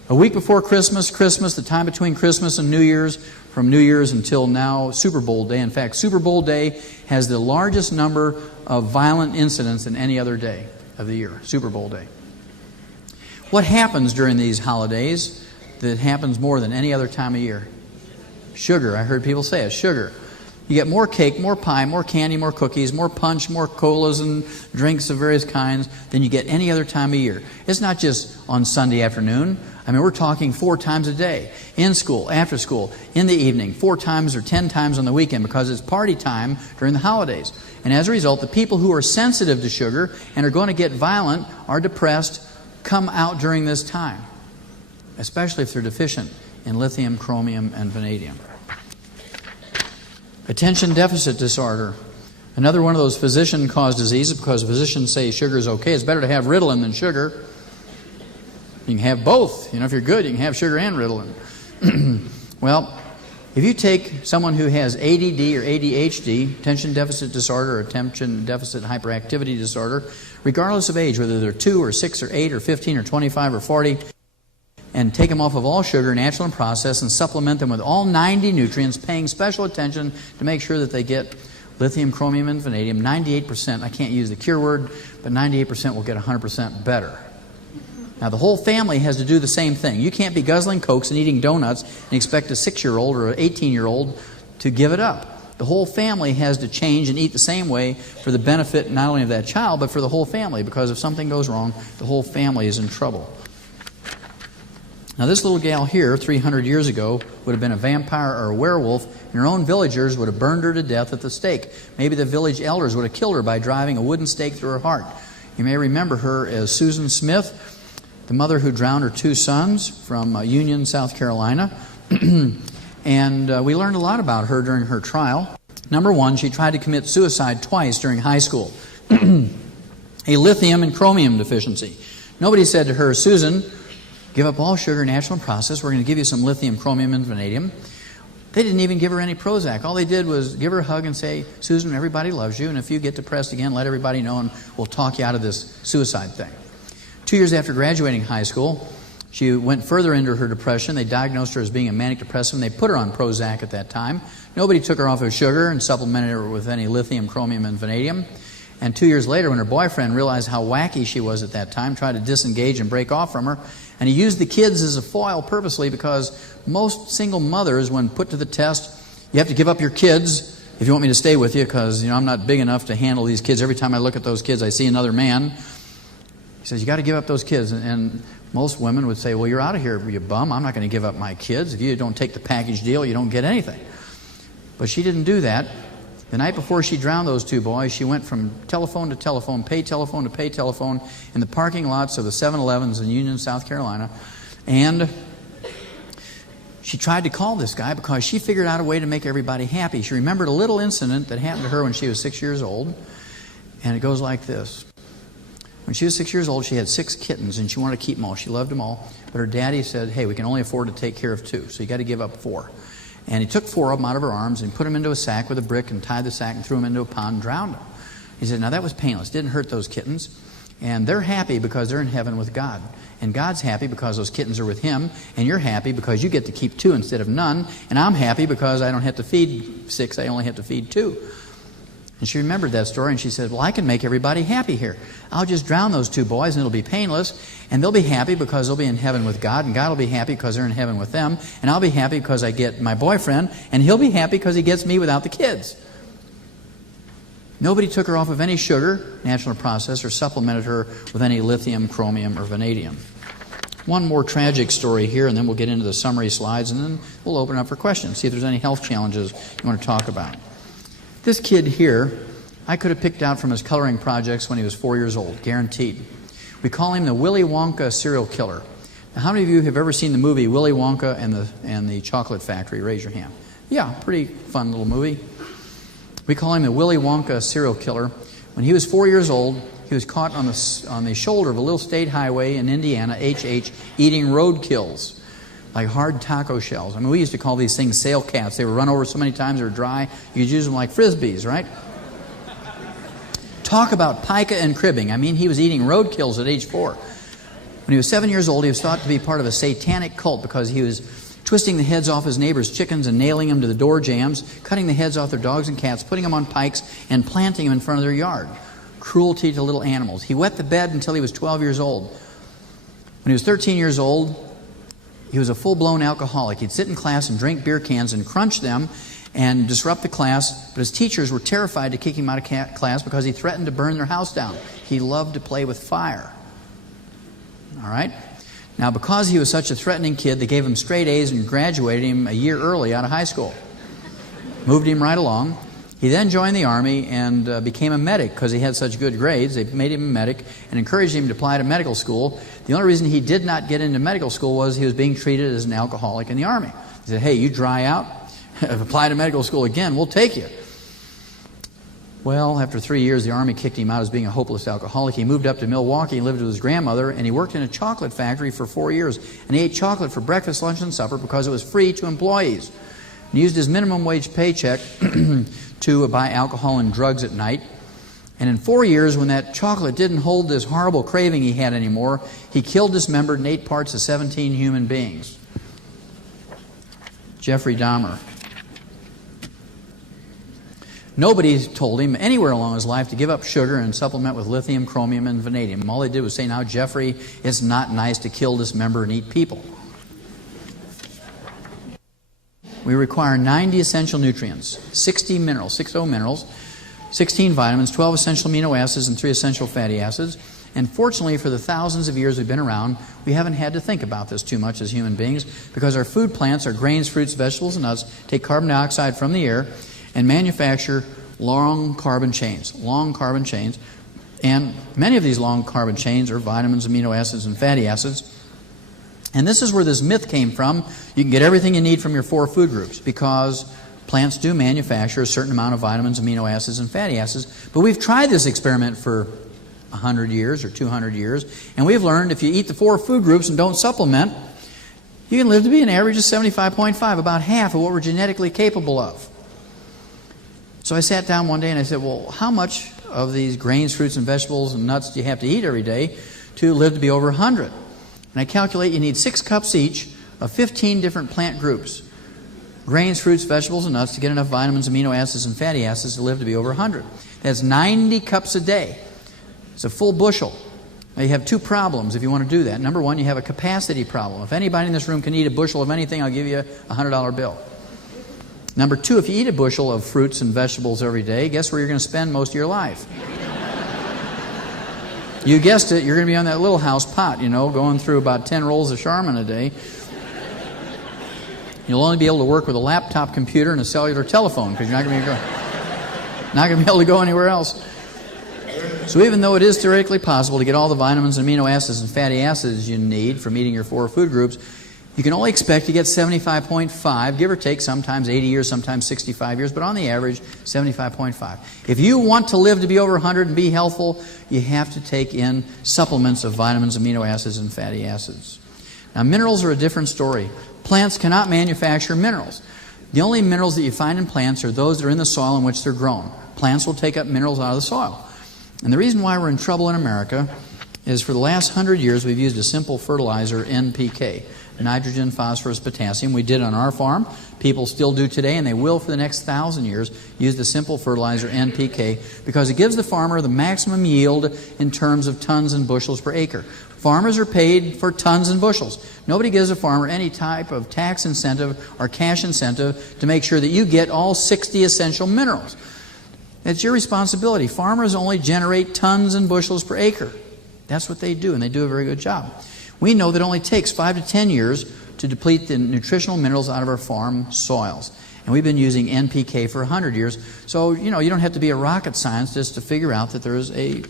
A week before Christmas, the time between Christmas and New Year's, from New Year's until now, Super Bowl Day. In fact, Super Bowl Day has the largest number of violent incidents than any other day of the year, Super Bowl Day. What happens during these holidays that happens more than any other time of year? Sugar. I heard people say it. Sugar. You get more cake, more pie, more candy, more cookies, more punch, more colas and drinks of various kinds than you get any other time of year. It's not just on Sunday afternoon. I mean, we're talking 4 times a day. In school, after school, in the evening, 4 times or 10 times on the weekend because it's party time during the holidays. And as a result, the people who are sensitive to sugar and are going to get violent, are depressed, come out during this time, especially if they're deficient in lithium, chromium, and vanadium. Attention deficit disorder. Another one of those physician-caused diseases because physicians say sugar is okay. It's better to have Ritalin than sugar. You can have both. You know, if you're good, you can have sugar and Ritalin. Well, if you take someone who has ADD or ADHD, attention deficit disorder or attention deficit hyperactivity disorder, regardless of age, whether they're 2 or 6 or 8 or 15 or 25 or 40, and take them off of all sugar, natural and processed, and supplement them with all 90 nutrients, paying special attention to make sure that they get lithium, chromium, and vanadium. 98%, I can't use the cure word, but 98% will get 100% better. Now, the whole family has to do the same thing. You can't be guzzling Cokes and eating donuts and expect a 6-year-old or an 18-year-old to give it up. The whole family has to change and eat the same way for the benefit not only of that child, but for the whole family, because if something goes wrong, the whole family is in trouble. Now, this little gal here, 300 years ago, would have been a vampire or a werewolf, and her own villagers would have burned her to death at the stake. Maybe the village elders would have killed her by driving a wooden stake through her heart. You may remember her as Susan Smith, the mother who drowned her 2 sons from Union, South Carolina. And we learned a lot about her during her trial. Number 1, she tried to commit suicide twice during high school. A lithium and chromium deficiency. Nobody said to her, "Susan, give up all sugar, natural and processed. We're going to give you some lithium, chromium, and vanadium." They didn't even give her any Prozac. All they did was give her a hug and say, "Susan, everybody loves you, and if you get depressed again, let everybody know, and we'll talk you out of this suicide thing." 2 years after graduating high school, she went further into her depression. They diagnosed her as being a manic depressive, and they put her on Prozac at that time. Nobody took her off of sugar and supplemented her with any lithium, chromium, and vanadium. And 2 years later, when her boyfriend realized how wacky she was at that time, tried to disengage and break off from her, and he used the kids as a foil purposely because most single mothers, when put to the test, you have to give up your kids if you want me to stay with you because, I'm not big enough to handle these kids. Every time I look at those kids, I see another man. He says, "You got to give up those kids." And most women would say, "Well, you're out of here, you bum. I'm not going to give up my kids. If you don't take the package deal, you don't get anything." But she didn't do that. The night before she drowned those 2 boys, she went from telephone to telephone, pay telephone to pay telephone in the parking lots of the 7-Elevens in Union, South Carolina. And she tried to call this guy because she figured out a way to make everybody happy. She remembered a little incident that happened to her when she was 6 years old. And it goes like this. When she was 6 years old, she had 6 kittens, and she wanted to keep them all. She loved them all. But her daddy said, "Hey, we can only afford to take care of 2, so you got to give up 4. And he took 4 of them out of her arms and put them into a sack with a brick and tied the sack and threw them into a pond and drowned them. He said, now that was painless. Didn't hurt those kittens. And they're happy because they're in heaven with God. And God's happy because those kittens are with Him. And you're happy because you get to keep 2 instead of none. And I'm happy because I don't have to feed 6. I only have to feed 2. And she remembered that story, and she said, well, I can make everybody happy here. I'll just drown those 2 boys, and it'll be painless, and they'll be happy because they'll be in heaven with God, and God will be happy because they're in heaven with them, and I'll be happy because I get my boyfriend, and he'll be happy because he gets me without the kids. Nobody took her off of any sugar, natural process, or supplemented her with any lithium, chromium, or vanadium. One more tragic story here, and then we'll get into the summary slides, and then we'll open up for questions, see if there's any health challenges you want to talk about. This kid here, I could have picked out from his coloring projects when he was 4 years old, guaranteed. We call him the Willy Wonka serial killer. Now, how many of you have ever seen the movie Willy Wonka and the Chocolate Factory? Raise your hand. Yeah, pretty fun little movie. We call him the Willy Wonka serial killer. When he was 4 years old, he was caught on the shoulder of a little state highway in Indiana, HH, eating roadkills, like hard taco shells. I mean, we used to call these things sail cats. They were run over so many times they were dry, you could use them like Frisbees, right? Talk about pica and cribbing. I mean, he was eating roadkills at age 4. When he was 7 years old, he was thought to be part of a satanic cult because he was twisting the heads off his neighbors' chickens and nailing them to the door jambs, cutting the heads off their dogs and cats, putting them on pikes, and planting them in front of their yard. Cruelty to little animals. He wet the bed until he was 12 years old. When he was 13 years old, he was a full-blown alcoholic. He'd sit in class and drink beer cans and crunch them and disrupt the class, but his teachers were terrified to kick him out of class because he threatened to burn their house down. He loved to play with fire. All right? Now, because he was such a threatening kid, they gave him straight A's and graduated him a year early out of high school. Moved him right along. He then joined the Army and became a medic because he had such good grades. They made him a medic and encouraged him to apply to medical school. The only reason he did not get into medical school was he was being treated as an alcoholic in the Army. He said, hey, you dry out, apply to medical school again, we'll take you. Well, after 3 years, the Army kicked him out as being a hopeless alcoholic. He moved up to Milwaukee, lived with his grandmother, and he worked in a chocolate factory for 4 years. And he ate chocolate for breakfast, lunch, and supper because it was free to employees. He used his minimum wage paycheck to buy alcohol and drugs at night. And in 4 years, when that chocolate didn't hold this horrible craving he had anymore, he killed, dismembered, and ate parts of 17 human beings. Jeffrey Dahmer. Nobody told him anywhere along his life to give up sugar and supplement with lithium, chromium, and vanadium. All they did was say, now, Jeffrey, it's not nice to kill, dismember, and eat people. We require 90 essential nutrients, 60 minerals, 60 minerals, 16 vitamins, 12 essential amino acids, and 3 essential fatty acids. And fortunately, for the thousands of years we've been around, we haven't had to think about this too much as human beings because our food plants, our grains, fruits, vegetables, and nuts, take carbon dioxide from the air and manufacture long carbon chains. And many of these long carbon chains are vitamins, amino acids, and fatty acids. And this is where this myth came from. You can get everything you need from your 4 food groups because plants do manufacture a certain amount of vitamins, amino acids, and fatty acids. But we've tried this experiment for 100 years or 200 years, and we've learned if you eat the 4 food groups and don't supplement, you can live to be an average of 75.5, about half of what we're genetically capable of. So I sat down one day and I said, well, how much of these grains, fruits, and vegetables and nuts do you have to eat every day to live to be over 100? And I calculate you need 6 cups each of 15 different plant groups. Grains, fruits, vegetables, and nuts to get enough vitamins, amino acids, and fatty acids to live to be over 100. That's 90 cups a day. It's a full bushel. Now you have 2 problems if you want to do that. Number 1, you have a capacity problem. If anybody in this room can eat a bushel of anything, I'll give you a $100 bill. Number 2, if you eat a bushel of fruits and vegetables every day, guess where you're going to spend most of your life? You guessed it, you're going to be on that little house pot, going through about 10 rolls of Charmin a day. You'll only be able to work with a laptop computer and a cellular telephone because you're not going to be able to go anywhere else. So even though it is theoretically possible to get all the vitamins, amino acids, and fatty acids you need from eating your 4 food groups, you can only expect to get 75.5, give or take, sometimes 80 years, sometimes 65 years, but on the average, 75.5. If you want to live to be over 100 and be healthful, you have to take in supplements of vitamins, amino acids, and fatty acids. Now, minerals are a different story. Plants cannot manufacture minerals. The only minerals that you find in plants are those that are in the soil in which they're grown. Plants will take up minerals out of the soil. And the reason why we're in trouble in America is for the last 100 years we've used a simple fertilizer, NPK. Nitrogen, phosphorus, potassium. We did on our farm People still do today, and they will for the next 1,000 years, use the simple fertilizer NPK because it gives the farmer the maximum yield in terms of tons and bushels per acre. Farmers are paid for tons and bushels. Nobody gives a farmer any type of tax incentive or cash incentive to make sure that you get all 60 essential minerals. It's your responsibility. Farmers only generate tons and bushels per acre. That's what they do, and they do a very good job. We know that it only takes 5 to 10 years to deplete the nutritional minerals out of our farm soils. And we've been using NPK for 100 years. So, you don't have to be a rocket scientist to figure out that there's a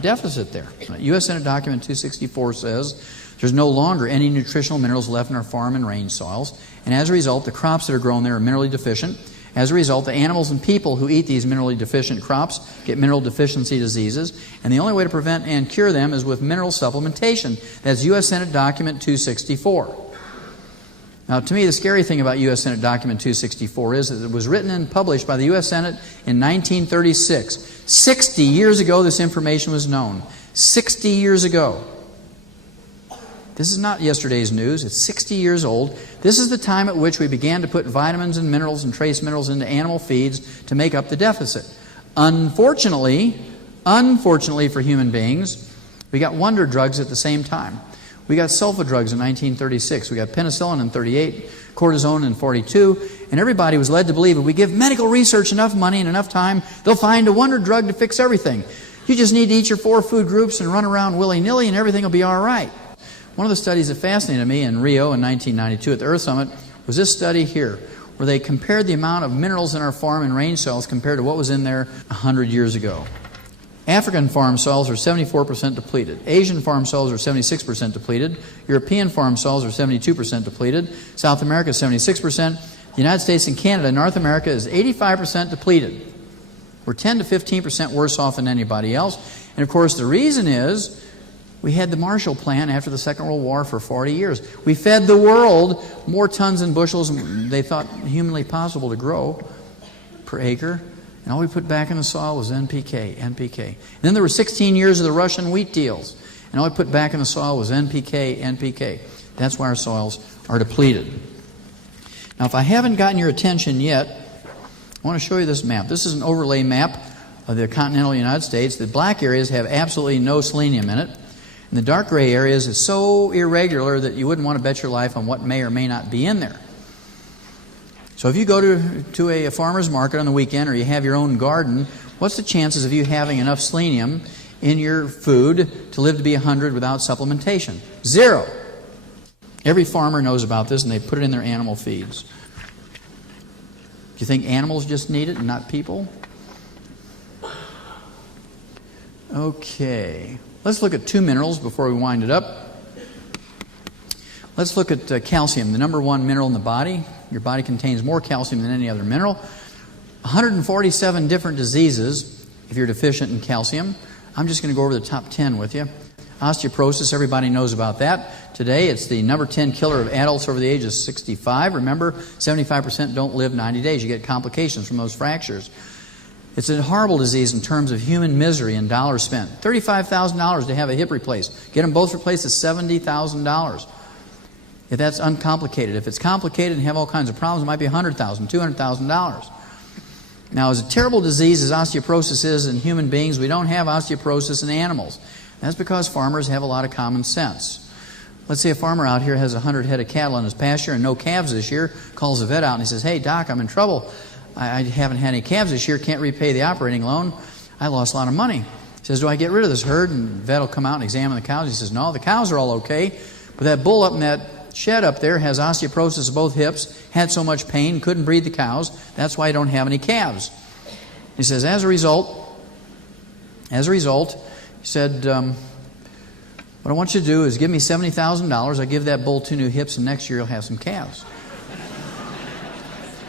deficit there. U.S. Senate Document 264 says there's no longer any nutritional minerals left in our farm and range soils. And as a result, the crops that are grown there are minerally deficient. As a result, the animals and people who eat these minerally deficient crops get mineral deficiency diseases, and the only way to prevent and cure them is with mineral supplementation. That's U.S. Senate Document 264. Now, to me, the scary thing about U.S. Senate Document 264 is that it was written and published by the U.S. Senate in 1936. 60 years ago, this information was known. 60 years ago. This is not yesterday's news. It's 60 years old. This is the time at which we began to put vitamins and minerals and trace minerals into animal feeds to make up the deficit. Unfortunately for human beings, we got wonder drugs at the same time. We got sulfa drugs in 1936. We got penicillin in 38, cortisone in 42, and everybody was led to believe if we give medical research enough money and enough time, they'll find a wonder drug to fix everything. You just need to eat your 4 food groups and run around willy-nilly and everything will be all right. One of the studies that fascinated me in Rio in 1992 at the Earth Summit was this study here, where they compared the amount of minerals in our farm and range soils compared to what was in there 100 years ago. African farm soils are 74% depleted. Asian farm soils are 76% depleted. European farm soils are 72% depleted. South America is 76%. The United States and Canada, North America is 85% depleted. We're 10 to 15% worse off than anybody else. And of course, the reason is we had the Marshall Plan after the Second World War for 40 years. We fed the world more tons and bushels than they thought humanly possible to grow per acre. And all we put back in the soil was NPK. And then there were 16 years of the Russian wheat deals. And all we put back in the soil was NPK. That's why our soils are depleted. Now, if I haven't gotten your attention yet, I want to show you this map. This is an overlay map of the continental United States. The black areas have absolutely no selenium in it. And the dark gray areas is so irregular that you wouldn't want to bet your life on what may or may not be in there. So if you go to a farmer's market on the weekend or you have your own garden, what's the chances of you having enough selenium in your food to live to be 100 without supplementation? 0. Every farmer knows about this and they put it in their animal feeds. Do you think animals just need it and not people? Okay. Let's look at 2 minerals before we wind it up. Let's look at calcium, the number 1 mineral in the body. Your body contains more calcium than any other mineral. 147 different diseases if you're deficient in calcium. I'm just going to go over the top 10 with you. Osteoporosis, everybody knows about that. Today, it's the number 10 killer of adults over the age of 65. Remember, 75% don't live 90 days. You get complications from those fractures. It's a horrible disease in terms of human misery and dollars spent. $35,000 to have a hip replaced. Get them both replaced is $70,000. If that's uncomplicated. If it's complicated and have all kinds of problems, it might be $100,000, $200,000. Now, as a terrible disease as osteoporosis is in human beings, we don't have osteoporosis in animals. That's because farmers have a lot of common sense. Let's say a farmer out here has 100 head of cattle in his pasture and no calves this year, calls the vet out and he says, "Hey, Doc, I'm in trouble. I haven't had any calves this year, can't repay the operating loan. I lost a lot of money." He says, "Do I get rid of this herd?" And the vet will come out and examine the cows. He says, "No, the cows are all okay, but that bull up in that shed up there has osteoporosis of both hips, had so much pain, couldn't breed the cows. That's why I don't have any calves." He says, as a result, he said, "What I want you to do is give me $70,000. I'll give that bull 2 new hips, and next year you'll have some calves."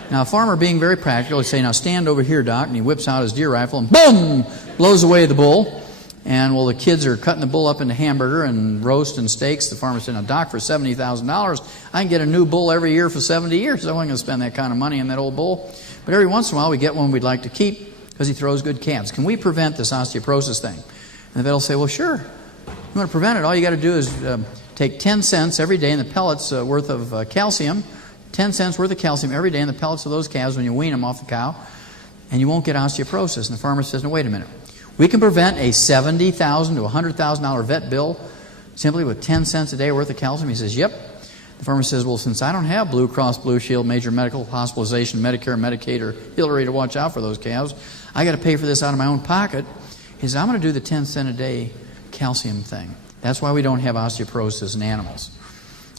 Now, a farmer being very practical would say, "Now stand over here, Doc," and he whips out his deer rifle and boom, blows away the bull. And while the kids are cutting the bull up into hamburger and roast and steaks, the farmer said, "Now, Doc, for $70,000, I can get a new bull every year for 70 years. I wasn't going to spend that kind of money on that old bull. But every once in a while, we get one we'd like to keep because he throws good calves. Can we prevent this osteoporosis thing?" And the vet will say, "Well, sure. You want to prevent it, all you got to do is take 10 cents every day in the pellets worth of calcium, 10 cents worth of calcium every day in the pellets of those calves when you wean them off the cow, and you won't get osteoporosis. And the farmer says, no, wait a minute. We can prevent a $70,000 to $100,000 vet bill simply with 10 cents a day worth of calcium. He says, yep. The farmer says, well, since I don't have Blue Cross Blue Shield, major medical, hospitalization, Medicare, Medicaid, or Hillary to watch out for those calves, I got to pay for this out of my own pocket. He says, I'm going to do the 10 cent a day calcium thing. That's why we don't have osteoporosis in animals.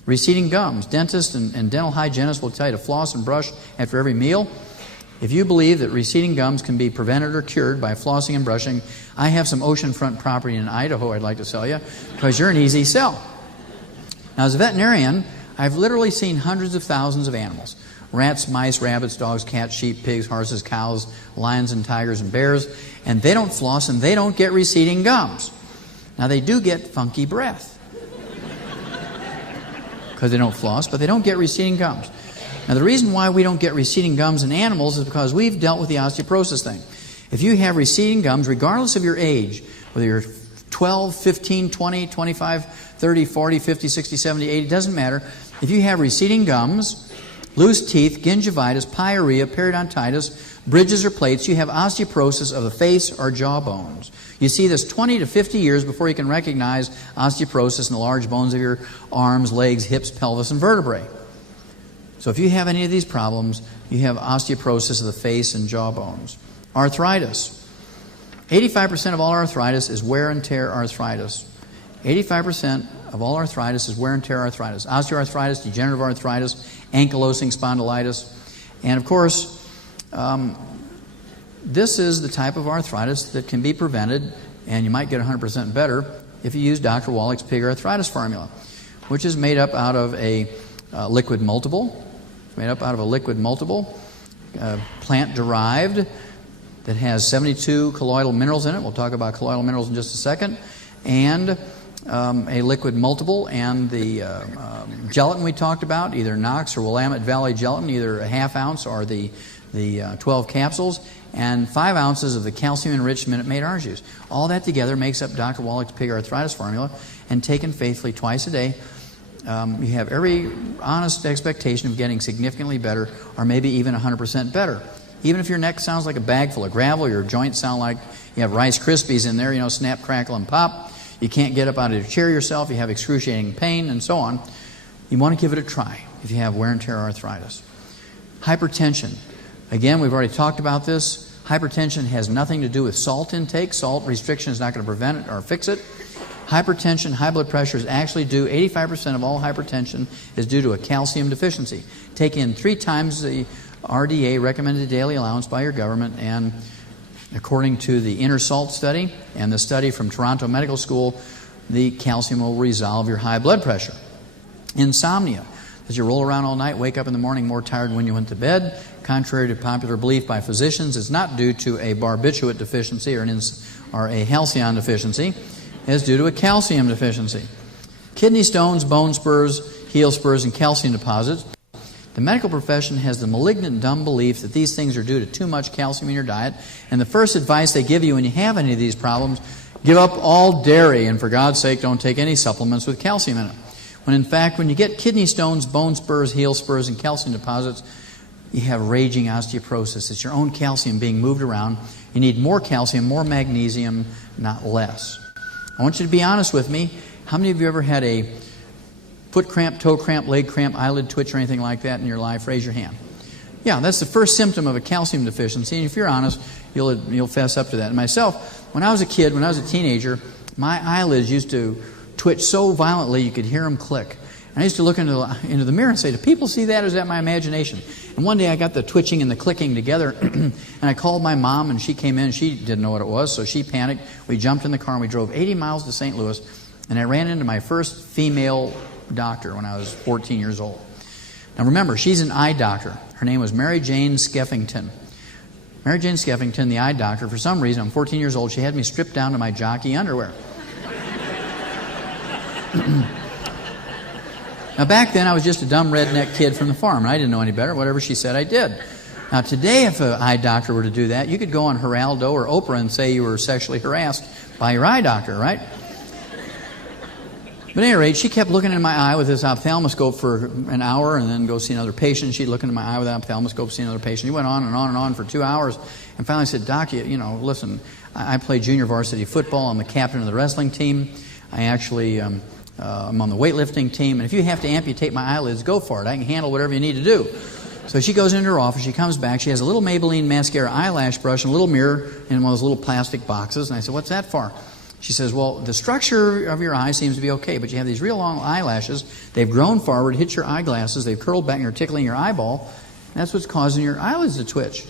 Receding gums. Dentists and dental hygienists will tell you to floss and brush after every meal. If you believe that receding gums can be prevented or cured by flossing and brushing, I have some oceanfront property in Idaho I'd like to sell you, because you're an easy sell. Now, as a veterinarian, I've literally seen hundreds of thousands of animals. Rats, mice, rabbits, dogs, cats, sheep, pigs, horses, cows, lions and tigers and bears, and they don't floss and they don't get receding gums. Now, they do get funky breath because they don't floss, but they don't get receding gums. Now, the reason why we don't get receding gums in animals is because we've dealt with the osteoporosis thing. If you have receding gums, regardless of your age, whether you're 12, 15, 20, 25, 30, 40, 50, 60, 70, 80, it doesn't matter. If you have receding gums, loose teeth, gingivitis, pyorrhea, periodontitis, bridges or plates, you have osteoporosis of the face or jaw bones. You see this 20 to 50 years before you can recognize osteoporosis in the large bones of your arms, legs, hips, pelvis, and vertebrae. So if you have any of these problems, you have osteoporosis of the face and jaw bones. Arthritis. 85% of all arthritis is wear and tear arthritis. 85% of all arthritis is wear and tear arthritis. Osteoarthritis, degenerative arthritis, ankylosing spondylitis. And of course, this is the type of arthritis that can be prevented, and you might get 100% better if you use Dr. Wallach's pig arthritis formula, which is made up out of a liquid multiple. It's made up out of a liquid multiple, plant-derived, that has 72 colloidal minerals in it. We'll talk about colloidal minerals in just a second. And a liquid multiple, and the gelatin we talked about, either Knox or Willamette Valley gelatin, either a half ounce or the 12 capsules, and 5 ounces of the calcium-enriched Minute Maid orange juice. All that together makes up Dr. Wallach's pig arthritis formula, and taken faithfully twice a day, you have every honest expectation of getting significantly better, or maybe even 100% better. Even if your neck sounds like a bag full of gravel, your joints sound like you have Rice Krispies in there, snap, crackle, and pop. You can't get up out of your chair yourself, you have excruciating pain, and so on. You want to give it a try if you have wear and tear arthritis. Hypertension. Again, we've already talked about this. Hypertension has nothing to do with salt intake. Salt restriction is not going to prevent it or fix it. Hypertension, high blood pressure is actually due, 85% of all hypertension is due to a calcium deficiency. Take in 3 times the RDA, recommended daily allowance by your government, and according to the Inner Salt study and the study from Toronto Medical School, the calcium will resolve your high blood pressure. Insomnia. As you roll around all night, wake up in the morning more tired than when you went to bed. Contrary to popular belief by physicians, it's not due to a barbiturate deficiency or a halcyon deficiency. It's due to a calcium deficiency. Kidney stones, bone spurs, heel spurs, and calcium deposits. The medical profession has the malignant, dumb belief that these things are due to too much calcium in your diet, and the first advice they give you when you have any of these problems, give up all dairy, and for God's sake, don't take any supplements with calcium in it. When in fact, when you get kidney stones, bone spurs, heel spurs, and calcium deposits, you have raging osteoporosis. It's your own calcium being moved around. You need more calcium, more magnesium, not less. I want you to be honest with me. How many of you ever had a foot cramp, toe cramp, leg cramp, eyelid twitch, or anything like that in your life? Raise your hand. Yeah, that's the first symptom of a calcium deficiency, and if you're honest, you'll fess up to that. And myself, when I was a kid, when I was a teenager, my eyelids used to twitch so violently you could hear them click. And I used to look into the mirror and say, do people see that, or is that my imagination? And one day I got the twitching and the clicking together, and I called my mom, and she came in, and she didn't know what it was, so she panicked. We jumped in the car, and we drove 80 miles to St. Louis, and I ran into my first female doctor when I was 14 years old. Now remember, she's an eye doctor. Her name was Mary Jane Skeffington. Mary Jane Skeffington, the eye doctor, for some reason, I'm 14 years old, she had me stripped down to my jockey underwear. Now back then I was just a dumb redneck kid from the farm, and I didn't know any better. Whatever she said, I did. Now today, if an eye doctor were to do that, you could go on Geraldo or Oprah and say you were sexually harassed by your eye doctor, right? But at any rate, she kept looking in my eye with this ophthalmoscope for an hour and then go see another patient. She'd look into my eye with an ophthalmoscope, see another patient. He went on and on and on for 2 hours. And finally I said, Doc, listen, I play junior varsity football. I'm the captain of the wrestling team. I actually, I'm on the weightlifting team. And if you have to amputate my eyelids, go for it. I can handle whatever you need to do. So she goes into her office. She comes back. She has a little Maybelline mascara eyelash brush and a little mirror in one of those little plastic boxes. And I said, what's that for? She says, well, the structure of your eye seems to be okay, but you have these real long eyelashes. They've grown forward, hit your eyeglasses. They've curled back and are tickling your eyeball. And that's what's causing your eyelids to twitch.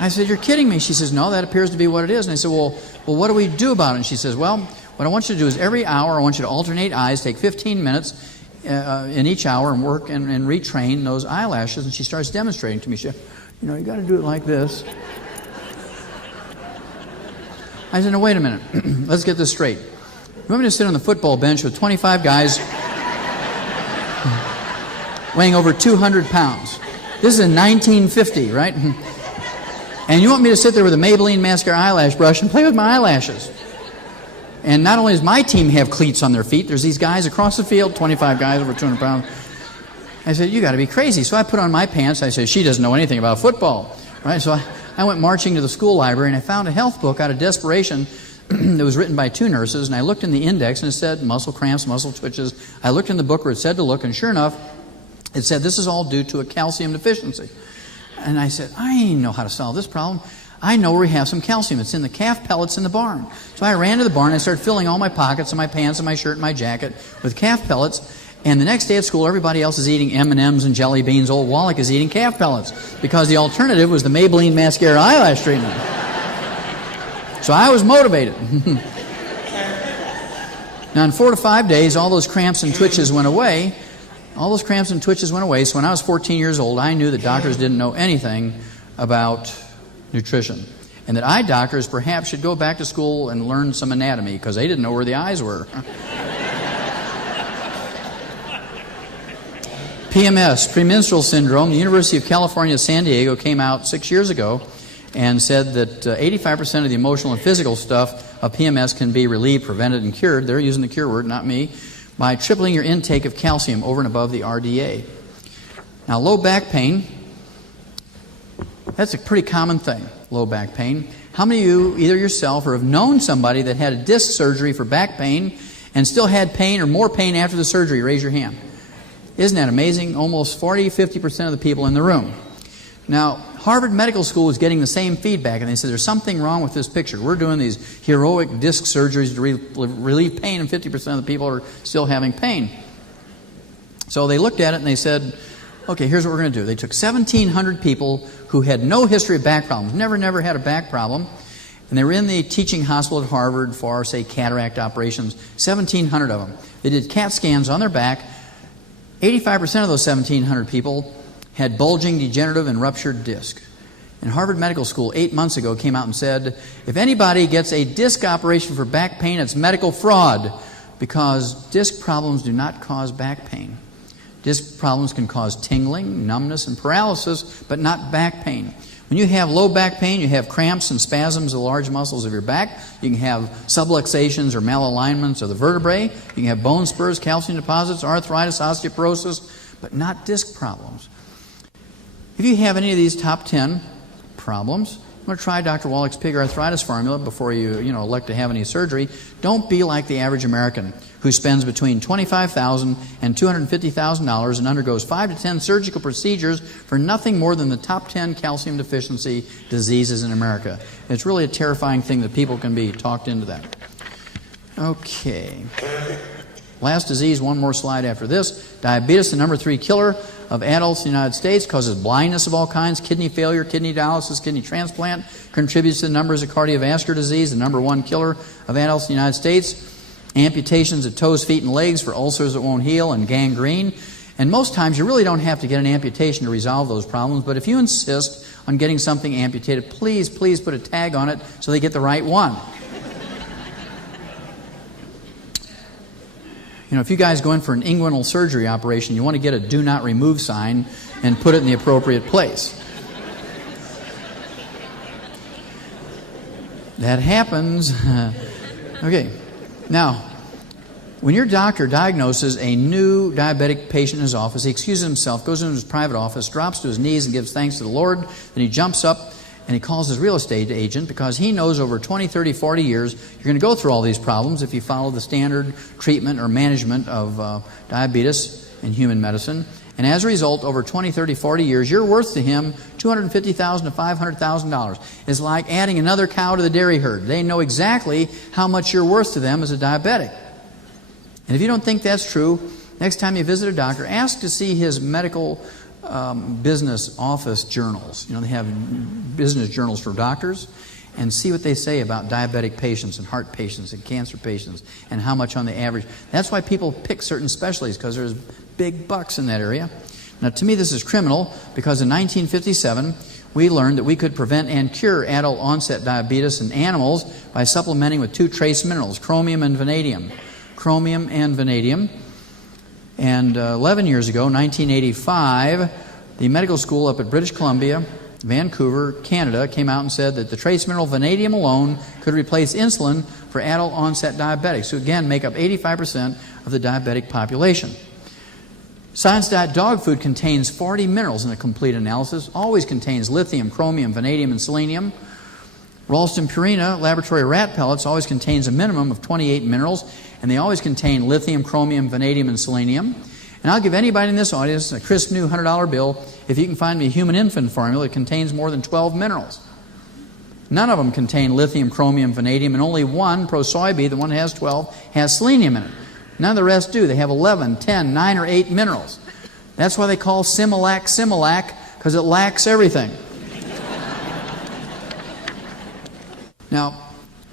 I said, you're kidding me. She says, no, that appears to be what it is. And I said, well, what do we do about it? And she says, well, what I want you to do is every hour I want you to alternate eyes, take 15 minutes in each hour and work and retrain those eyelashes. And she starts demonstrating to me. She said, you got to do it like this. I said, no, wait a minute. Let's get this straight. You want me to sit on the football bench with 25 guys weighing over 200 pounds? This is in 1950, right? And you want me to sit there with a Maybelline mascara eyelash brush and play with my eyelashes? And not only does my team have cleats on their feet, there's these guys across the field, 25 guys over 200 pounds. I said, you got to be crazy. So I put on my pants. I said, she doesn't know anything about football, right? So I went marching to the school library and I found a health book out of desperation that was written by 2 nurses, and I looked in the index and it said muscle cramps, muscle twitches. I looked in the book where it said to look, and sure enough, it said this is all due to a calcium deficiency. And I said, I know how to solve this problem. I know where we have some calcium. It's in the calf pellets in the barn. So I ran to the barn and I started filling all my pockets and my pants and my shirt and my jacket with calf pellets. And the next day at school, everybody else is eating M&Ms and jelly beans. Old Wallach is eating calf pellets because the alternative was the Maybelline mascara eyelash treatment. So I was motivated. Now, in 4 to 5 days, all those cramps and twitches went away. So when I was 14 years old, I knew that doctors didn't know anything about nutrition, and that eye doctors perhaps should go back to school and learn some anatomy because they didn't know where the eyes were. PMS, premenstrual syndrome. The University of California, San Diego came out 6 years ago and said that 85% of the emotional and physical stuff of PMS can be relieved, prevented, and cured. They're using the cure word, not me, by tripling your intake of calcium over and above the RDA. Now, low back pain, that's a pretty common thing, low back pain. How many of you, either yourself or have known somebody that had a disc surgery for back pain and still had pain or more pain after the surgery? Raise your hand. Isn't that amazing? Almost 40-50% of the people in the room. Now, Harvard Medical School is getting the same feedback, and they said there's something wrong with this picture. We're doing these heroic disc surgeries to relieve pain, and 50% of the people are still having pain. So they looked at it and they said, okay, here's what we're going to do. They took 1,700 people who had no history of back problems, never had a back problem, and they were in the teaching hospital at Harvard for, say, cataract operations, 1,700 of them. They did CAT scans on their back. 85% of those 1,700 people had bulging, degenerative, and ruptured disc. And Harvard Medical School 8 months ago came out and said, if anybody gets a disc operation for back pain, it's medical fraud, because disc problems do not cause back pain. Disc problems can cause tingling, numbness, and paralysis, but not back pain. When you have low back pain, you have cramps and spasms of the large muscles of your back. You can have subluxations or malalignments of the vertebrae. You can have bone spurs, calcium deposits, arthritis, osteoporosis, but not disc problems. If you have any of these top 10 problems, you want to try Dr. Wallach's pig arthritis formula before you elect to have any surgery. Don't be like the average American who spends between $25,000 and $250,000 and undergoes 5 to 10 surgical procedures for nothing more than the top 10 calcium deficiency diseases in America. It's really a terrifying thing that people can be talked into that. Okay. Last disease, one more slide after this. Diabetes, the number 3 killer of adults in the United States, causes blindness of all kinds, kidney failure, kidney dialysis, kidney transplant, contributes to the numbers of cardiovascular disease, the number 1 killer of adults in the United States, amputations of toes, feet, and legs for ulcers that won't heal, and gangrene. And most times you really don't have to get an amputation to resolve those problems, but if you insist on getting something amputated, please put a tag on it so they get the right one. If you guys go in for an inguinal surgery operation, you want to get a do not remove sign and put it in the appropriate place. That happens. Okay. Now, When your doctor diagnoses a new diabetic patient in his office, he excuses himself, goes into his private office, drops to his knees and gives thanks to the Lord. Then he jumps up and he calls his real estate agent because he knows over 20, 30, 40 years you're going to go through all these problems if you follow the standard treatment or management of diabetes in human medicine. And as a result, over 20, 30, 40 years, you're worth to him $250,000 to $500,000. It's like adding another cow to the dairy herd. They know exactly how much you're worth to them as a diabetic. And if you don't think that's true, next time you visit a doctor, ask to see his medical business office journals. You know, they have business journals for doctors, and see what they say about diabetic patients and heart patients and cancer patients and how much on the average. That's why people pick certain specialties, because there's big bucks in that area. Now, to me, this is criminal because in 1957, we learned that we could prevent and cure adult onset diabetes in animals by supplementing with two trace minerals, chromium and vanadium. Chromium and vanadium. And 11 years ago, 1985, the medical school up at British Columbia, Vancouver, Canada, came out and said that the trace mineral vanadium alone could replace insulin for adult onset diabetics, who again make up 85% of the diabetic population. Science Diet dog food contains 40 minerals in a complete analysis, always contains lithium, chromium, vanadium, and selenium. Ralston Purina laboratory rat pellets always contains a minimum of 28 minerals, and they always contain lithium, chromium, vanadium, and selenium. And I'll give anybody in this audience a crisp new $100 bill if you can find me a human infant formula that contains more than 12 minerals. None of them contain lithium, chromium, vanadium, and only one, Pro-Soybe, the one that has 12, has selenium in it. None of the rest do. They have 11, 10, 9, or 8 minerals. That's why they call Similac Similac, because it lacks everything. Now,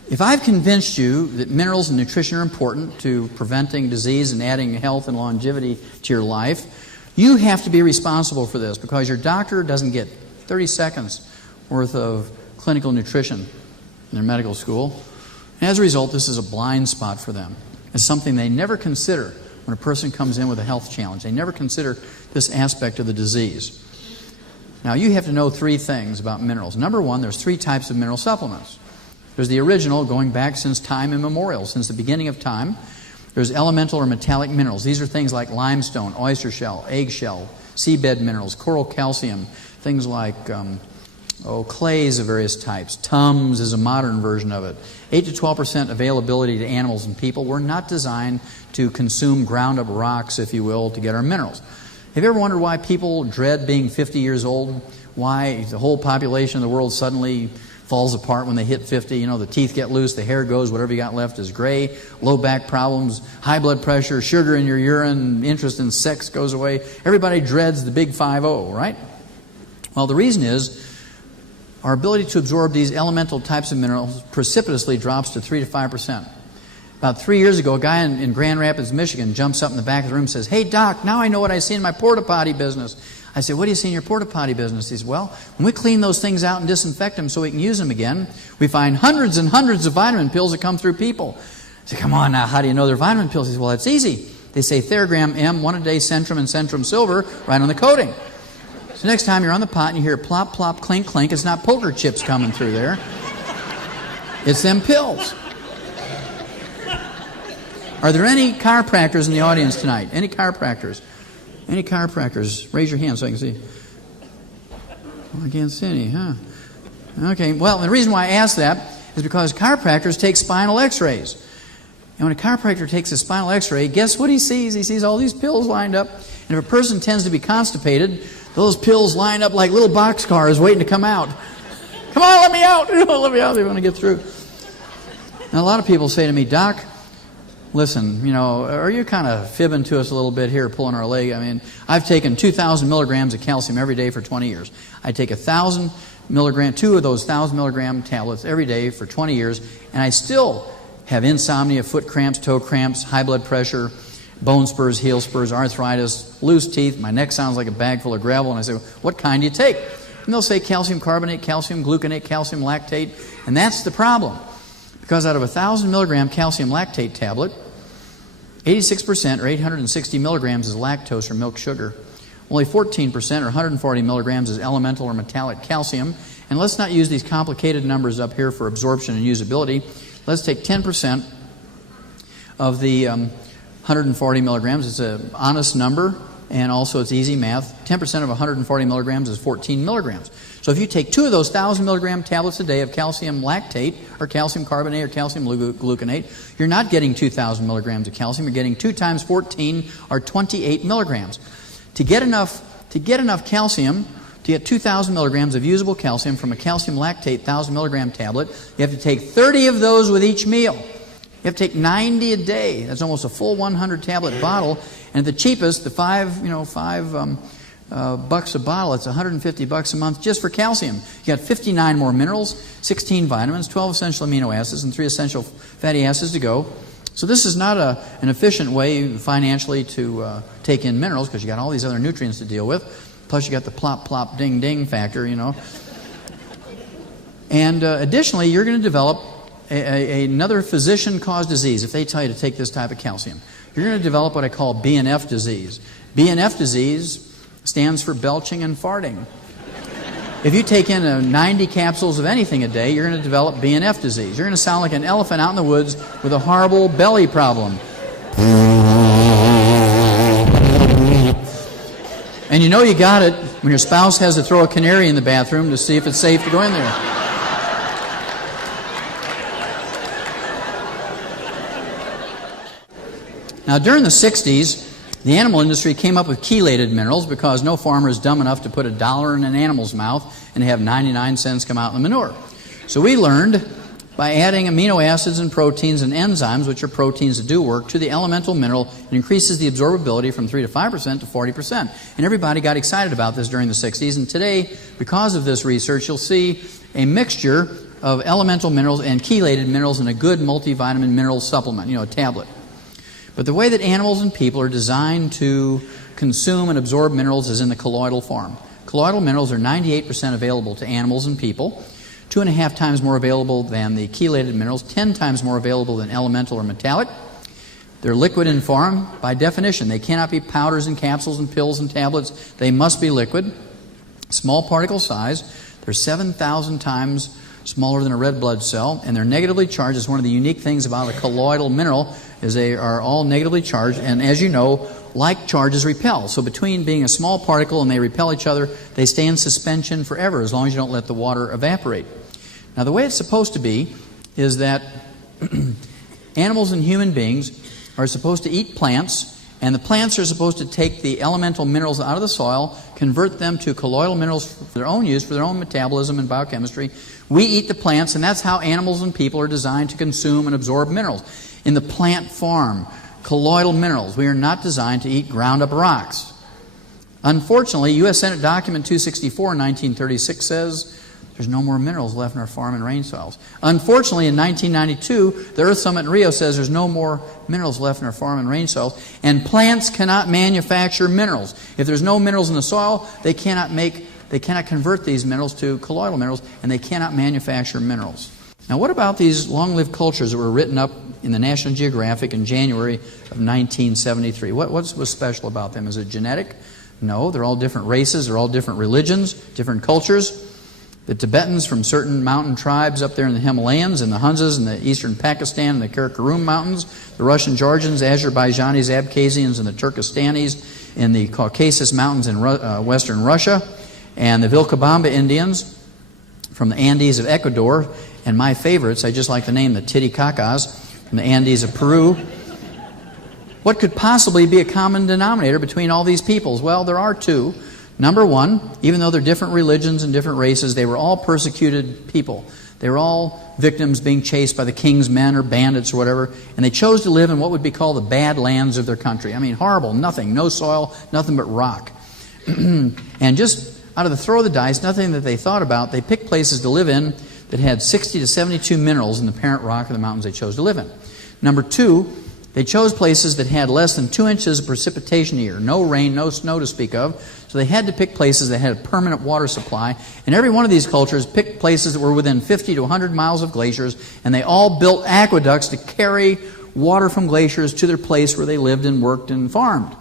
if I've convinced you that minerals and nutrition are important to preventing disease and adding health and longevity to your life, you have to be responsible for this, because your doctor doesn't get 30 seconds worth of clinical nutrition in their medical school. And as a result, this is a blind spot for them. It's something they never consider when a person comes in with a health challenge. They never consider this aspect of the disease. Now, you have to know three things about minerals. Number one, there's three types of mineral supplements. There's the original, going back since time immemorial, since the beginning of time. There's elemental or metallic minerals. These are things like limestone, oyster shell, eggshell, seabed minerals, coral calcium, things like clays of various types. Tums is a modern version of it. 8 to 12% availability to animals and people. We're not designed to consume ground up rocks, if you will, to get our minerals. Have you ever wondered why people dread being 50 years old? Why the whole population of the world suddenly falls apart when they hit 50. You know, the teeth get loose, the hair goes, whatever you got left is gray, low back problems, high blood pressure, sugar in your urine, interest in sex goes away. Everybody dreads the big 5-0, right? Well, the reason is our ability to absorb these elemental types of minerals precipitously drops to 3 to 5%. About 3 years ago, a guy in Grand Rapids, Michigan, jumps up in the back of the room and says, "Hey, Doc, now I know what I see in my porta potty business." I said, "What do you see in your porta potty business?" He said, "Well, when we clean those things out and disinfect them so we can use them again, we find hundreds and hundreds of vitamin pills that come through people." I said, "Come on now, how do you know they're vitamin pills?" He said, "Well, it's easy. They say Theragram M, 1 a day, Centrum, and Centrum Silver right on the coating. So next time you're on the pot and you hear plop, plop, clink, clink, it's not poker chips coming through there. It's them pills." Are there any chiropractors in the audience tonight? Any chiropractors? Any chiropractors? Raise your hand so I can see. Well, I can't see any, huh? Okay, well, the reason why I ask that is because chiropractors take spinal x-rays. And when a chiropractor takes a spinal x-ray, guess what he sees? He sees all these pills lined up. And if a person tends to be constipated, those pills line up like little boxcars waiting to come out. Come on, let me out! Let me out, they want to get through. Now, a lot of people say to me, "Doc, listen, you know, are you kind of fibbing to us a little bit here, pulling our leg? I mean, I've taken 2,000 milligrams of calcium every day for 20 years. I take 1,000 milligram, 2 of those 1,000 milligram tablets every day for 20 years, and I still have insomnia, foot cramps, toe cramps, high blood pressure, bone spurs, heel spurs, arthritis, loose teeth. My neck sounds like a bag full of gravel." And I say, "What kind do you take?" And they'll say calcium carbonate, calcium gluconate, calcium lactate. And that's the problem. Because out of 1,000 milligram calcium lactate tablet, 86% or 860 milligrams is lactose or milk sugar. Only 14% or 140 milligrams is elemental or metallic calcium. And let's not use these complicated numbers up here for absorption and usability. Let's take 10% of the 140 milligrams. It's an honest number, and also it's easy math. 10% of 140 milligrams is 14 milligrams. So if you take 2 of those 1,000 milligram tablets a day of calcium lactate or calcium carbonate or calcium gluconate, you're not getting 2,000 milligrams of calcium. You're getting 2 times 14 or 28 milligrams. To get enough calcium, to get 2,000 milligrams of usable calcium from a calcium lactate 1,000 milligram tablet, you have to take 30 of those with each meal. You have to take 90 a day. That's almost a full 100 tablet bottle. And at the cheapest, the $5 bucks a bottle, it's $150 a month just for calcium. You got 59 more minerals, 16 vitamins, 12 essential amino acids, and 3 essential fatty acids to go. So this is not an efficient way financially to take in minerals, because you got all these other nutrients to deal with. Plus you got the plop, plop, ding, ding factor, And additionally, you're going to develop another physician-caused disease if they tell you to take this type of calcium. You're going to develop what I call BNF disease. BNF disease stands for belching and farting. If you take in 90 capsules of anything a day, you're going to develop BNF disease. You're going to sound like an elephant out in the woods with a horrible belly problem. And you know you got it when your spouse has to throw a canary in the bathroom to see if it's safe to go in there. Now, during the 60s, the animal industry came up with chelated minerals because no farmer is dumb enough to put $1 in an animal's mouth and have 99 cents come out in the manure. So we learned by adding amino acids and proteins and enzymes, which are proteins that do work, to the elemental mineral, it increases the absorbability from 3 to 5% to 40%. And everybody got excited about this during the 60s. And today, because of this research, you'll see a mixture of elemental minerals and chelated minerals in a good multivitamin mineral supplement, a tablet. But the way that animals and people are designed to consume and absorb minerals is in the colloidal form. Colloidal minerals are 98% available to animals and people, 2.5 times more available than the chelated minerals, 10 times more available than elemental or metallic. They're liquid in form by definition. They cannot be powders and capsules and pills and tablets. They must be liquid. Small particle size. They're 7,000 times smaller than a red blood cell, and they're negatively charged. It's one of the unique things about a colloidal mineral is they are all negatively charged, and as you know, like charges repel. So between being a small particle and they repel each other, they stay in suspension forever as long as you don't let the water evaporate. Now the way it's supposed to be is that animals and human beings are supposed to eat plants, and the plants are supposed to take the elemental minerals out of the soil, convert them to colloidal minerals for their own use, for their own metabolism and biochemistry. We eat the plants, and that's how animals and people are designed to consume and absorb minerals. In the plant farm, colloidal minerals, we are not designed to eat ground-up rocks. Unfortunately, U.S. Senate Document 264 in 1936 says there's no more minerals left in our farm and rain soils. Unfortunately, in 1992, the Earth Summit in Rio says there's no more minerals left in our farm and rain soils, and plants cannot manufacture minerals. If there's no minerals in the soil, they cannot convert these minerals to colloidal minerals, and they cannot manufacture minerals. Now, what about these long-lived cultures that were written up in the National Geographic in January of 1973? What was special about them? Is it genetic? No, they're all different races, they're all different religions, different cultures. The Tibetans from certain mountain tribes up there in the Himalayas, and the Hunzas in the eastern Pakistan and the Karakoram Mountains, the Russian Georgians, Azerbaijanis, Abkhazians, and the Turkestanis in the Caucasus Mountains in western Russia, and the Vilcabamba Indians from the Andes of Ecuador, and my favorites, I just like the name, the Titicacas from the Andes of Peru. What could possibly be a common denominator between all these peoples? Well, there are two. Number one, even though they're different religions and different races, they were all persecuted people. They were all victims being chased by the king's men or bandits or whatever, and they chose to live in what would be called the bad lands of their country. I mean, horrible, nothing, no soil, nothing but rock. And just out of the throw of the dice, nothing that they thought about, they picked places to live in that had 60 to 72 minerals in the parent rock of the mountains they chose to live in. Number two, they chose places that had less than 2 inches of precipitation a year. No rain, no snow to speak of. So they had to pick places that had a permanent water supply. And every one of these cultures picked places that were within 50 to 100 miles of glaciers. And they all built aqueducts to carry water from glaciers to their place where they lived and worked and farmed.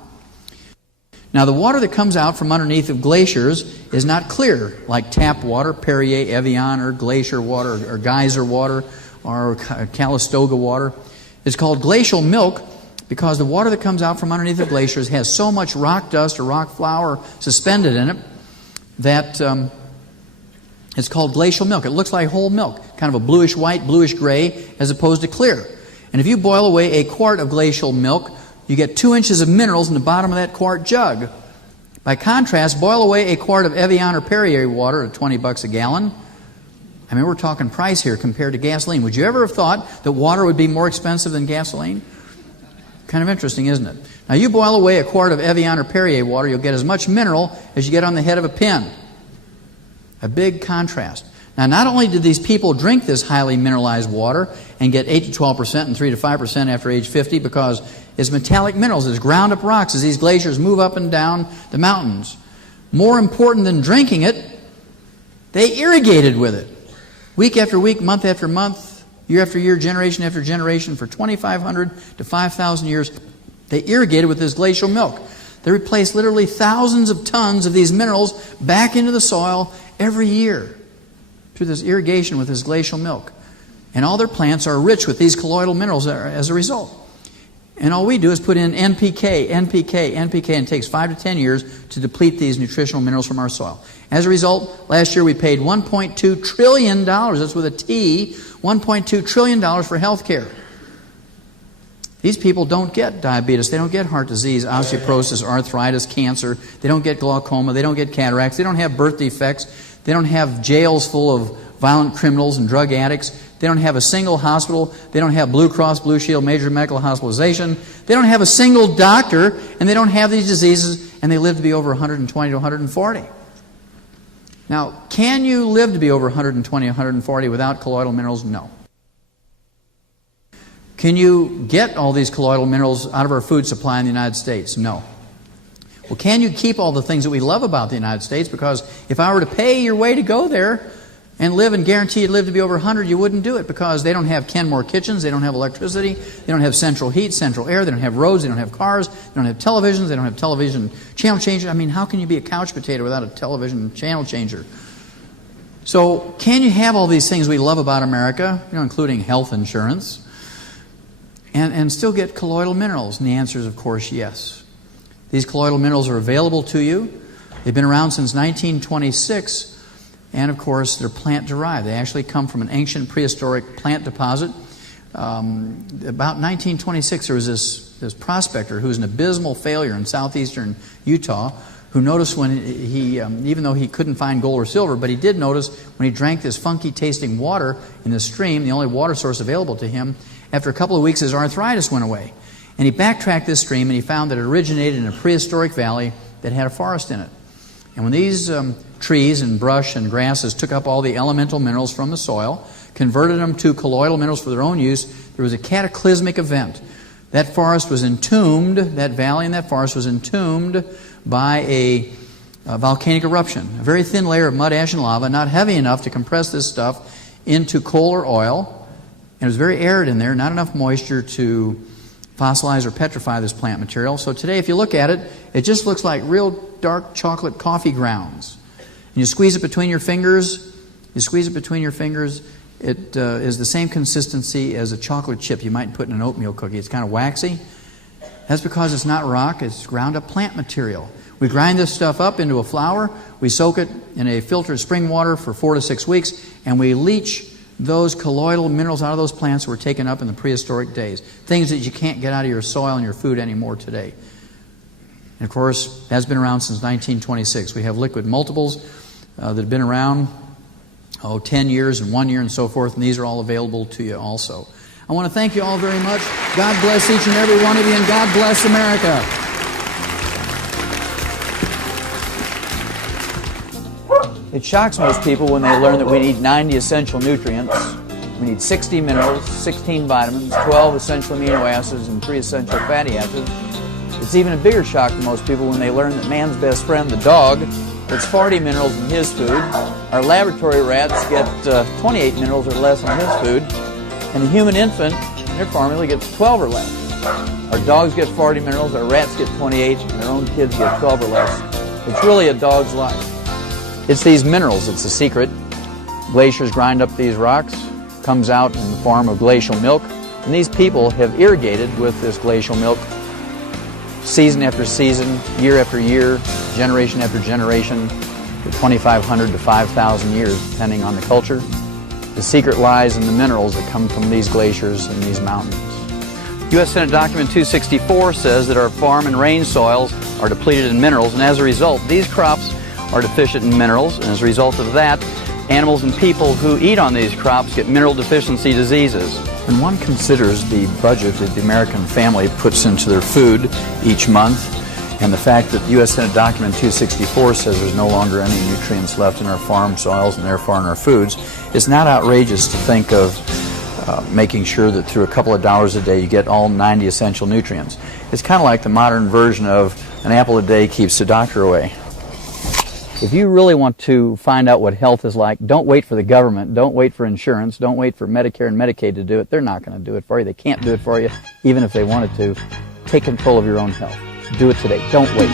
Now the water that comes out from underneath of glaciers is not clear, like tap water, Perrier, Evian, or glacier water, or geyser water, or Calistoga water. It's called glacial milk because the water that comes out from underneath the glaciers has so much rock dust or rock flour suspended in it that it's called glacial milk. It looks like whole milk, kind of a bluish-white, bluish-gray, as opposed to clear. And if you boil away a quart of glacial milk, you get 2 inches of minerals in the bottom of that quart jug. By contrast, boil away a quart of Evian or Perrier water at $20 a gallon. I mean, we're talking price here compared to gasoline. Would you ever have thought that water would be more expensive than gasoline? Kind of interesting, isn't it? Now, you boil away a quart of Evian or Perrier water, you'll get as much mineral as you get on the head of a pin. A big contrast. Now, not only did these people drink this highly mineralized water and get 8 to 12% and 3 to 5% after age 50 because it's metallic minerals, it's ground up rocks as these glaciers move up and down the mountains. More important than drinking it, they irrigated with it. Week after week, month after month, year after year, generation after generation, for 2,500 to 5,000 years, they irrigated with this glacial milk. They replaced literally thousands of tons of these minerals back into the soil every year through this irrigation with this glacial milk. And all their plants are rich with these colloidal minerals as a result. And all we do is put in NPK, and it takes 5 to 10 years to deplete these nutritional minerals from our soil. As a result, last year we paid $1.2 trillion, that's with a T, $1.2 trillion for health care. These people don't get diabetes, they don't get heart disease, osteoporosis, arthritis, cancer, they don't get glaucoma, they don't get cataracts, they don't have birth defects, they don't have jails full of violent criminals and drug addicts, they don't have a single hospital, they don't have Blue Cross, Blue Shield, major medical hospitalization, they don't have a single doctor, and they don't have these diseases, and they live to be over 120 to 140. Now, can you live to be over 120, 140 without colloidal minerals? No. Can you get all these colloidal minerals out of our food supply in the United States? No. Well, can you keep all the things that we love about the United States? Because if I were to pay your way to go there and live and guarantee you'd live to be over 100, you wouldn't do it because they don't have Kenmore kitchens, they don't have electricity, they don't have central heat, central air, they don't have roads, they don't have cars, they don't have televisions, they don't have television channel changer. I mean, how can you be a couch potato without a television channel changer? So, can you have all these things we love about America, including health insurance, and still get colloidal minerals? And the answer is, of course, yes. These colloidal minerals are available to you. They've been around since 1926. And, of course, they're plant-derived. They actually come from an ancient prehistoric plant deposit. About 1926, there was this prospector who was an abysmal failure in southeastern Utah who noticed when he, even though he couldn't find gold or silver, but he did notice when he drank this funky-tasting water in the stream, the only water source available to him, after a couple of weeks his arthritis went away. And he backtracked this stream and he found that it originated in a prehistoric valley that had a forest in it. And when these trees and brush and grasses took up all the elemental minerals from the soil, converted them to colloidal minerals for their own use, there was a cataclysmic event. That forest was entombed, that valley and that forest was entombed by a volcanic eruption. A very thin layer of mud, ash, and lava, not heavy enough to compress this stuff into coal or oil. And it was very arid in there, not enough moisture to fossilize or petrify this plant material. So today, if you look at it, it just looks like real dark chocolate coffee grounds. And you squeeze it between your fingers. It is the same consistency as a chocolate chip you might put in an oatmeal cookie. It's kind of waxy. That's because it's not rock, it's ground up plant material. We grind this stuff up into a flour. We soak it in a filtered spring water for 4 to 6 weeks, and we leach those colloidal minerals out of those plants that were taken up in the prehistoric days. Things that you can't get out of your soil and your food anymore today. And of course, that's been around since 1926. We have liquid multiples that have been around 10 years and 1 year and so forth, and these are all available to you also. I want to thank you all very much. God bless each and every one of you, and God bless America. It shocks most people when they learn that we need 90 essential nutrients. We need 60 minerals, 16 vitamins, 12 essential amino acids, and 3 essential fatty acids. It's even a bigger shock to most people when they learn that man's best friend, the dog, gets 40 minerals in his food. Our laboratory rats get 28 minerals or less in his food. And the human infant, their formula, gets 12 or less. Our dogs get 40 minerals, our rats get 28, and their own kids get 12 or less. It's really a dog's life. It's these minerals, it's the secret. Glaciers grind up these rocks, comes out in the form of glacial milk. And these people have irrigated with this glacial milk season after season, year after year, generation after generation, for 2,500 to 5,000 years, depending on the culture. The secret lies in the minerals that come from these glaciers and these mountains. U.S. Senate Document 264 says that our farm and range soils are depleted in minerals, and as a result, these crops are deficient in minerals, and as a result of that, animals and people who eat on these crops get mineral deficiency diseases. When one considers the budget that the American family puts into their food each month, and the fact that U.S. Senate Document 264 says there's no longer any nutrients left in our farm soils and therefore in our foods, it's not outrageous to think of making sure that through a couple of dollars a day you get all 90 essential nutrients. It's kind of like the modern version of an apple a day keeps the doctor away. If you really want to find out what health is like, don't wait for the government, don't wait for insurance, don't wait for Medicare and Medicaid to do it. They're not going to do it for you. They can't do it for you, even if they wanted to. Take control of your own health. Do it today. Don't wait.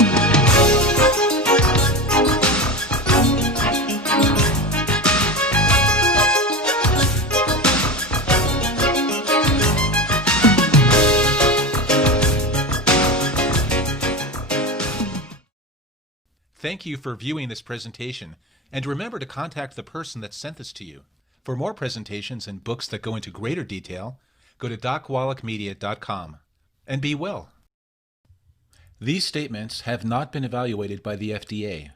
Thank you for viewing this presentation, and remember to contact the person that sent this to you. For more presentations and books that go into greater detail, go to docwallachmedia.com. And be well. These statements have not been evaluated by the FDA.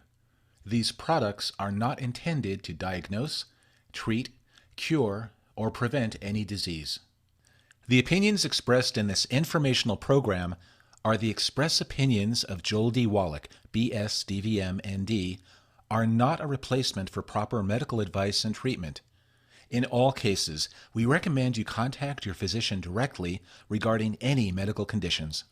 These products are not intended to diagnose, treat, cure, or prevent any disease. The opinions expressed in this informational program are the express opinions of Joel D. Wallach, B.S., DVM, ND, are not a replacement for proper medical advice and treatment. In all cases, we recommend you contact your physician directly regarding any medical conditions.